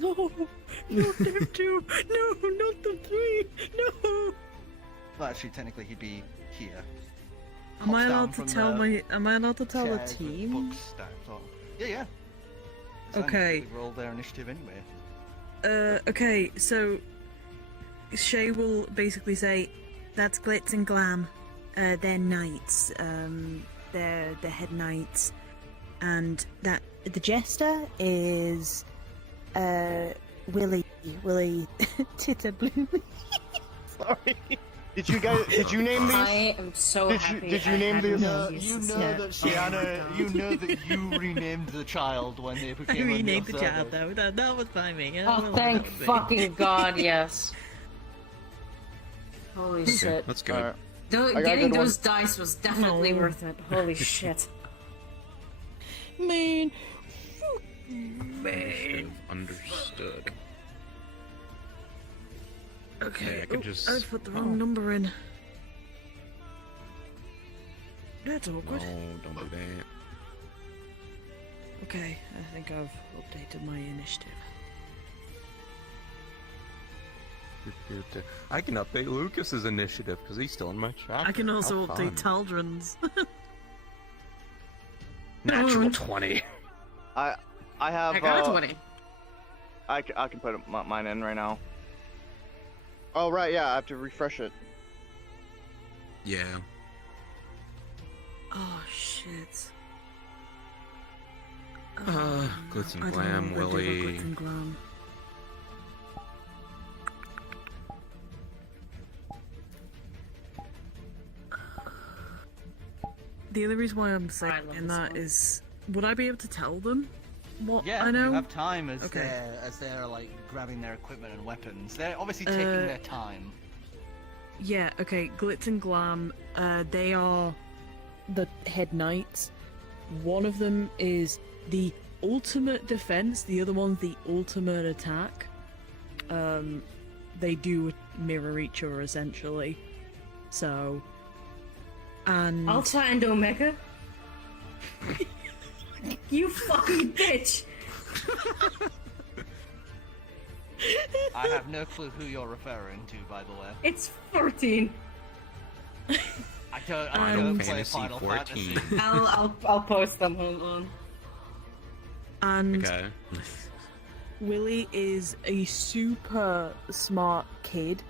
No, not them two. No, not them three. No. Well, actually, technically, he'd be here. Am I Hops down allowed to from tell the Am I allowed to tell the chairs with team? books stacked on. Yeah. Okay. They rolled their initiative anyway. Okay. So Shay will basically say, "That's Glitz and Glam. They're knights. They're the head knights, and that the jester is Willie Titterbloom." Sorry. Did you name these? I am so happy. Did you I name hadn't these? used You this know yet. that Shiana, you know that you renamed the child when they I became on your renamed the child server. though. That was by me. Oh, thank fucking God, yes. Holy shit. Let's go. Alright. Though, I got a getting good one. those dice was definitely No. worth it. Holy shit. Man. Should have understood. Okay. Yeah, I could just- I put the wrong number in. That's No, awkward. don't do that. Okay, I think I've updated my initiative. I can update Lucas's initiative because he's still in my chat. I can also update Taldrin's. Natural 20. I have. I got a 20. I can put mine in right now. Oh right, yeah. I have to refresh it. Yeah. Oh shit. Glitz and I don't Glam, know what I did with Willie. Glitz and Glam. The only reason why I'm love saying this that one. is, would I be able to tell them what Yeah, I know? you have time as Okay. they're like grabbing their equipment and weapons. They're obviously taking their time. Yeah, okay, Glitz and Glam, they are the head knights. One of them is the ultimate defense, the other one's the ultimate attack. They do mirror each other essentially. So, and Alpha and Omega? You fucking bitch! I have no clue who you're referring to, by the way. It's 14. I don't play Fantasy Final 14. Fantasy. I'll post them. Hold on. and Okay. Willie is a super smart kid,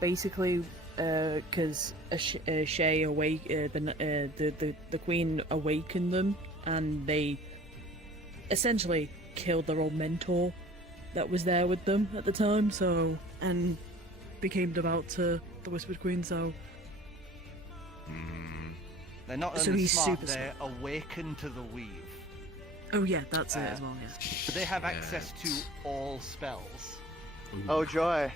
basically, because Shay the queen awakened them, and they essentially killed their old mentor that was there with them at the time. So, and became devout to the Whispered Queen. So, They're not So only he's smart, super they're awakened to the weave. oh yeah, that's it as well. Yeah. So they have access to all spells. Oh joy.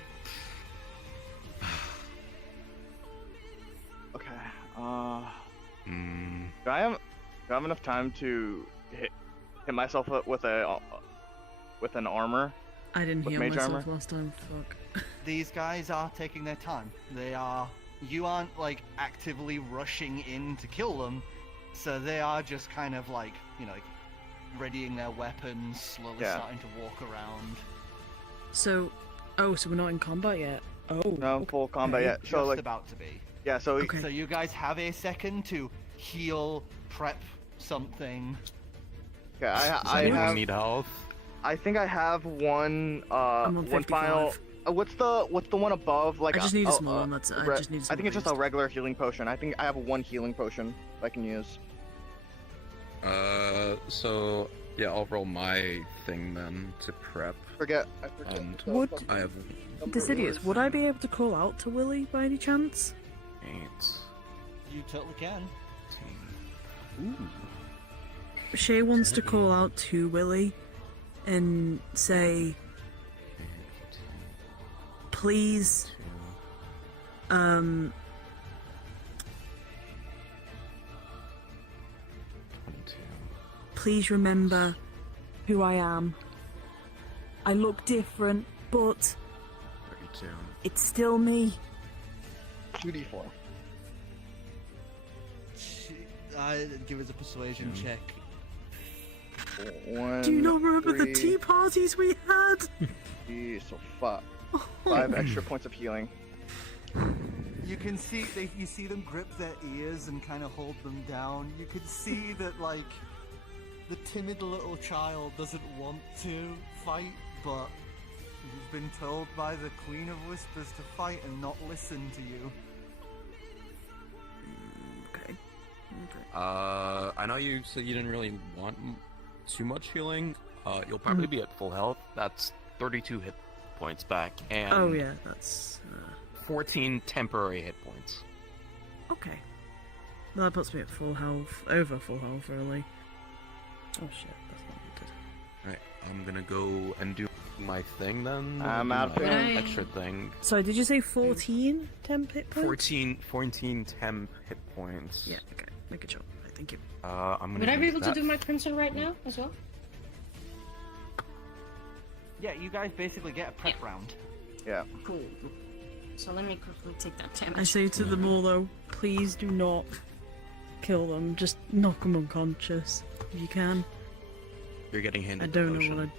Okay. Do I have enough time to hit myself with an armor? I didn't With heal mage myself armor? last time. Fuck. These guys are taking their time. You aren't like actively rushing in to kill them, so they are just kind of like, like readying their weapons, slowly starting to walk around. So, so we're not in combat yet. Oh. No, full combat yet. So Just like, about to be. yeah. So Okay. So you guys have a second to heal, prep something. okay, I Anyone have. need health? I think I have one. I'm on One final. 55. What's the one above? Like I just need a small one. That's it. I just need a I think it's just a small regular healing potion. I think I have one healing potion I can use. So yeah, I'll roll my thing then to prep. I forget. And Would- I have Deciduous, would I be able to call out to Willie by any chance? 8. You totally can. Shay wants to call out to Willie and say, please, please remember who I am. I look different, but 32. it's still me. 2d4. Give us a persuasion check. 1, Do you not remember the 3, tea parties we had? So 5 extra points of healing. You can see you see them grip their ears and kind of hold them down. You can see that like the timid little child doesn't want to fight, but he's been told by the Queen of Whispers to fight and not listen to you. Okay. I know you said you didn't really want too much healing. You'll probably be at full health. That's 32 hit points back, and Oh yeah, that's 14 temporary hit points. okay. Well, that puts me at full health, over full health, really. Oh shit, that's not wanted. Right, I'm gonna go and do my thing then. I'm Do out of my healing. extra thing. Sorry, did you say 14 temp hit points? 14 temp hit points. Yeah, okay. Make a job. Right, thank you. I'm gonna Would I be use able to that. do my crimson right now as well? Yeah, you guys basically get a prep Yeah. round. Yeah. Cool. So let me quickly take that I damage. say to them all though, please do not kill them. Just knock them unconscious if you can. You're getting I handed don't the know what potion. I'd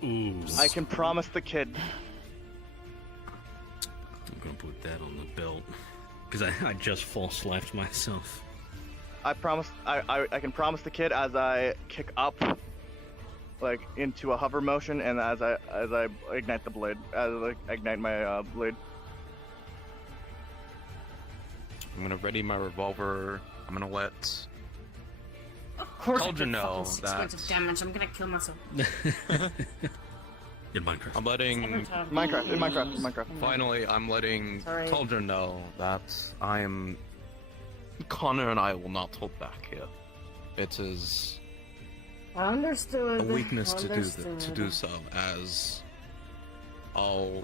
do. Ooh. I can promise the kid. I'm gonna put that on the belt. Because I just false left myself. I promise. I can promise the kid as I kick up, like into a hover motion, and as I ignite the blade, as I ignite my blade. I'm gonna ready my revolver. I'm gonna let Of course, Told I you did no, fucking 6 points of that's- damage. I'm gonna kill myself. In Minecraft. I'm letting Minecraft. finally I'm letting Sorry. Toldra know that I am Connor and I will not hold back here. It is Understood. a weakness to Understood. do so, as I'll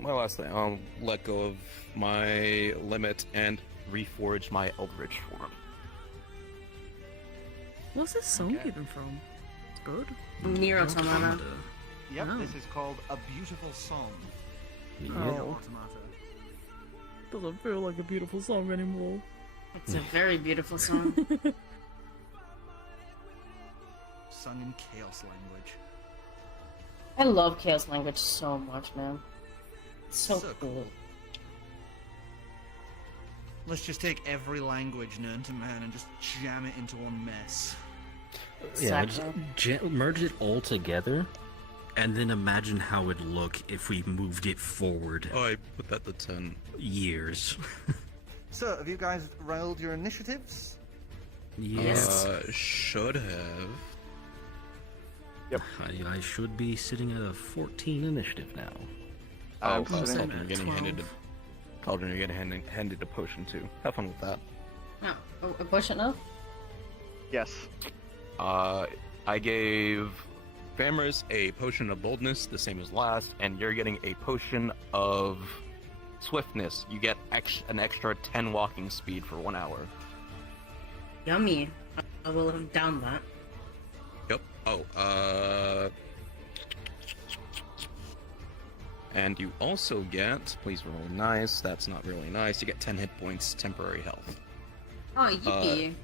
my last thing, I'll let go of my limit and reforge my Eldritch form. What's this song Okay. even from? It's good. Nier Automata. Yep, Oh. this is called A Beautiful Song. Yeah. Nier Oh. Automata. Doesn't feel like a beautiful song anymore. It's a very beautiful song. Sung in chaos language. I love Chaos language so much, man. It's so So cool. Let's just take every language known to man and just jam it into one mess. Yeah, just Exactly. merge it all together, and then imagine how it'd look if we moved it forward Oh, I put that to 10. years. So, have you guys rolled your initiatives? Yes. Should have. I should be sitting at a 14 initiative now. I'm Oh, sitting- Cauldron, you're getting handed. Cauldron, you're getting handed a potion too. Have fun with that. No, a push it now? Yes. I gave Famers a potion of boldness, the same as last, and you're getting a potion of swiftness. You get an extra 10 walking speed for 1 hour. Yummy. I will down that. Yep. Oh, and you also get, please roll nice, that's not really nice, you get 10 hit points, temporary health. Oh, yippee.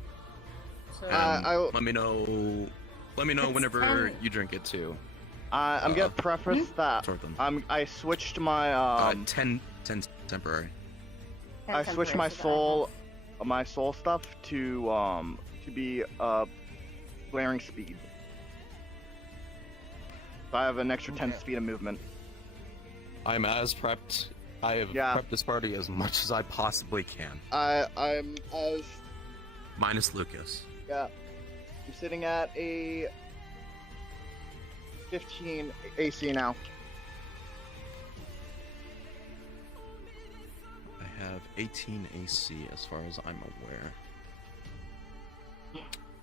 So, Let me know That's whenever 10. you drink it too. I'm gonna preface that Sort them. I switched my 10 temporary. I switched my soul stuff to be glaring speed. So I have an extra 10 Okay. speed of movement. I'm as prepped. I have Yeah. prepped this party as much as I possibly can. I'm Minus Lucas. yeah. I'm sitting at a 15 AC now. I have 18 AC as far as I'm aware.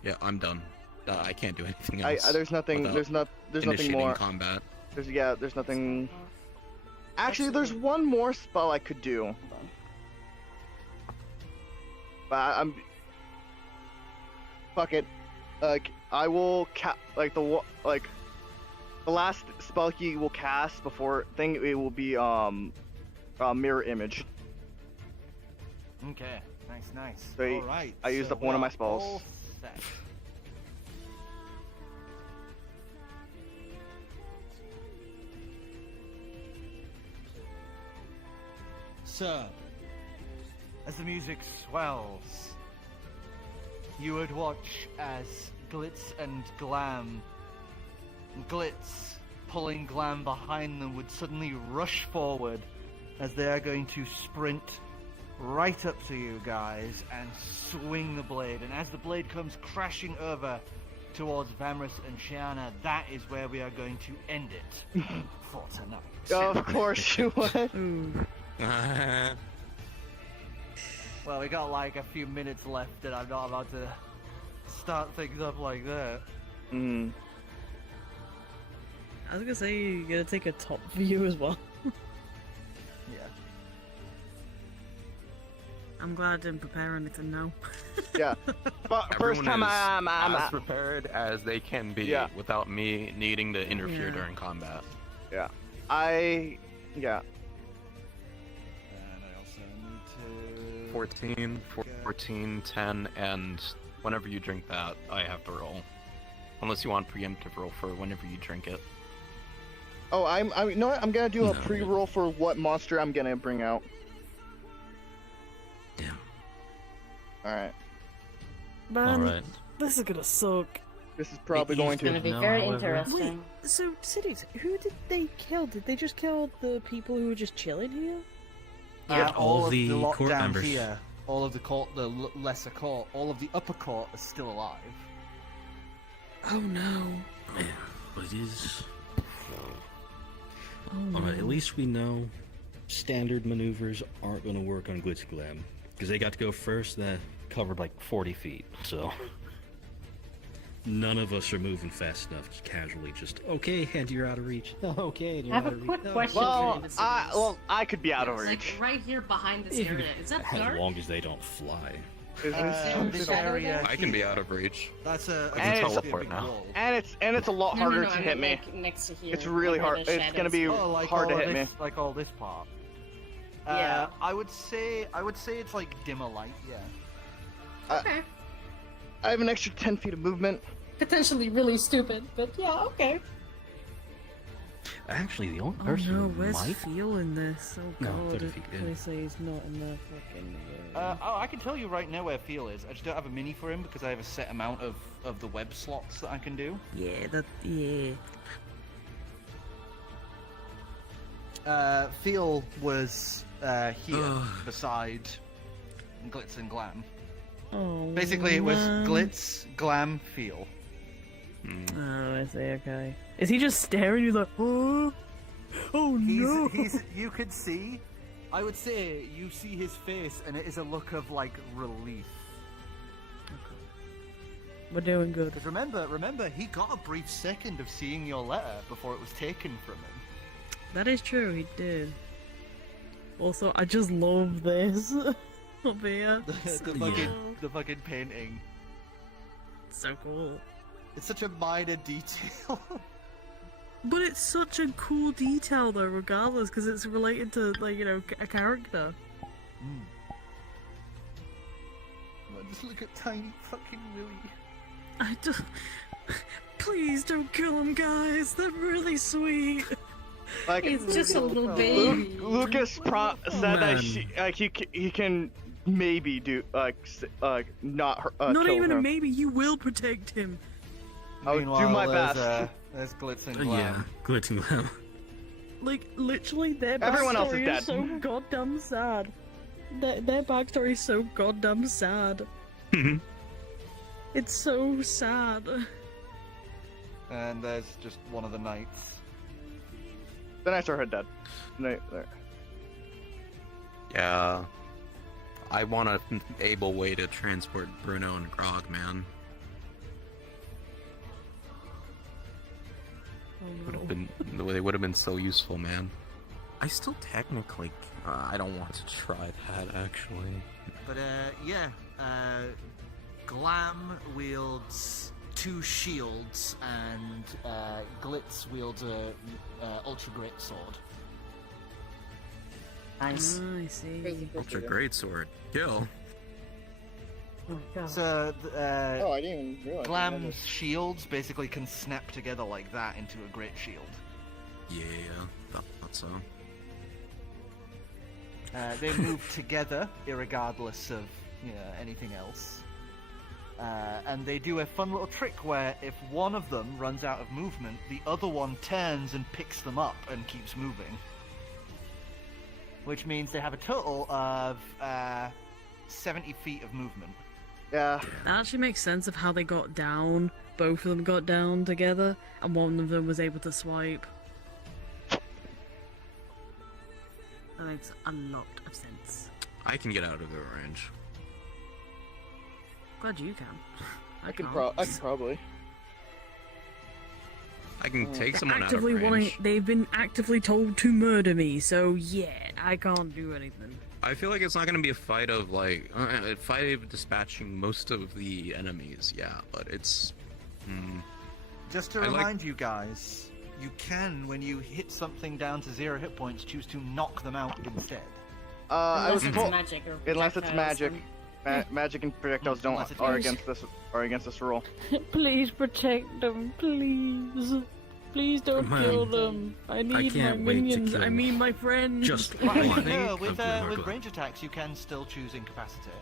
Yeah, I'm done. I can't do anything else. There's nothing. without There's nothing initiating more. combat. There's nothing. Actually, there's one more spell I could do, but I'm. Fuck it. I will the last spell he will cast before thing. It will be mirror image. Okay, nice. So Alright. I used up one of my spells. all set. So, as the music swells, you would watch as Glitz and Glam, Glitz pulling Glam behind them, would suddenly rush forward as they are going to sprint right up to you guys and swing the blade. And as the blade comes crashing over towards Vamris and Shiana, that is where we are going to end it for tonight. Of course you would. Ooh. Well, we got like a few minutes left, and I'm not about to start things up like that. Mm. I was gonna say you gotta take a top view as well. Yeah. I'm glad I didn't prepare anything now. Yeah. But first Everyone time is I'm as prepared as they can be Yeah. without me needing to interfere Yeah. during combat. yeah. Yeah. And I also need to... 14, 10, and whenever you drink that, I have to roll. Unless you want preemptive roll for whenever you drink it. Oh, you know what? I'm gonna do a No. pre-roll for what monster I'm gonna bring out. Yeah. Alright. Man, Alright. this is gonna suck. This is probably It is going it's gonna to. be No, very however- interesting. Wait, so cities, who did they kill? Did they just kill the people who were just chilling here? Yeah, all of the the lot court down members. here, all of the court, lesser court, all of the upper court are still alive. Oh no. Yeah, but it is. Oh no. Alright, at least we know standard maneuvers aren't going to work on Glitz Glam. Because they got to go first, that covered like 40 feet, so. None of us are moving fast enough to casually just, okay, and you're out of reach. Okay, and I you're have out a of quick reach. question Well, for you. I could be out of It's reach. like right here behind this If you- area. Is that As dark? long as they don't fly. This area. I can be out of reach. That's a. I can And it's- teleport now. wall. And it's a lot No, harder no, to I hit meant, me. like, next to here. It's really where hard. the It's gonna be shadows- Oh, like hard to all hit this, me. like all this part. Yeah. I would say it's like dimmer light. Yeah. Okay. I have an extra 10 feet of movement. Potentially really stupid, but yeah, okay. Actually, the only Oh person no, who where's might... Phil in this? Oh No, god. 30 feet, yeah. They say he's not in the fucking room. I can tell you right now where Feel is. I just don't have a mini for him because I have a set amount of the web slots that I can do. Yeah. Feel was here beside Glitz and Glam. Oh, Basically, it was man. Glitz, Glam, Feel. Oh, I see, okay. Is he just staring? He's like, oh, no. You could see. I would say you see his face, and it is a look of like relief. We're doing good. Because remember, he got a brief second of seeing your letter before it was taken from him. That is true, he did. Also, I just love this up here. The fucking painting. So cool. It's such a minor detail. But it's such a cool detail though, regardless, because it's related to, like, you know, a character. Just look at tiny fucking Willy. I just... Please don't kill him, guys. They're really sweet. Like He's just a little baby. Lucas said that he can maybe do not Not kill even him. a maybe. You will protect him. I'll do my best. There's Glitz and Glam. Yeah, Glitz and Glam. Like, literally, their Everyone else backstory is dead. so goddamn sad. Their backstory is so goddamn sad. It's so sad. And there's just one of the knights. Then I saw her dead. There. Yeah. I want an able way to transport Bruno and Grog, man. They would have been so useful, man. I still technically, I don't want to try that actually. But yeah, Glam wields 2 shields and Glitz wields a ultra great sword. Nice. I see. Ultra great sword, kill. Oh, God. So Oh, I didn't even realize. Glam's shields basically can snap together like that into a great shield. Yeah, thought so. They move together, irregardless of anything else. And they do a fun little trick where if one of them runs out of movement, the other one turns and picks them up and keeps moving. Which means they have a total of 70 feet of movement. Yeah. That actually makes sense of how they got down. Both of them got down together, and one of them was able to swipe. That makes a lot of sense. I can get out of their range. Glad you can. I can can't. probably. I can take someone out of Actively range. they've been actively told to murder me, so yeah, I can't do anything. I feel like it's not gonna be a fight of like a fight of dispatching most of the enemies, yeah, but it's. Just to I like- remind you guys, you can, when you hit something down to 0 hit points, choose to knock them out instead. I was Unless it's told magic or unless it's projectiles, magic. then- Magic and projectiles Unless it's are magic. against this rule. Please protect them, please. Please don't Man, kill them. I need my can't wait to minions. kill I mean my friends. just Well, one. no, of with Glimmer. range attacks, you can still choose incapacitate.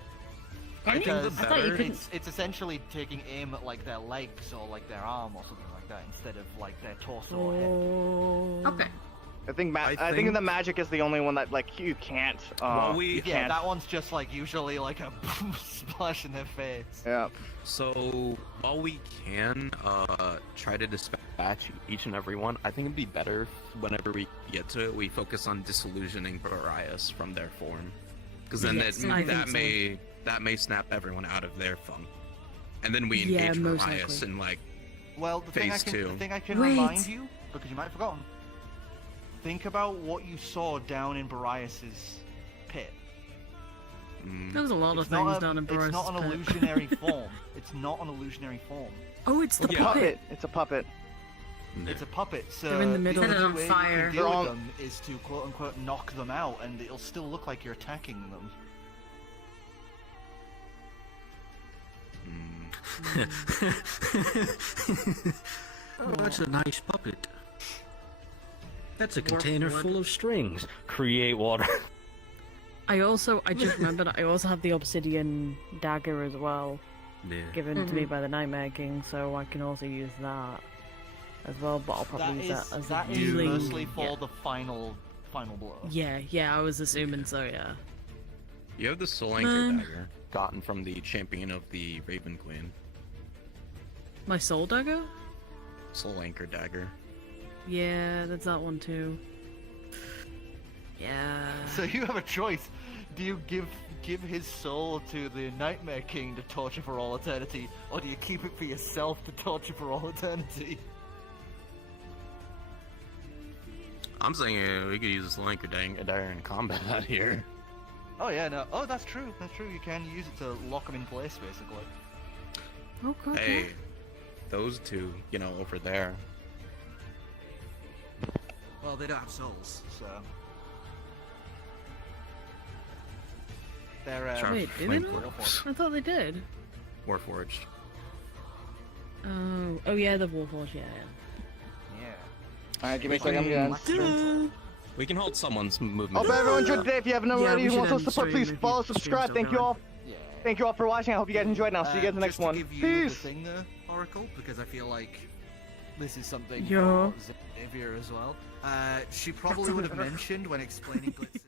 Can you? Because I thought you better- couldn't. it's essentially taking aim at like their legs or like their arm or something like that instead of like their torso or head. Oh. Okay. I think I I think think- the magic is the only one that like you can't. Well, you Yeah, can't. that one's just like usually like a splash in their face. Yeah. So while we can try to dispatch each and every one, I think it'd be better if whenever we get to it, we focus on disillusioning Pariahs from their form, because then Yes, I think that may snap everyone out of their funk, and then we Yeah, engage most Pariahs likely. in like Well, the thing Phase 2. I can Wait. remind you, because you might have forgotten, think about what you saw down in Boreas's pit. There's a lot of It's not things a- done in It's Boris' not an pet. illusionary form. It's not an illusionary form. Oh, it's the It's a puppet. puppet. It's a puppet. It's a puppet, so They're in the middle. the Set it only on way fire. you can They're deal on- with them is to quote-unquote knock them out, and it'll still look like you're attacking them. Oh, that's a nice puppet. That's a Warp container wood. full of strings. Create water. I just remembered I also have the obsidian dagger as well, Yeah. given to me by the Nightmare King, so I can also use that as well. But I'll probably use that as that a is healing. mostly for Yeah. the final blow. Yeah, I was assuming so. Yeah. You have the Soul Anchor dagger, gotten from the champion of the Raven Queen. My soul dagger. Soul Anchor dagger. Yeah, there's that one too. Yeah. So you have a choice. Do you give his soul to the Nightmare King to torture for all eternity, or do you keep it for yourself to torture for all eternity? I'm saying we could use the Soul Anchor dagger in combat here. Oh yeah, no. Oh, that's true. That's true. You can use it to lock them in place, basically. Oh god. Hey, those two, over there. Well, they don't have souls, so they're Sure. Wait, do they not? Flameforged. I thought they did. Warforged. Oh yeah, the Warforged. Yeah. yeah. Alright, give me a second. I'm gonna. We can hold someone's movement. Hope everyone enjoyed today. If you haven't already, we who wants should to end support, stream please if follow, your stream's subscribe. still Thank you going. all. Yeah. Thank you all for watching. I hope you guys enjoyed. And I'll see you guys in the next just one. To give you Peace. the thing, Oracle, because I feel like this is something Yeah. for Xavier as well. She probably would have mentioned when explaining Blitz.